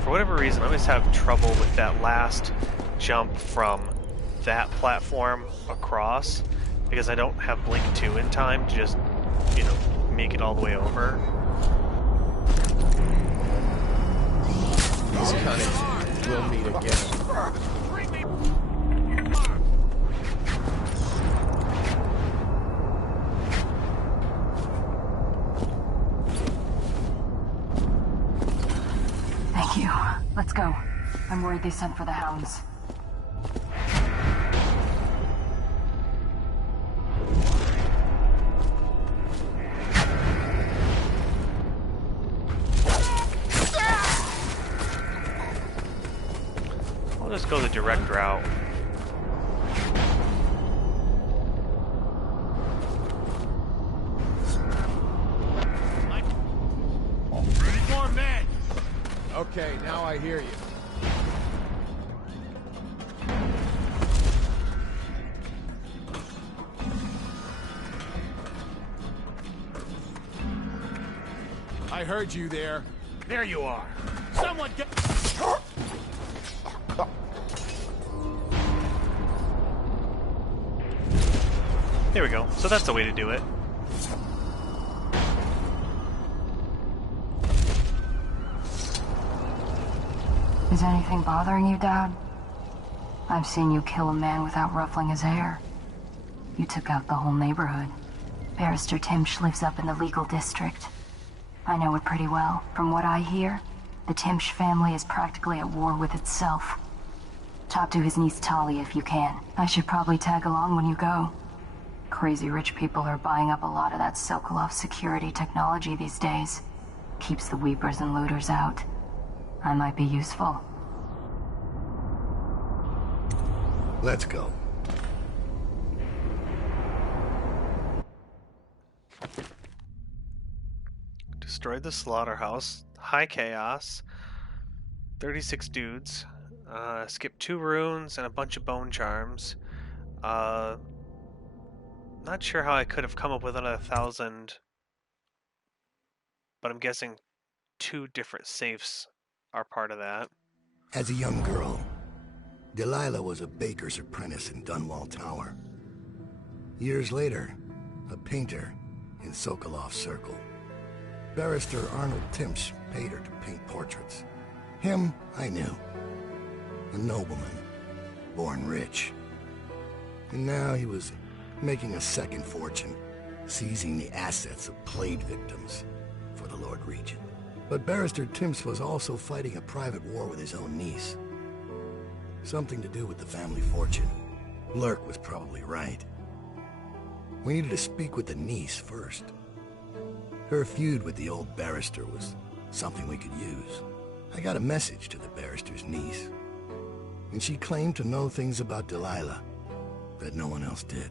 For whatever reason, I always have trouble with that last jump from that platform across, because I don't have Blink 2 in time to just, you know, make it all the way over. He's cunning. We'll meet again. Thank you. Let's go. I'm worried they sent for the hounds. I'll just go the direct route. More men! Okay, now I hear you. I heard you there. There you are. Someone get... There we go. So that's the way to do it. Is anything bothering you, Dad? I've seen you kill a man without ruffling his hair. You took out the whole neighborhood. Barrister Timsh lives up in the legal district. I know it pretty well. From what I hear, the Timsh family is practically at war with itself. Talk to his niece Tali if you can. I should probably tag along when you go. Crazy rich people are buying up a lot of that Sokolov security technology these days. Keeps the weepers and looters out. I might be useful. Let's go. Destroyed the slaughterhouse. High chaos. 36 dudes. Skipped 2 runes and a bunch of bone charms. Not sure how I could have come up with another 1,000. But I'm guessing 2 different safes are part of that. As a young girl, Delilah was a baker's apprentice in Dunwall Tower. Years later, a painter in Sokolov's circle. Barrister Arnold Timsh paid her to paint portraits. Him, I knew. A nobleman, born rich. And now he was making a second fortune, seizing the assets of plague victims for the Lord Regent. But Barrister Timsh was also fighting a private war with his own niece. Something to do with the family fortune. Lurk was probably right. We needed to speak with the niece first. Her feud with the old barrister was something we could use. I got a message to the barrister's niece, and she claimed to know things about Delilah that no one else did.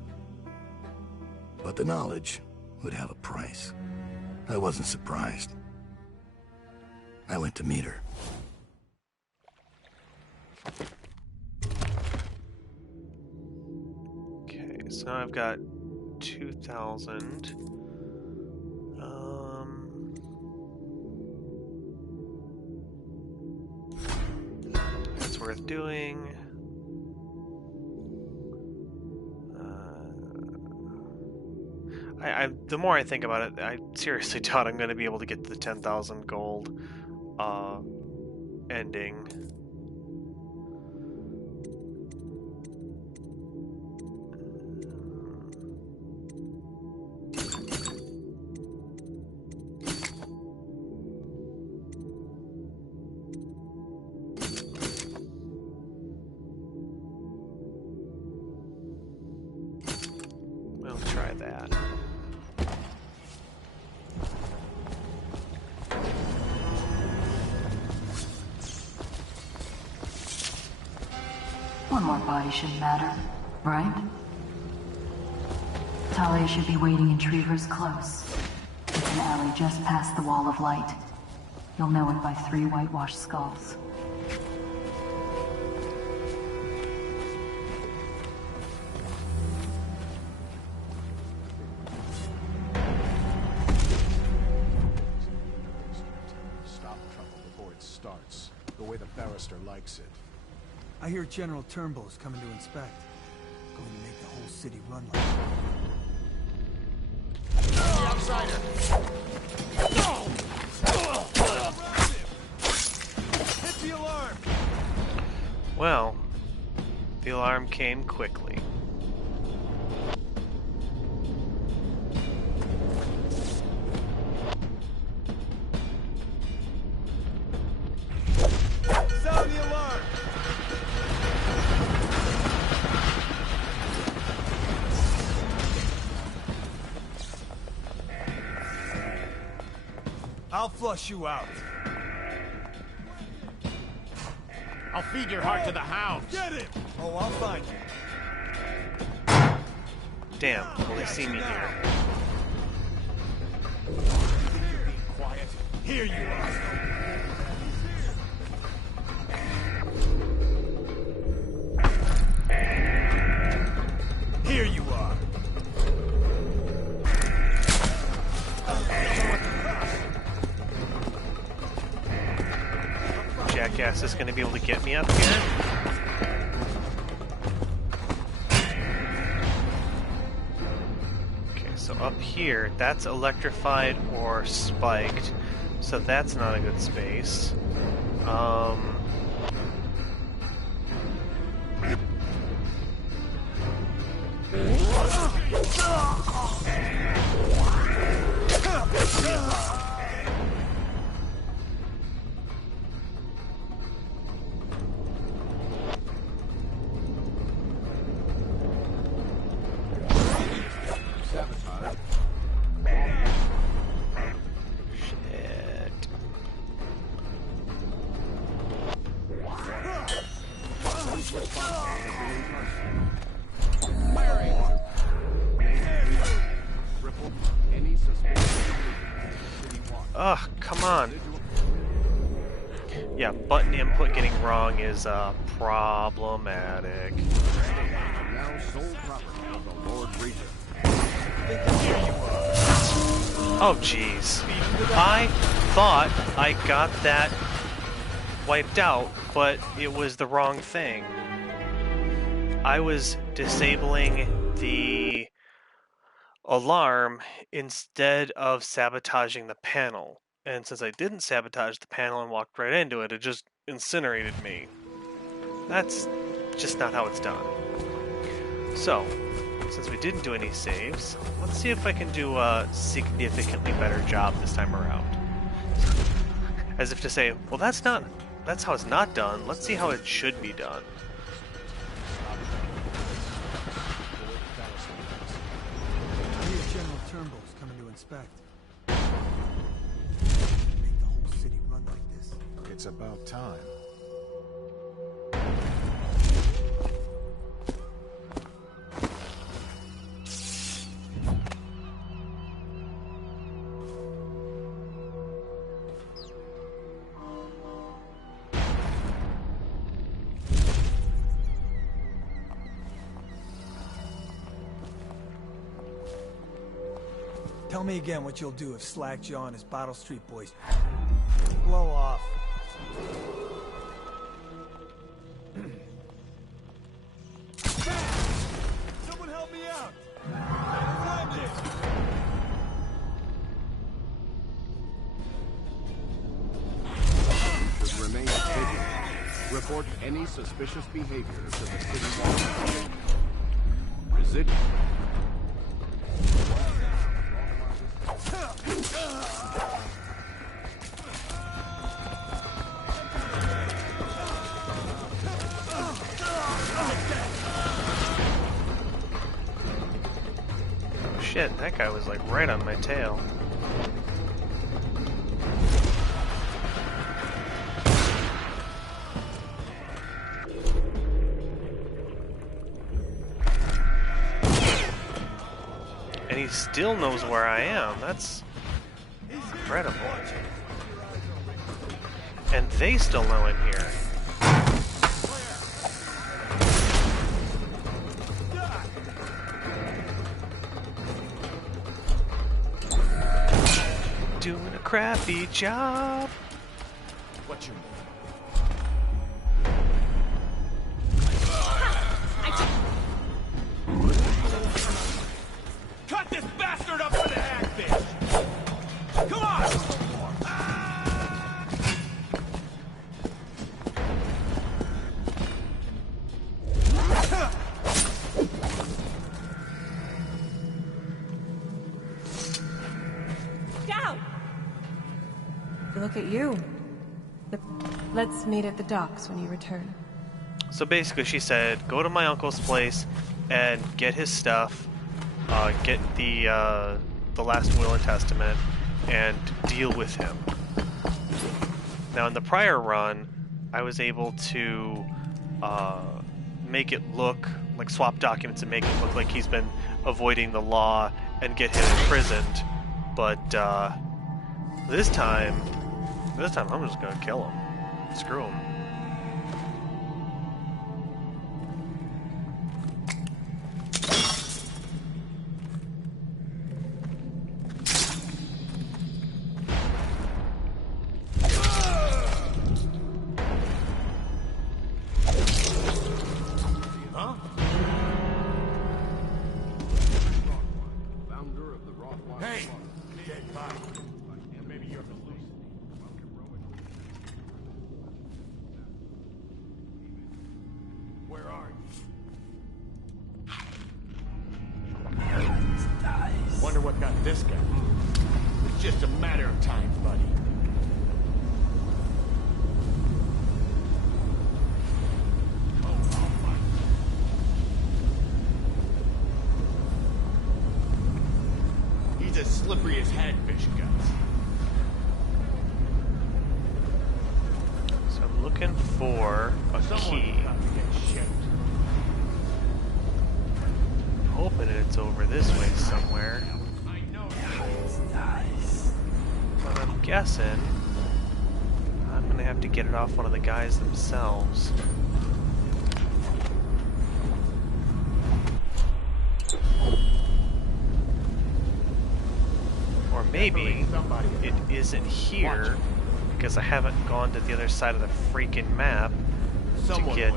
But the knowledge would have a price. I wasn't surprised. I went to meet her. So now I've got 2,000. That's worth doing. The more I think about it, I seriously doubt I'm going to be able to get the 10,000 gold ending. We'll try that. One more body shouldn't matter, right? Talia should be waiting in Trevor's Close. It's an alley just past the Wall of Light. You'll know it by 3 whitewashed skulls. Stop trouble before it starts, the way the barrister likes it. I hear General Turnbull's coming to inspect. Going to make the whole city run like that. The outsider! Hit the alarm! Well, the alarm came quickly. Sound the alarm! I'll flush you out. I'll feed your heart to the hounds. Get him! Oh, I'll find you. Damn, will they see me here? Be quiet. Here you are. Here you are. Jackass is going to be able to get me up here. Okay, so up here, that's electrified or spiked, so that's not a good space. Ugh, come on. Yeah, button input getting wrong is problematic. Now sole property of the Lord Regent. Oh, jeez. I thought I got that wiped out, but it was the wrong thing. I was disabling the alarm instead of sabotaging the panel. And since I didn't sabotage the panel and walked right into it, it just incinerated me. That's just not how it's done. So, since we didn't do any saves, let's see if I can do a significantly better job this time around. As if to say, well, that's how it's not done. Let's see how it should be done. I hear General Turnbull's coming to inspect. Make the whole city run like this. It's about time. Tell me again what you'll do if Slackjaw and his Bottle Street boys blow off. Someone help me out! I'm blinded! Should remain vigilant. Report any suspicious behavior to the city wall. Residual. Oh shit, that guy was like right on my tail. And he still knows where I am. That's incredible. And they still know I'm here. Doing a crappy job. What's your name? Cut this bastard up for the hagfish! Come on! Down! Look at you. Let's meet at the docks when you return. So basically she said, go to my uncle's place and get his stuff, get the last will and testament, and deal with him. Now in the prior run, I was able to make it look, like swap documents and make it look like he's been avoiding the law and get him imprisoned. But this time I'm just gonna kill him. Screw him. Hey! Dead body. Maybe you're hallucinating. Where are you? Wonder what got this guy. It's just a matter of time, buddy. He's as slippery as hagfish guts. So I'm looking for a key. Hoping it's over this way somewhere. But I'm guessing I'm gonna have to get it off one of the guys themselves. Or maybe it isn't here because I haven't gone to the other side of the freaking map to get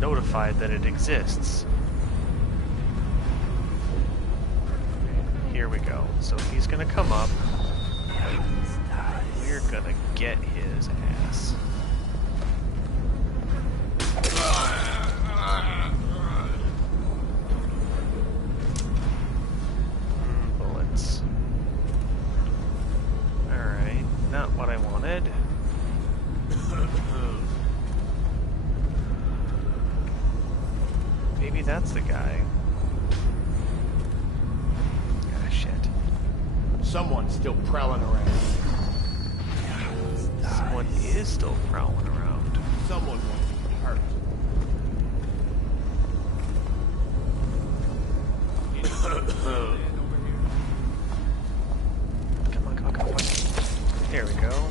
notified that it exists. Here we go. So he's gonna come up. We're gonna get his ass. Bullets. Alright, not what I wanted. Maybe that's the guy. Ah, shit. Someone's still prowling around. Someone is still prowling around. Someone wants to be hurt. Come on. There we go.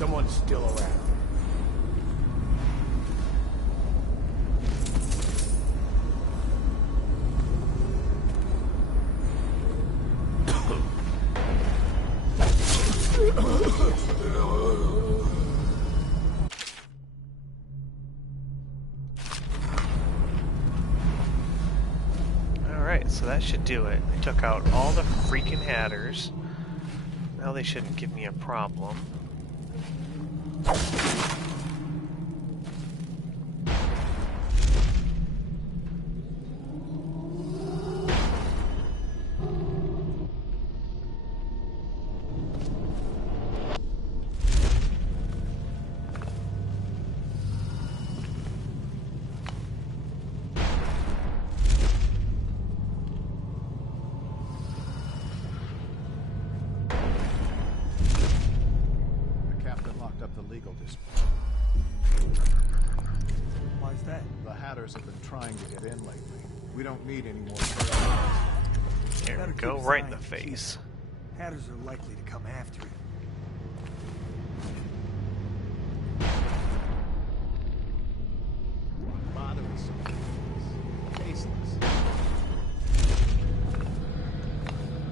Someone's still around. Alright, so that should do it. I took out all the freaking hatters. Now they shouldn't give me a problem. Why's that? The Hatters have been trying to get in lately. We don't need any more. There we go, right in the face. Hatters are likely to come after it.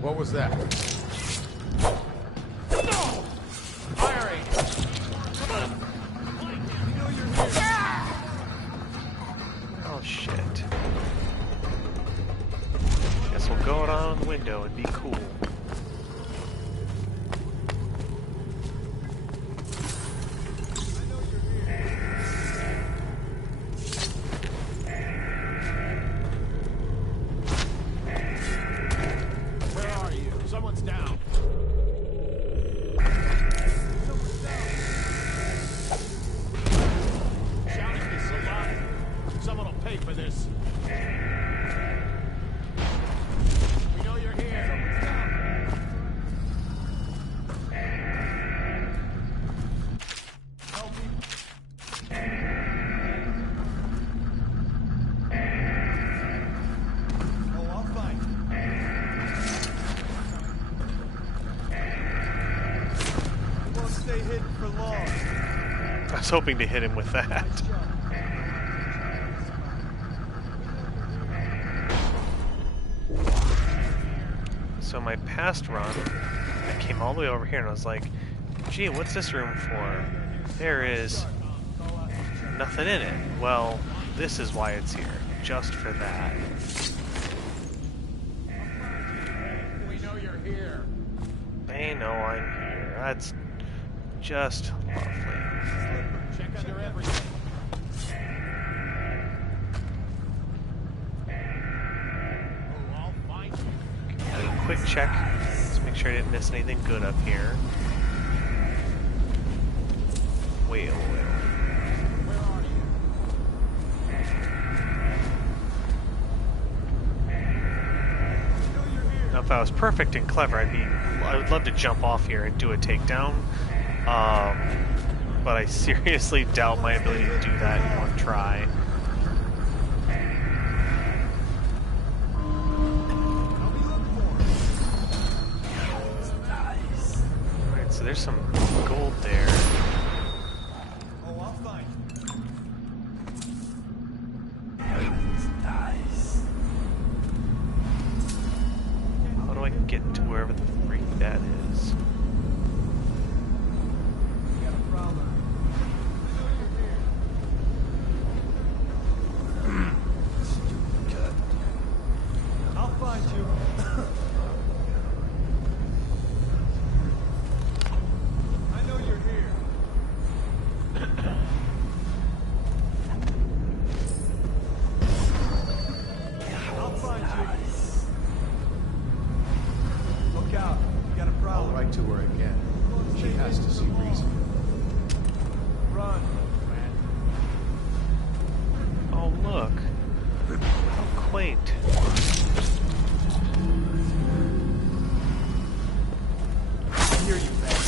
What was that? No! Firing! Oh shit. Guess we'll go out on the window and be cool. Where are you? Someone's down. Shouting is a lot. Someone will pay for this. We know you're here. Help me. Oh, I'll find you. We won't stay hidden for long. I was hoping to hit him with that. So my past run, I came all the way over here and I was like, gee, what's this room for? There is nothing in it. Well, this is why it's here. Just for that. We know you're here. They know I'm here. That's just lovely. Check under everything. Oh, I'll find you. A quick check. Let's make sure I didn't miss anything good up here. Whale. Where are you? Now, if I was perfect and clever, I would love to jump off here and do a takedown. But I seriously doubt my ability to do that in one try. Alright, so there's some gold there. Oh, I'll find you. How do I get to wherever the freak that is? I'll find you. I know you're here. I'll find you. Look out. You got a problem. I'll write to her again. She has to see reason. Run. Oh, look. How quaint. I hear you, man.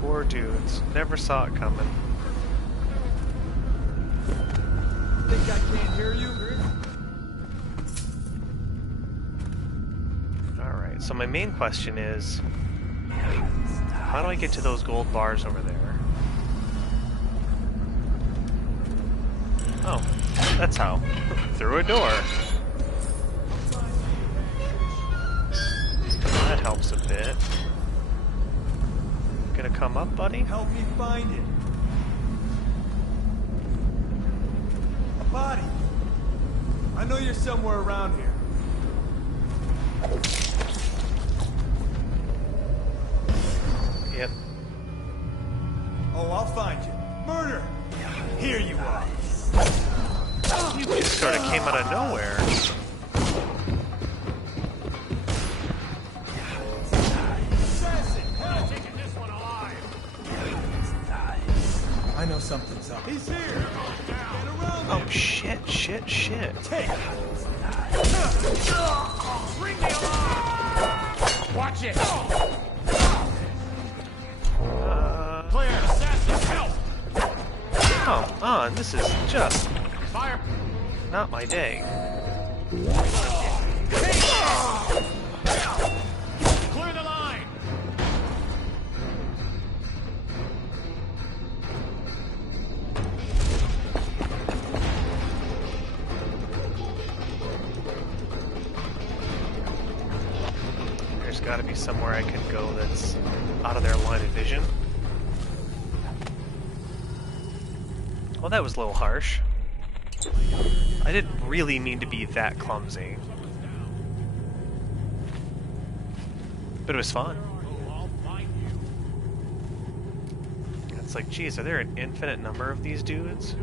Poor dudes. Never saw it coming. Think I can't hear you? Alright, so my main question is, How do I get to those gold bars over there? Oh, that's how. Through a door. That helps a bit. Gonna come up, buddy? Help me find it. A body. I know you're somewhere around here. Yep. Oh, I'll find you. Murder! Here you are. You just sort of came out of nowhere. I know something's up. He's here! Get around Oh, shit. Take it! Ring the alarm! Watch it! Clear! Assassin, help! Come on, this is just Fire! not my day. Clear the line! There's got to be somewhere I can go that's out of their line of vision. Well, that was a little harsh. I didn't really mean to be that clumsy. But it was fun. It's like, geez, are there an infinite number of these dudes?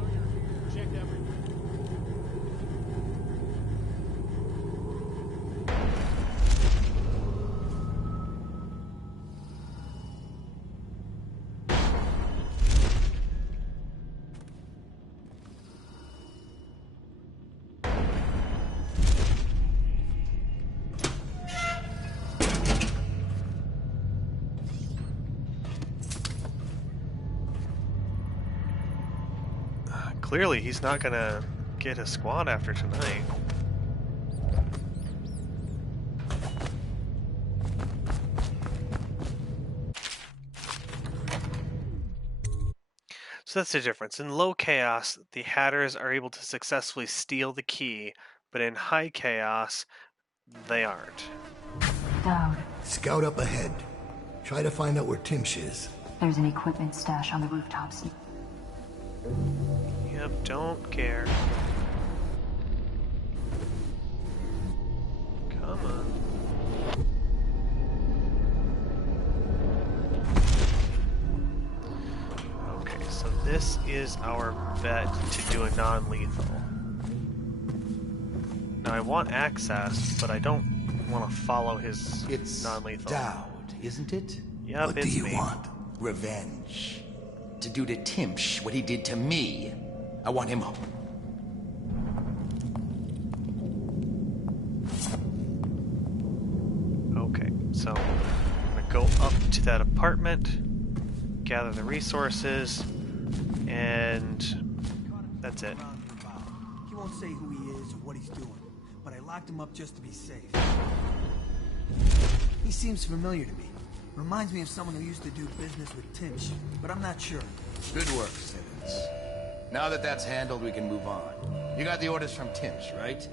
Clearly, he's not gonna get a squad after tonight. So that's the difference. In low chaos, the Hatters are able to successfully steal the key, but in high chaos, they aren't. Dowd, Scout up ahead. Try to find out where Timsh is. there's an equipment stash on the rooftops. Yep, don't care. Come on. Okay, so this is our bet to do a non-lethal. Now I want access, but I don't want to follow his non-lethal. Dowd, isn't it? Yep, what it's do you me. want? Revenge. To do to Timsh what he did to me. I want him home. Okay, so I'm gonna go up to that apartment, gather the resources, and that's it. He won't say who he is or what he's doing, but I locked him up just to be safe. He seems familiar to me. Reminds me of someone who used to do business with Timsh, but I'm not sure. Good work, Simmons. Now that that's handled, we can move on. You got the orders from Timsh, right?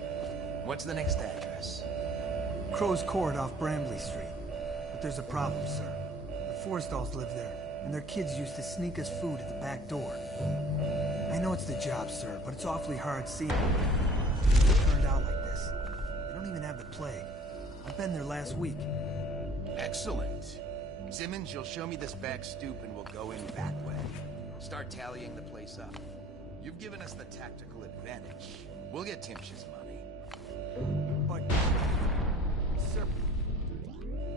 What's the next address? Crow's Court off Bramley Street. But there's a problem, sir. The Forrestalls live there, and their kids used to sneak us food at the back door. I know it's the job, sir, but it's awfully hard seeing it turned out like this. They don't even have the plague. I've been there last week. Excellent. Simmons, you'll show me this back stoop and we'll go in that way. Start tallying the place up. You've given us the tactical advantage. We'll get Timsh's money. But... sir...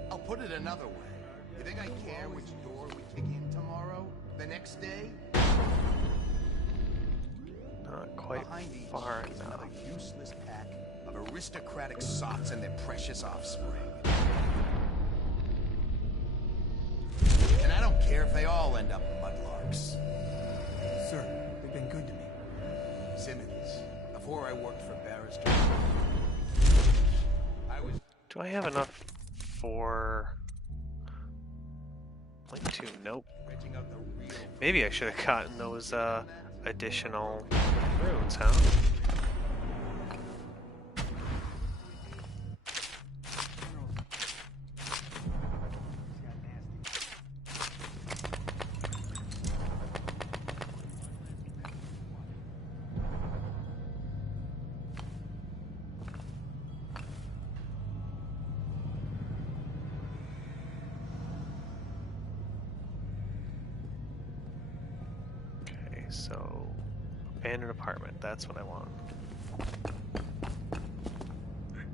I'll put it another way. You think I care which door we kick in tomorrow? The next day? Not quite Behind far each is enough. another useless pack of aristocratic sots and their precious offspring. And I don't care if they all end up mudlarks. Sir, they've been good to me. Simmons, before I worked for Barrister, I was... Do I have enough for 2.2. Nope. Maybe I should have gotten those additional runes, huh? So, abandoned apartment, that's what I want.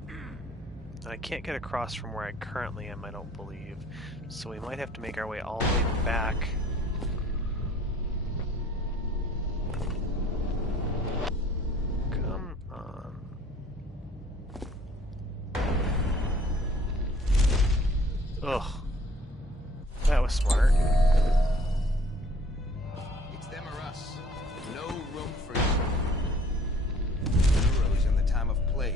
And I can't get across from where I currently am, I don't believe. So we might have to make our way all the way back. Come on. Ugh. That was smart. It's them or us. No room for heroes in the time of plague.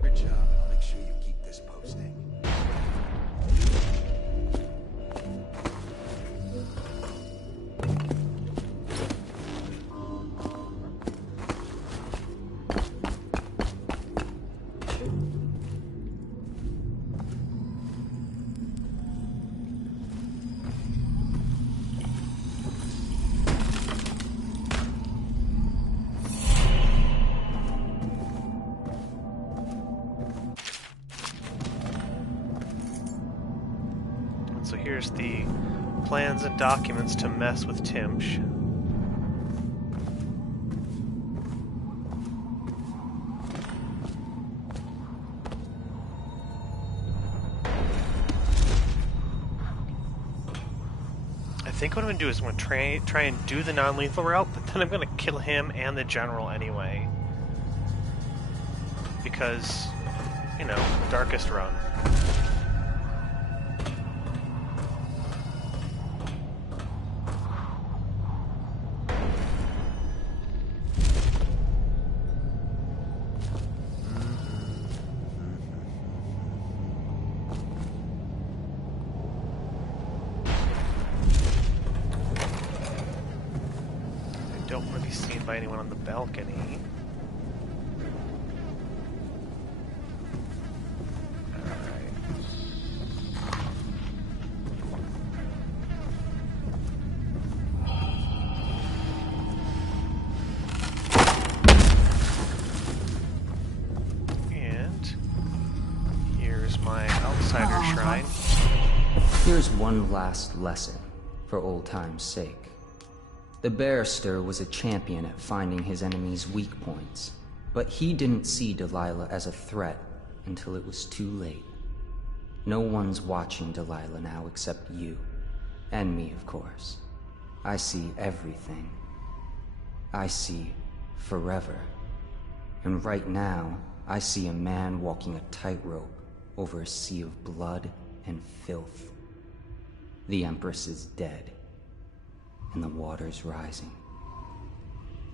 Good job, and I'll make sure you keep this posting. So here's the plans and documents to mess with Timsh. I think what I'm going to do is I'm going to try and do the non-lethal route, but then I'm going to kill him and the general anyway. Because, you know, darkest run. By anyone on the balcony. And here's my outsider shrine. Here's one last lesson, for old time's sake. The barrister was a champion at finding his enemies' weak points, but he didn't see Delilah as a threat until it was too late. No one's watching Delilah now except you. And me, of course. I see everything. I see forever. And right now, I see a man walking a tightrope over a sea of blood and filth. The Empress is dead. And the water's rising.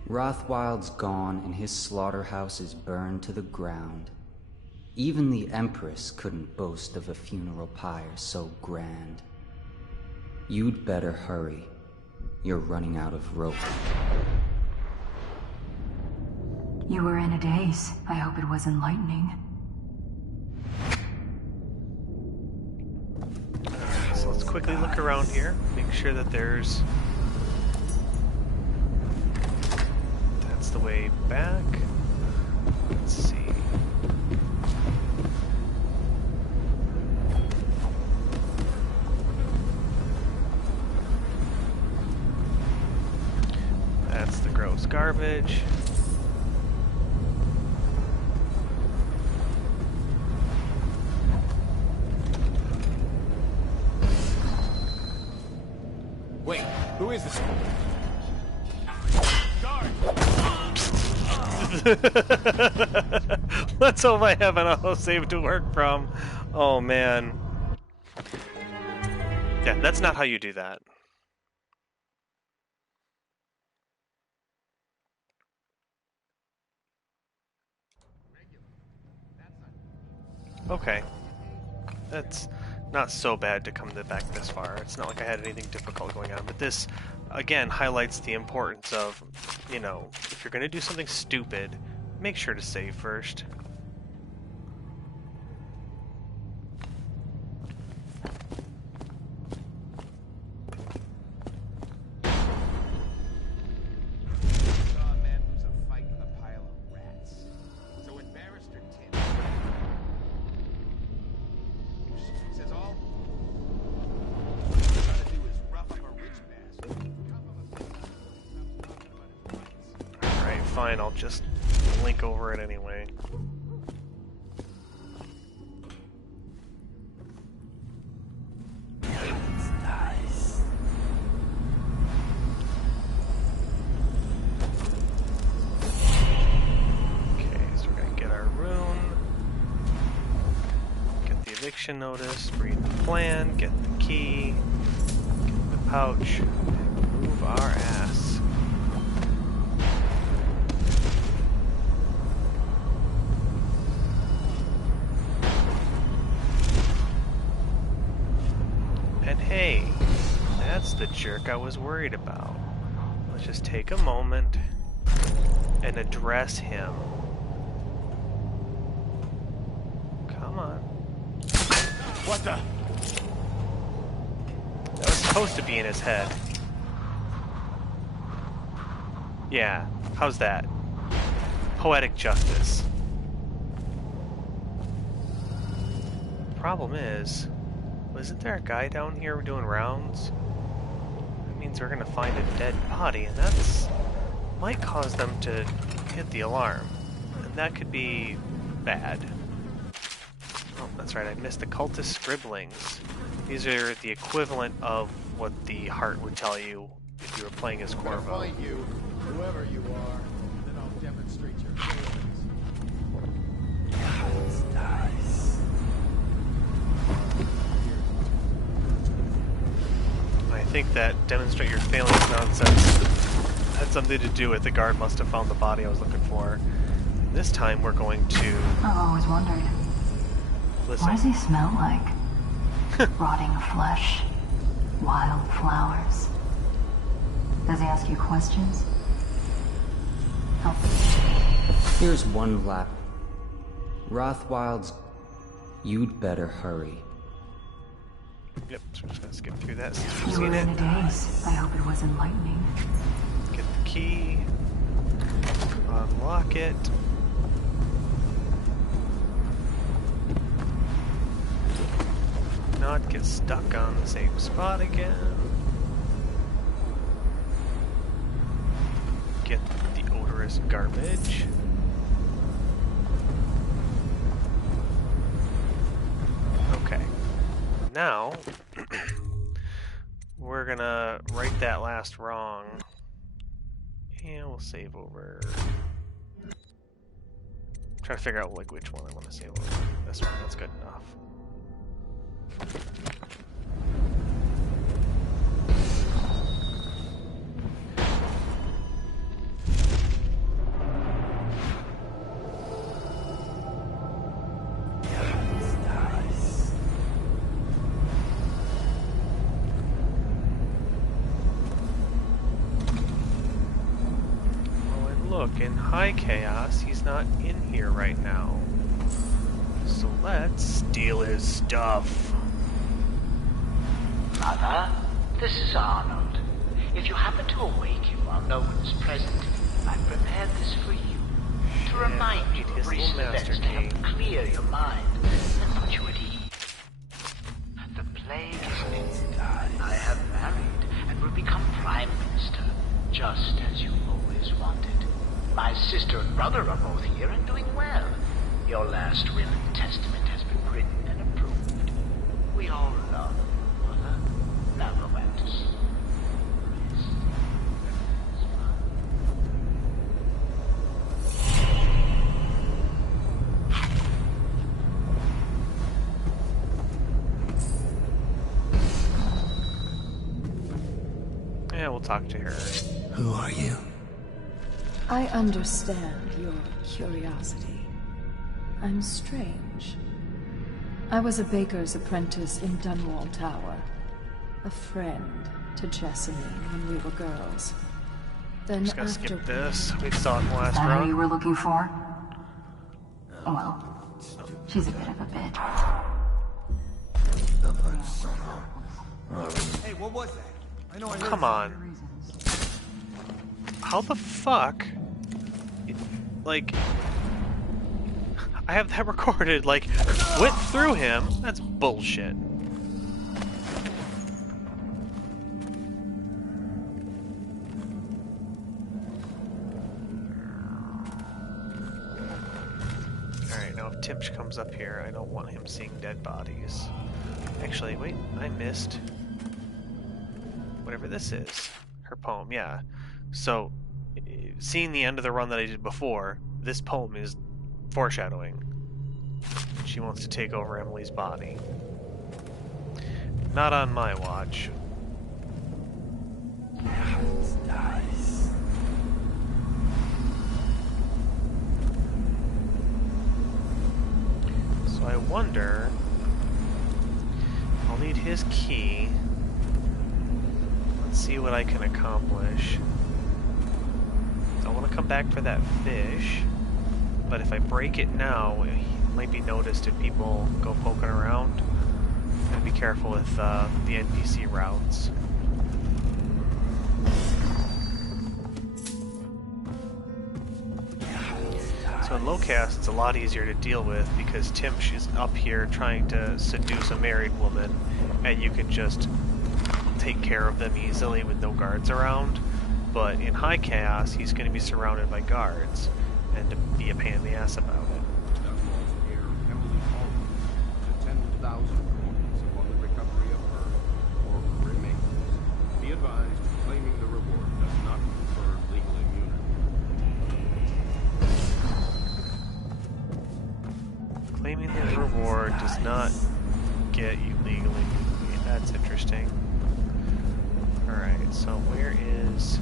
Rothwild's gone and his slaughterhouse is burned to the ground. Even the Empress couldn't boast of a funeral pyre so grand. You'd better hurry. You're running out of rope. You were in a daze. I hope it was enlightening. So let's quickly look around here, make sure that there's... That's the way back. Let's see. That's the gross garbage. Wait, who is this? Guard! Let's hope I have an autosave to work from. Oh man. Yeah, that's not how you do that. Okay. That's not so bad to come back this far. It's not like I had anything difficult going on, but this, again, highlights the importance of, you know, if you're going to do something stupid, make sure to save first. Fine, I'll just link over it anyway. Nice. Okay, so we're gonna get our rune, get the eviction notice, read the plan, get the key, get the pouch, and move our ass. Hey, that's the jerk I was worried about. Let's just take a moment and address him. Come on. What the? That was supposed to be in his head. Yeah, how's that? Poetic justice. Problem is, isn't there a guy down here doing rounds? That means we're gonna find a dead body, and that's might cause them to hit the alarm. And that could be bad. Oh, that's right, I missed the cultist scribblings. These are the equivalent of what the heart would tell you if you were playing as Corvo. I'll find you, whoever you are, and then I'll demonstrate your feelings. Nice. I think that demonstrate your failings nonsense had something to do with the guard must have found the body I was looking for. And this time we're going to... I've always wondered. Listen. What does he smell like? Rotting flesh? Wild flowers? Does he ask you questions? Oh. Here's one lap. Rothwild's... You'd better hurry. Yep, so we're just gonna skip through that since You we've were seen in it. a daze. I hope it was enlightening. Get the key. Unlock it. Not get stuck on the same spot again. Get the odorous garbage. Okay. Now, we're gonna right that last wrong. And we'll save over. Try to figure out like which one I want to save over. This one, that's good enough. Look, in high chaos, he's not in here right now. So let's steal his stuff. Mother, this is Arnold. If you happen to awake him while no one is present, I've prepared this for you. To remind you of recent events to help clear your mind and put you at ease. The plague is ended. I have married and will become Prime Minister, just as you always wanted. My sister and brother are both here and doing well. Your last will and testament has been written and approved. We all love you, Mother. Now go back to sleep. Yeah, we'll talk to her. Who are you? I understand your curiosity. I'm strange. I was a baker's apprentice in Dunwall Tower. A friend to Jessamine when we were girls. Then Just gotta after skip this. We saw it in the last Is that who run. you were looking for? Well, she's a bit of a bitch. Hey, what was that? I know I heard Come on. How the fuck? Like, I have that recorded, like, went through him? That's bullshit. Alright, now if Timsh comes up here, I don't want him seeing dead bodies. Actually, wait, I missed whatever this is. Her poem, yeah. So, seeing the end of the run that I did before, this poem is foreshadowing. She wants to take over Emily's body. Not on my watch. Nice. So I wonder... I'll need his key. Let's see what I can accomplish. I want to come back for that fish, but if I break it now, it might be noticed if people go poking around. Gotta be careful with the NPC routes. So in Lowcast, it's a lot easier to deal with because Timsh is up here trying to seduce a married woman, and you can just take care of them easily with no guards around. But in High Chaos, he's going to be surrounded by guards, and to be a pain in the ass about it. Dunwall's heir, Emily Caldwell, to 10,000 coins upon the recovery of her or her remains. Be advised, claiming the reward does not confer legal immunity. Claiming the reward does not get you legal immunity. That's interesting. Alright, so where is...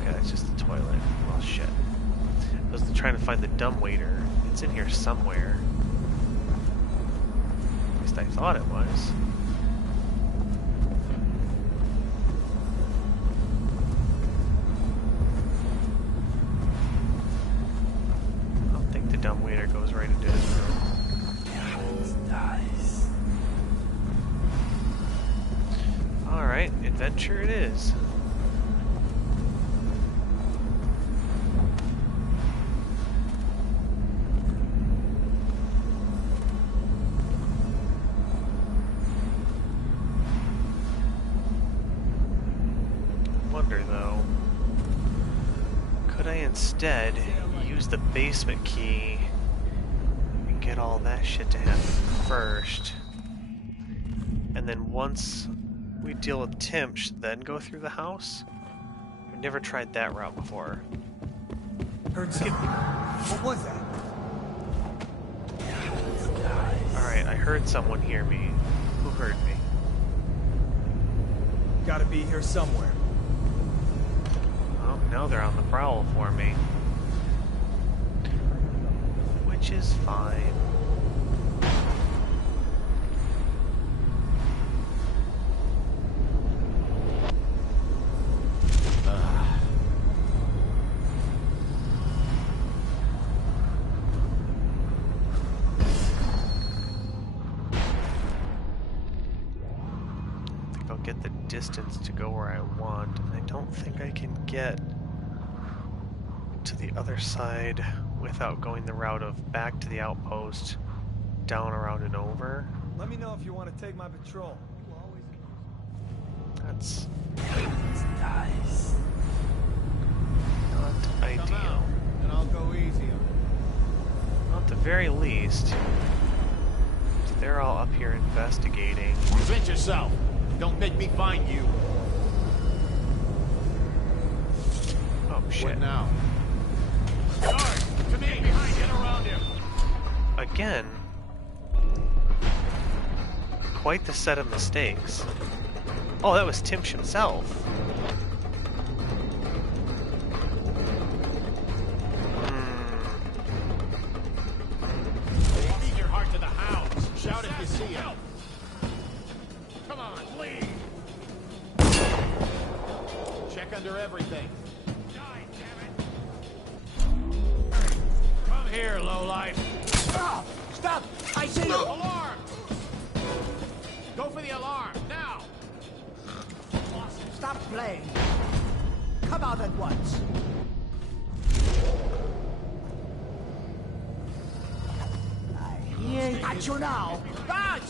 Okay, it's just the toilet. Well, shit. I was trying to find the dumbwaiter. It's in here somewhere. At least I thought it was. I don't think the dumbwaiter goes right into his room. Nice. Alright, adventure it is. Wonder though, could I instead use the basement key and get all that shit to happen first? And then once we deal with Timsh, then go through the house? I've never tried that route before. Heard something. What was that? Alright, I heard someone hear me. Who heard me? Gotta be here somewhere. Oh, now they're on the prowl for me. Which is fine. Get the distance to go where I want, and I don't think I can get to the other side without going the route of back to the outpost, down, around, and over. Let me know if you want to take my patrol. That's Nice. not ideal. And I'll go easy on Well, at the very least, they're all up here investigating. Prevent yourself. Don't make me find you. Oh shit. What now? Guard! To me! Behind! Get around him! Again, quite the set of mistakes. Oh, that was Timsh himself. Feed your heart to the lowlife. Oh, stop! I see you! Alarm! Go for the alarm, now! Stop playing. Come out at once. I got you now. Dodge!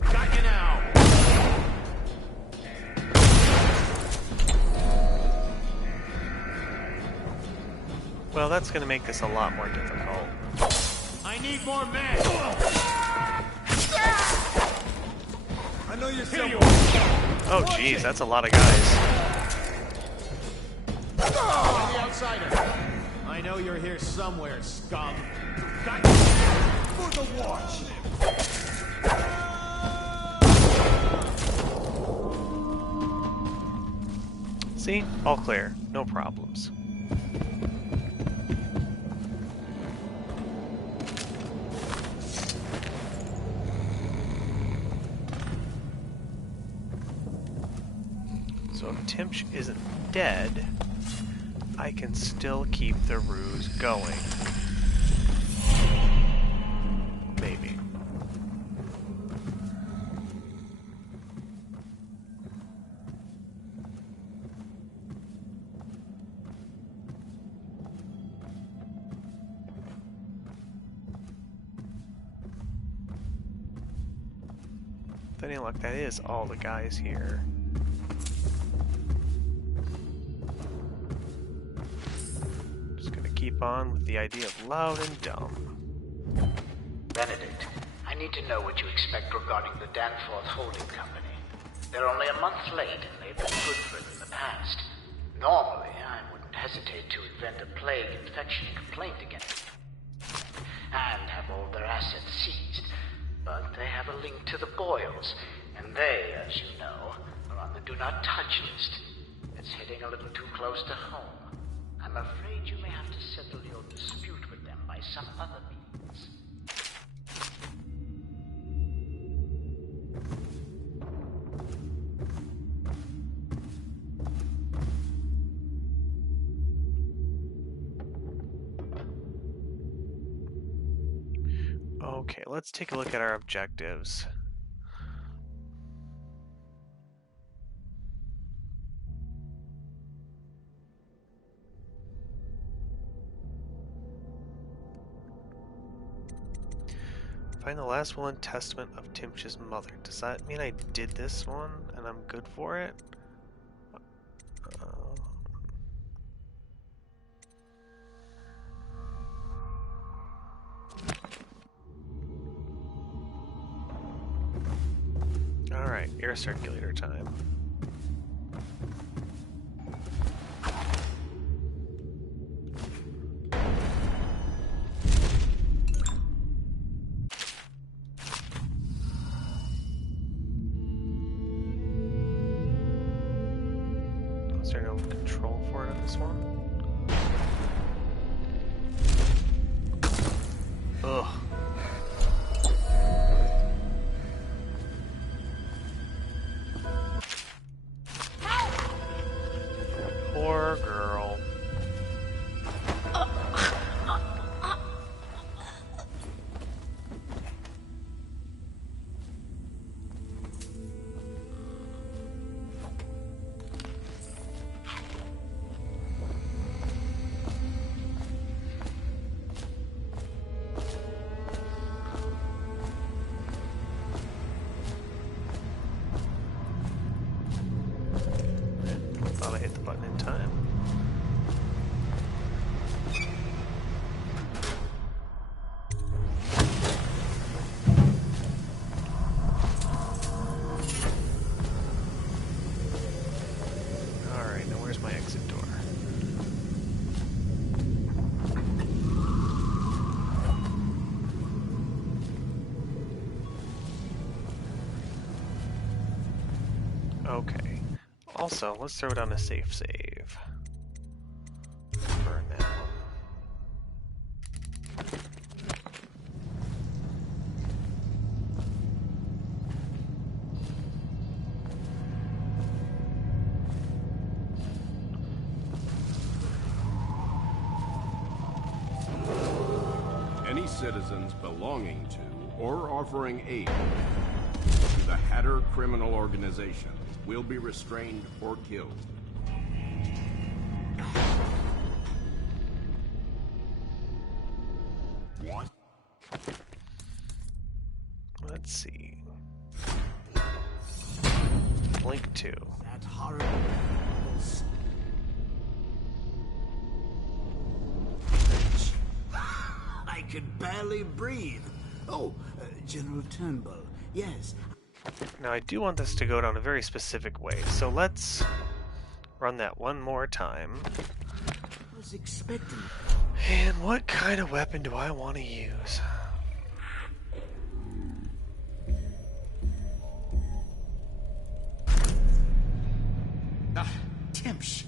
Got you now. Well, that's going to make this a lot more difficult. I need more men. I know you're somewhere. Oh, jeez, that's a lot of guys. I'm the outsider. I know you're here somewhere, scum. Got you. For the watch. See? All clear. No problems. So if Timch isn't dead, I can still keep the ruse going. Maybe. With any luck, that is all the guys here. Keep on with the idea of loud and dumb. Benedict, I need to know what you expect regarding the Danforth Holding Company. They're only a month late, and they've been good for it in the past. Normally, I wouldn't hesitate to invent a plague infection complaint against them, and have all their assets seized. But they have a link to the Boyles, and they, as you know, are on the Do Not Touch list. It's hitting a little too close to home. I'm afraid you may have to settle your dispute with them by some other means. Okay, let's take a look at our objectives. Find the last will and testament of Timch's mother. Does that mean I did this one and I'm good for it? Alright, air circulator time. Is there no control for it on this one? Ugh. Poor girl. Thought I hit the button in time. Alright, now where's my exit door? Okay. Also, let's throw down a safe save. Burn that one. any citizens belonging to or offering aid to the Hatter criminal organization will be restrained or killed. What? Let's see. Blink 2. That horrible. I could barely breathe. Oh, General Turnbull. Yes. Now I do want this to go down a very specific way, so let's run that one more time. I was expecting. And what kind of weapon do I want to use? Timsh.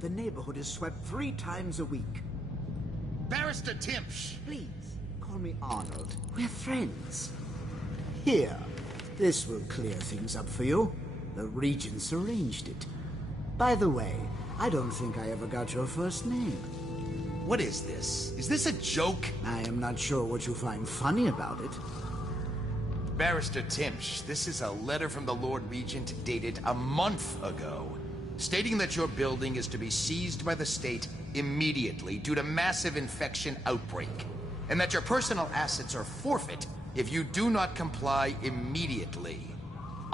The neighborhood is swept 3 times a week. Barrister Timsh! Please, call me Arnold. We're friends. Here, this will clear things up for you. The Regents arranged it. By the way, I don't think I ever got your first name. What is this? Is this a joke? I am not sure what you find funny about it. Barrister Timsh, this is a letter from the Lord Regent dated a month ago, stating that your building is to be seized by the state immediately due to massive infection outbreak, and that your personal assets are forfeit if you do not comply immediately.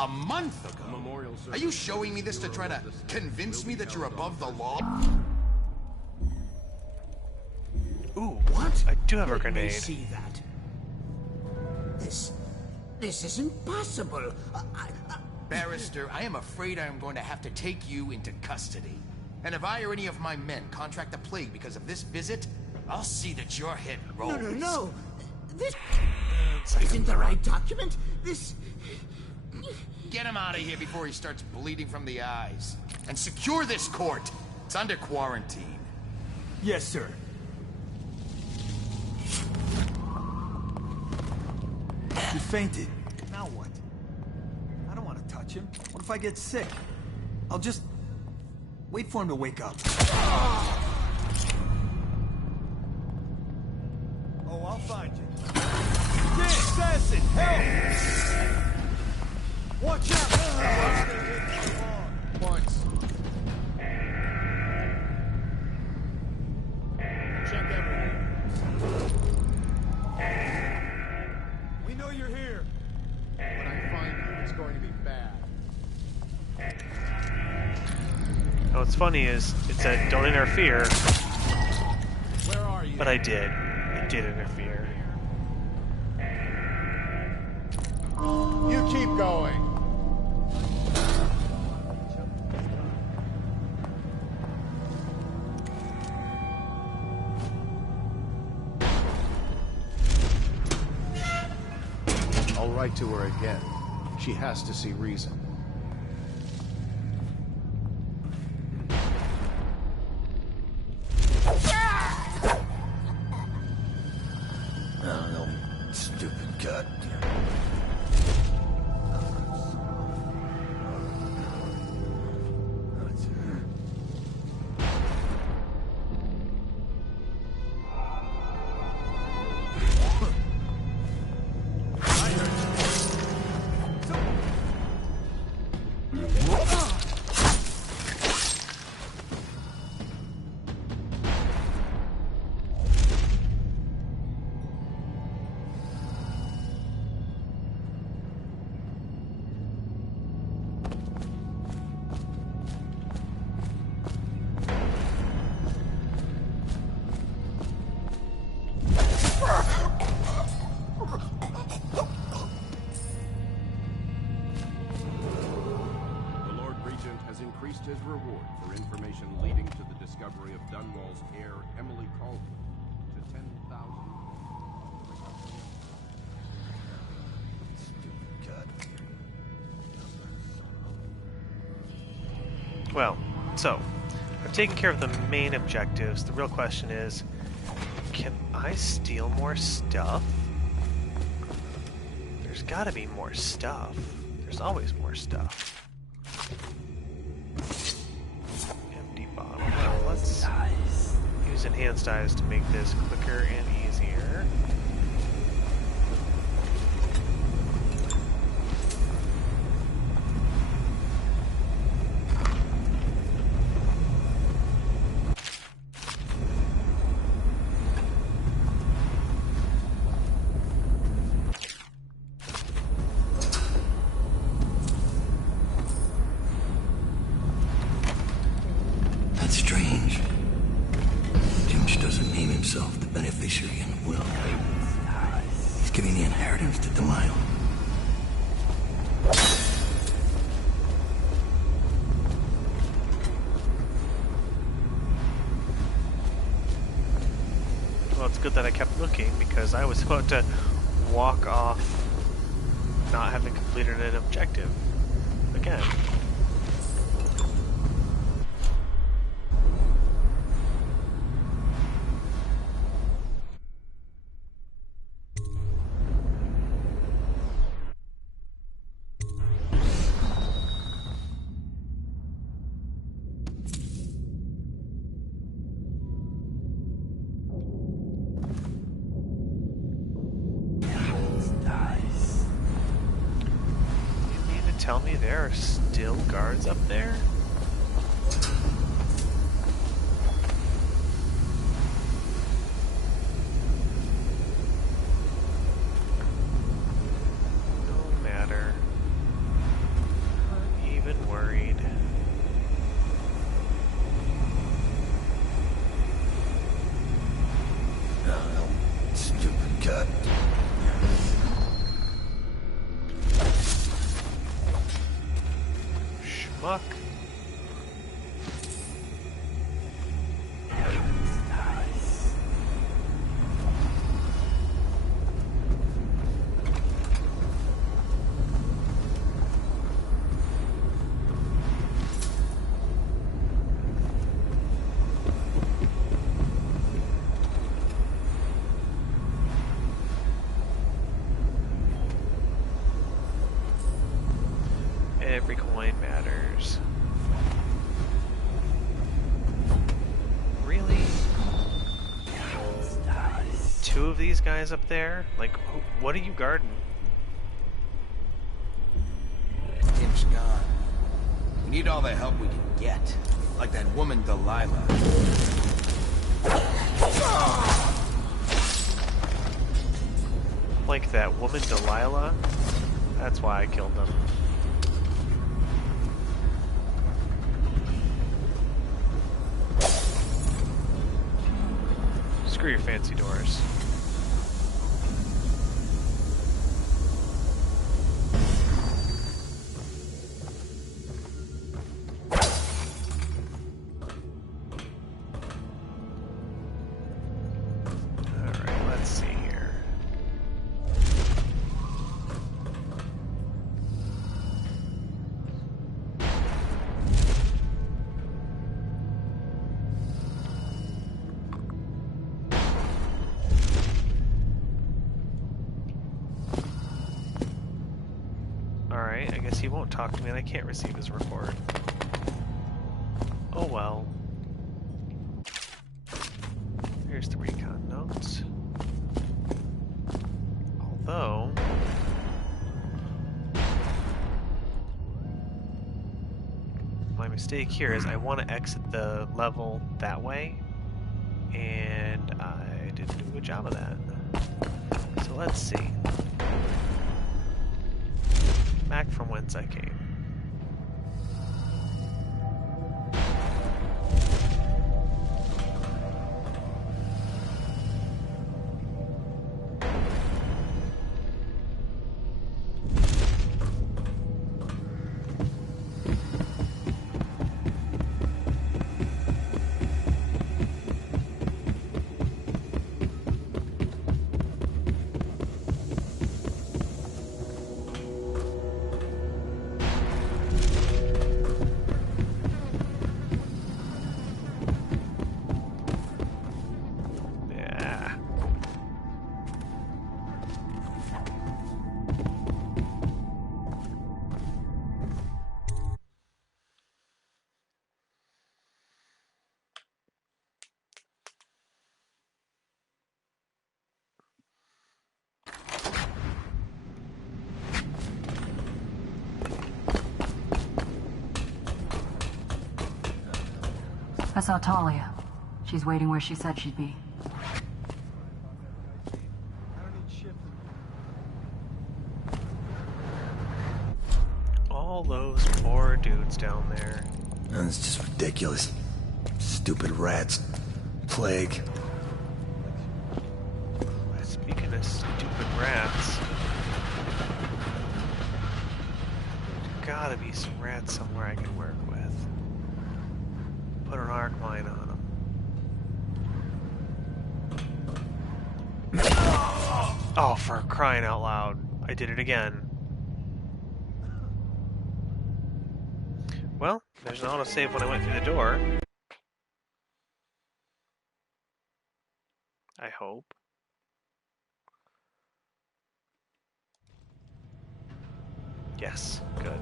A month ago? Are you showing me this to try to convince me that you're above the law? Ooh, what? I do have a grenade. Let me see that. This isn't possible. Barrister, I am afraid I am going to have to take you into custody. And if I or any of my men contract the plague because of this visit, I'll see that your head rolls. No. This isn't the right document. This... Get him out of here before he starts bleeding from the eyes. And secure this court. It's under quarantine. Yes, sir. He fainted. Now what? I don't want to touch him. What if I get sick? I'll just... wait for him to wake up. Oh, I'll find you. Yeah, assassin! Help! Watch out! Once. Check everything. We know you're here. When I find you, it's going to be bad. Now what's funny is, it said, don't interfere. Where are you? But I did. It did interfere. You keep going. I'll write to her again. She has to see reason. No, stupid cut. His reward for information leading to the discovery of Dunwall's heir, Emily Caldwell, to 10,000. Well, so, I've taken care of the main objectives. The real question is, can I steal more stuff? There's gotta be more stuff. There's always more stuff. Empty bottle. Well, use enhanced eyes to make this quicker and easier. That's strange. Timsh doesn't name himself the beneficiary in the will. He's giving the inheritance to Delilah. Well, it's good that I kept looking because I was about to walk off not having completed an objective again. Tell me there are still guards up there? No matter. Not even worried. Oh, stupid cut. Schmuck. Every coin matters. Really? Two of these guys up there? Like, what are you guarding? Tim's gone. We need all the help we can get. Like that woman Delilah. Like that woman Delilah? That's why I killed them. Screw your fancy doors. Alright, let's see here. Alright, I guess he won't talk to me and I can't receive his report. Oh well. Here's the recon notes. Although... my mistake here is I want to exit the level that way, and I didn't do a good job of that. So let's see. Back from whence I came. I saw Talia. She's waiting where she said she'd be. All those poor dudes down there. It's just ridiculous. Stupid rats. Plague. Speaking of stupid rats, there's gotta be some rats somewhere I can work with. Put an arc mine on them. Oh, for crying out loud. I did it again. Well, there's an autosave when I went through the door. I hope. Yes, good.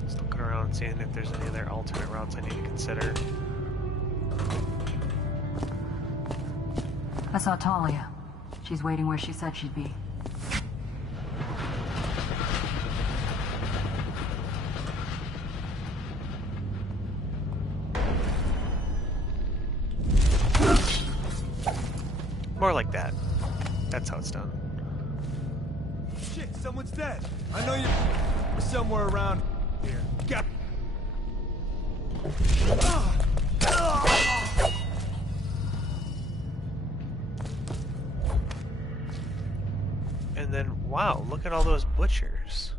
Just looking around and seeing if there's any other alternate routes I need to consider. I saw Talia. She's waiting where she said she'd be. More like that. That's how it's done. Shit, someone's dead. I know you're somewhere around here. Got. And then, wow, look at all those butchers.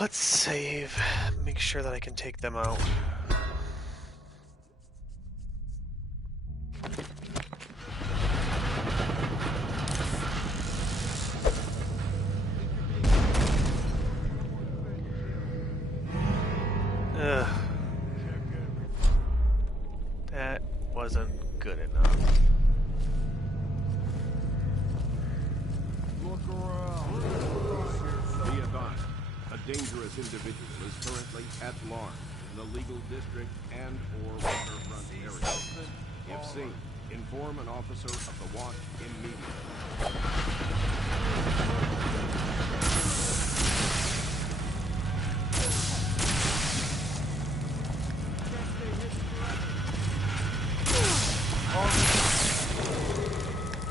Let's save. Make sure that I can take them out. Ugh. That wasn't good enough. Look around. Be advised, a dangerous individual is currently at large in the legal district and or waterfront area. If seen, inform an officer of the watch immediately.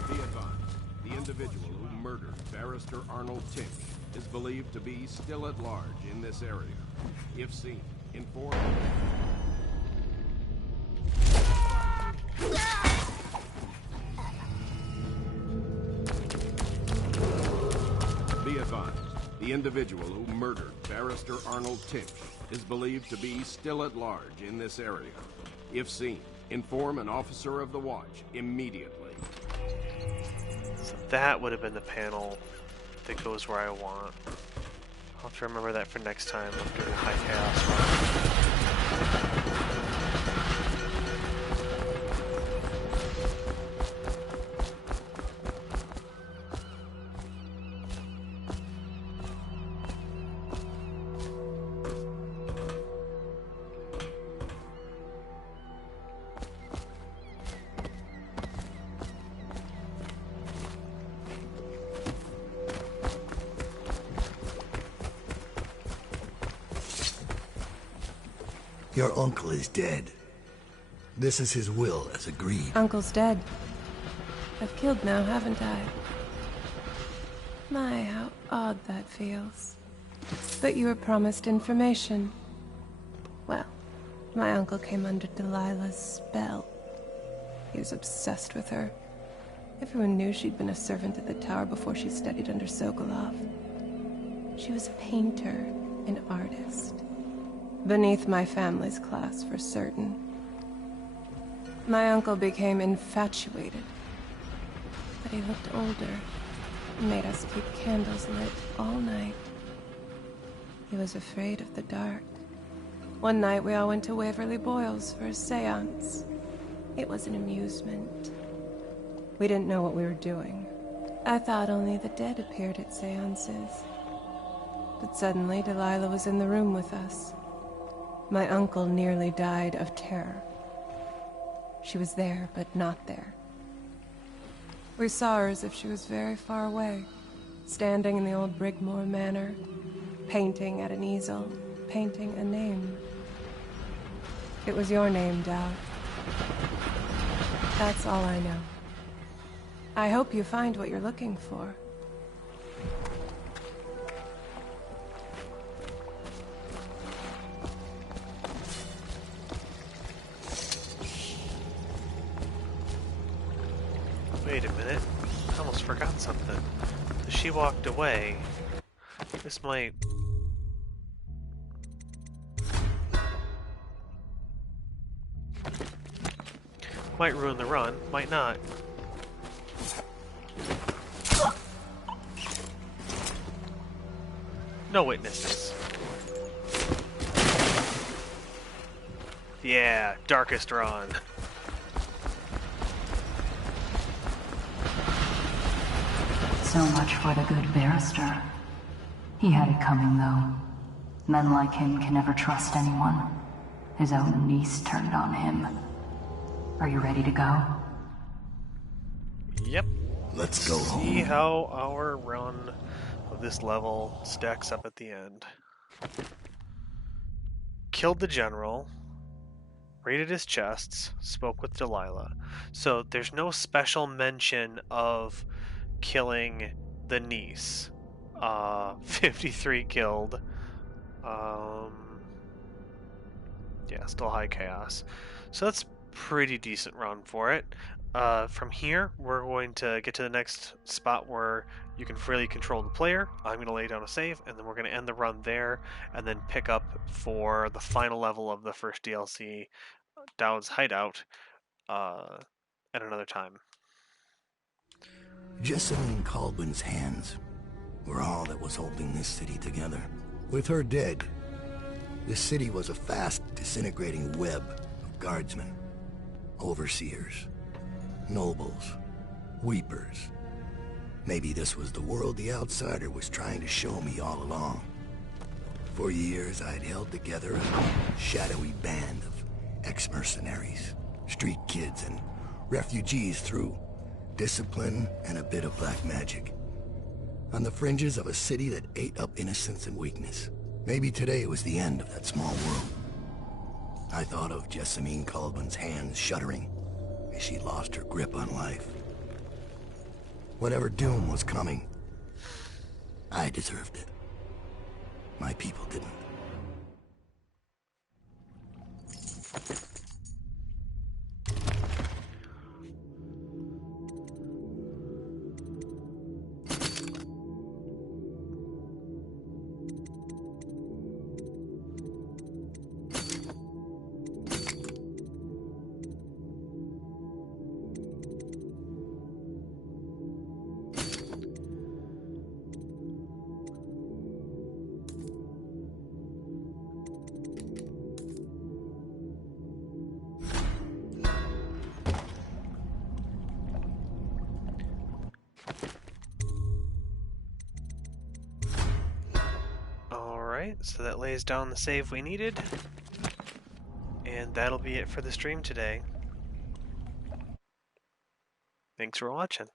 Be advised, the individual who murdered Barrister Arnold Tinch is believed to be still at large in this area. If seen, inform... Be advised, the individual who murdered Barrister Arnold Tinch is believed to be still at large in this area. If seen, inform an officer of the watch immediately. So that would have been the panel that goes where I want. I'll have to remember that for next time after the High Chaos run. Your uncle is dead. This is his will, as agreed. Uncle's dead. I've killed now, haven't I? My, how odd that feels. But you were promised information. Well, my uncle came under Delilah's spell. He was obsessed with her. Everyone knew she'd been a servant at the tower before she studied under Sokolov. She was a painter, an artist. Beneath my family's class, for certain. My uncle became infatuated. But he looked older. He made us keep candles lit all night. He was afraid of the dark. One night we all went to Waverly Boyle's for a seance. It was an amusement. We didn't know what we were doing. I thought only the dead appeared at seances. But suddenly Delilah was in the room with us. My uncle nearly died of terror. She was there, but not there. We saw her as if she was very far away, standing in the old Brigmore Manor, painting at an easel, painting a name. It was your name, Dowd. That's all I know. I hope you find what you're looking for. Wait a minute. I almost forgot something. She walked away. This might... might ruin the run. Might not. No witnesses. Yeah, darkest run. So much for the good barrister. He had it coming, though. Men like him can never trust anyone. His own niece turned on him. Are you ready to go? Yep. Let's go home. See how our run of this level stacks up at the end. Killed the general, raided his chests, spoke with Delilah. So there's no special mention of killing the niece. 53 killed. Yeah, still high chaos. So that's pretty decent run for it. From here, we're going to get to the next spot where you can freely control the player. I'm going to lay down a save, and then we're going to end the run there, and then pick up for the final level of the first DLC, Dowd's Hideout, at another time. Jessamine Caldwell's hands were all that was holding this city together. With her dead, this city was a fast disintegrating web of guardsmen, overseers, nobles, weepers. Maybe this was the world the outsider was trying to show me all along. For years, I'd held together a shadowy band of ex-mercenaries, street kids, and refugees through discipline and a bit of black magic. On the fringes of a city that ate up innocence and weakness. Maybe today was the end of that small world. I thought of Jessamine Caldwell's hands shuddering as she lost her grip on life. Whatever doom was coming, I deserved it. My people didn't. So that lays down the save we needed, and that'll be it for the stream today. Thanks for watching.